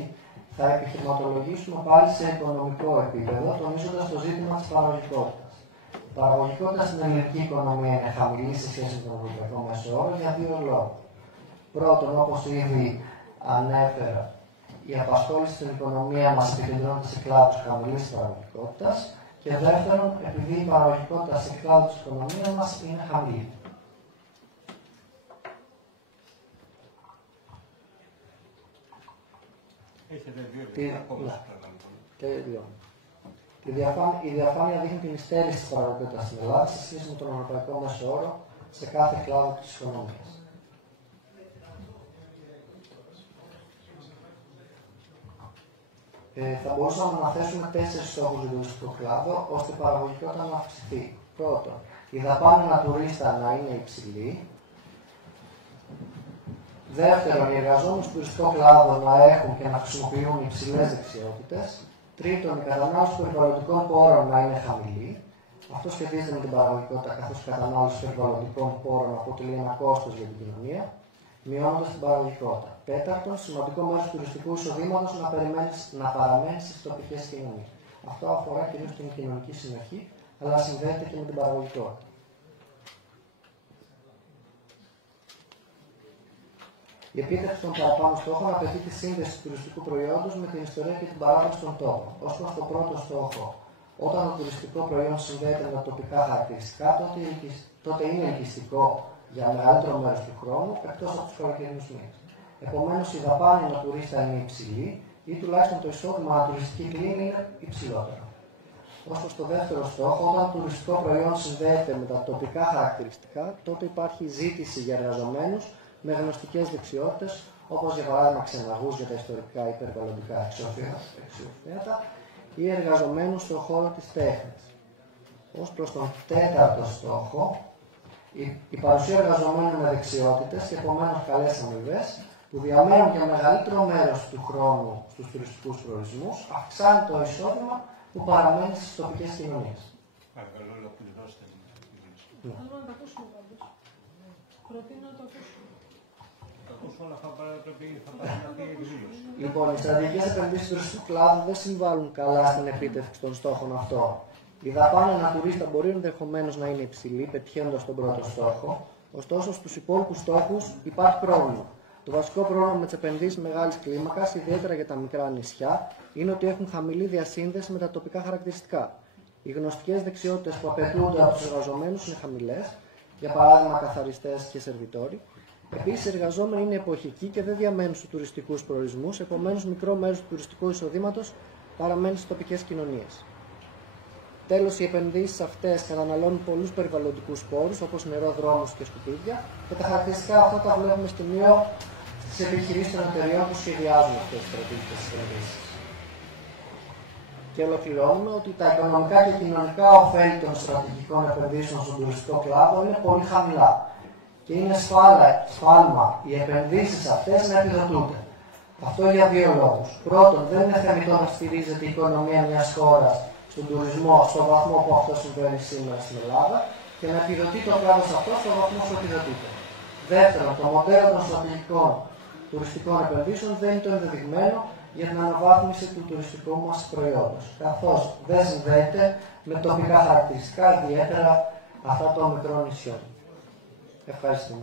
θα επιχειρηματολογήσουμε πάλι σε οικονομικό επίπεδο, τονίζοντας το ζήτημα της παραγωγικότητας. Η παραγωγικότητα στην ελληνική οικονομία είναι χαμηλή σε σχέση με τον ευρωπαϊκό μέσο όρο για δύο λόγους. Πρώτον, όπως ήδη ανέφερα, η απασχόληση στην οικονομία μας επικεντρώνεται σε κλάδους χαμηλής παραγωγικότητας, και δεύτερον, επειδή η παραγωγικότητα σε κλάδους της οικονομίας μας είναι χαμηλή. Έχετε δύο ακόμα. Η διαφάνεια δείχνει την υστέρηση της παραγωγικότητας στην Ελλάδα σε σχέση με τον ευρωπαϊκό μέσο όρο σε κάθε κλάδο της οικονομίας. Θα μπορούσαμε να θέσουμε 4 στόχους για τον τουριστικό κλάδο, ώστε η παραγωγικότητα να αυξηθεί. Πρώτον, η δαπάνη ανά τουρίστα να είναι υψηλή. Δεύτερον, οι εργαζόμενοι του τουριστικό κλάδο να έχουν και να χρησιμοποιούν υψηλές δεξιότητες. Τρίτον, η κατανάλωση περιβαλλοντικών πόρων να είναι χαμηλή. Αυτό σχετίζεται με την παραγωγικότητα, καθώς η κατανάλωση περιβαλλοντικών πόρων αποτελεί ένα κόστος για την κοινωνία, μειώνοντας την παραγωγικότητα. Τέταρτον, σημαντικό μέρος του τουριστικού εισοδήματος να παραμένει στις τοπικές κοινωνίες. Αυτό αφορά κυρίως την κοινωνική συνοχή, αλλά συνδέεται και με την παραγωγικότητα. Η επίτευξη των παραπάνω στόχων απαιτεί τη σύνδεση του τουριστικού προϊόντος με την ιστορία και την παράδοση των τόπων. Ως προς το πρώτο στόχο, όταν το τουριστικό προϊόν συνδέεται με τοπικά χαρακτηριστικά, τότε είναι ελκυστικό για μεγαλύτερο μέρος του χρόνου, εκτός από τους καλοκαιρινούς μήνες. Επομένως, η δαπάνη ανά τουρίστα είναι υψηλή, ή τουλάχιστον το εισόδημα ανά τουριστική κλίνη είναι υψηλότερο. Ως προς το δεύτερο στόχο, όταν το τουριστικό προϊόν συνδέεται με τα τοπικά χαρακτηριστικά, τότε υπάρχει ζήτηση για εργαζομένους με γνωστικές δεξιότητες, όπως για παράδειγμα ξεναγούς για τα ιστορικά ή περιβαλλοντικά αξιοθέατα ή εργαζομένους στον χώρο της τέχνης. Ως προς τον τέταρτο στόχο, η παρουσία εργαζομένων με δεξιότητες και επομένως καλές αμοιβές, που διαμένουν για μεγαλύτερο μέρος του χρόνου στους τουριστικούς προορισμούς, αυξάνει το εισόδημα που παραμένει στις τοπικές κοινωνίες. Παρακαλώ, ολοκληρώστε. Θέλω να τα ακούσουμε πάντως. Προτείνω να το ακούσουμε. Όλα αυτά πρέπει να πει εκδήλωση. Λοιπόν, οι στρατηγικές επενδύσεις του τουριστικού κλάδου δεν συμβάλλουν καλά στην επίτευξη των στόχων αυτών. Η δαπάνη ανά τουρίστα μπορεί ενδεχομένως να είναι υψηλή, πετυχαίνοντας τον πρώτο στόχο, ωστόσο στους υπόλοιπους στόχους υπάρχει πρόβλημα. Το βασικό πρόβλημα με τις επενδύσεις μεγάλης κλίμακας, ιδιαίτερα για τα μικρά νησιά, είναι ότι έχουν χαμηλή διασύνδεση με τα τοπικά χαρακτηριστικά. Οι γνωστικές δεξιότητες που απαιτούνται από τους εργαζομένους είναι χαμηλές, για παράδειγμα καθαριστές και σερβιτόροι. Επίσης, οι εργαζόμενοι είναι εποχικοί και δεν διαμένουν στους τουριστικούς προορισμούς, επομένως, μικρό μέρος του τουριστικού εισοδήματος παραμένει στις τοπικές κοινωνίες. Τέλος, οι επενδύσεις αυτές καταναλώνουν πολλούς περιβαλλοντικούς πόρους, όπως νερό, δρόμους και σκουπίδια, και τα χαρακτηριστικά αυτά τα βλέπουμε στο σημείο στις επιχειρήσεις των εταιριών που σχεδιάζουν αυτές τις στρατηγικές επενδύσεις. Και ολοκληρώνουμε ότι τα οικονομικά και κοινωνικά ωφέλη των στρατηγικών επενδύσεων στον τουριστικό κλάδο είναι πολύ χαμηλά. Και είναι σφάλμα οι επενδύσεις αυτές να επιδοτούνται. Αυτό για δύο λόγους. Πρώτον, δεν είναι θεμιτό να στηρίζεται η οικονομία μιας χώρας στον τουρισμό στον βαθμό που αυτό συμβαίνει σήμερα στην Ελλάδα και να επιδοτεί το κράτος αυτό στον βαθμό που επιδοτείται. Δεύτερον, το μοντέλο των στρατηγικών τουριστικών επενδύσεων δεν είναι το ενδεδειγμένο για την αναβάθμιση του τουριστικού μας προϊόντος, καθώς δεν συνδέεται με τοπικά χαρακτηριστικά, ιδιαίτερα αυτά των μικρών νησιών. Ευχαριστούμε.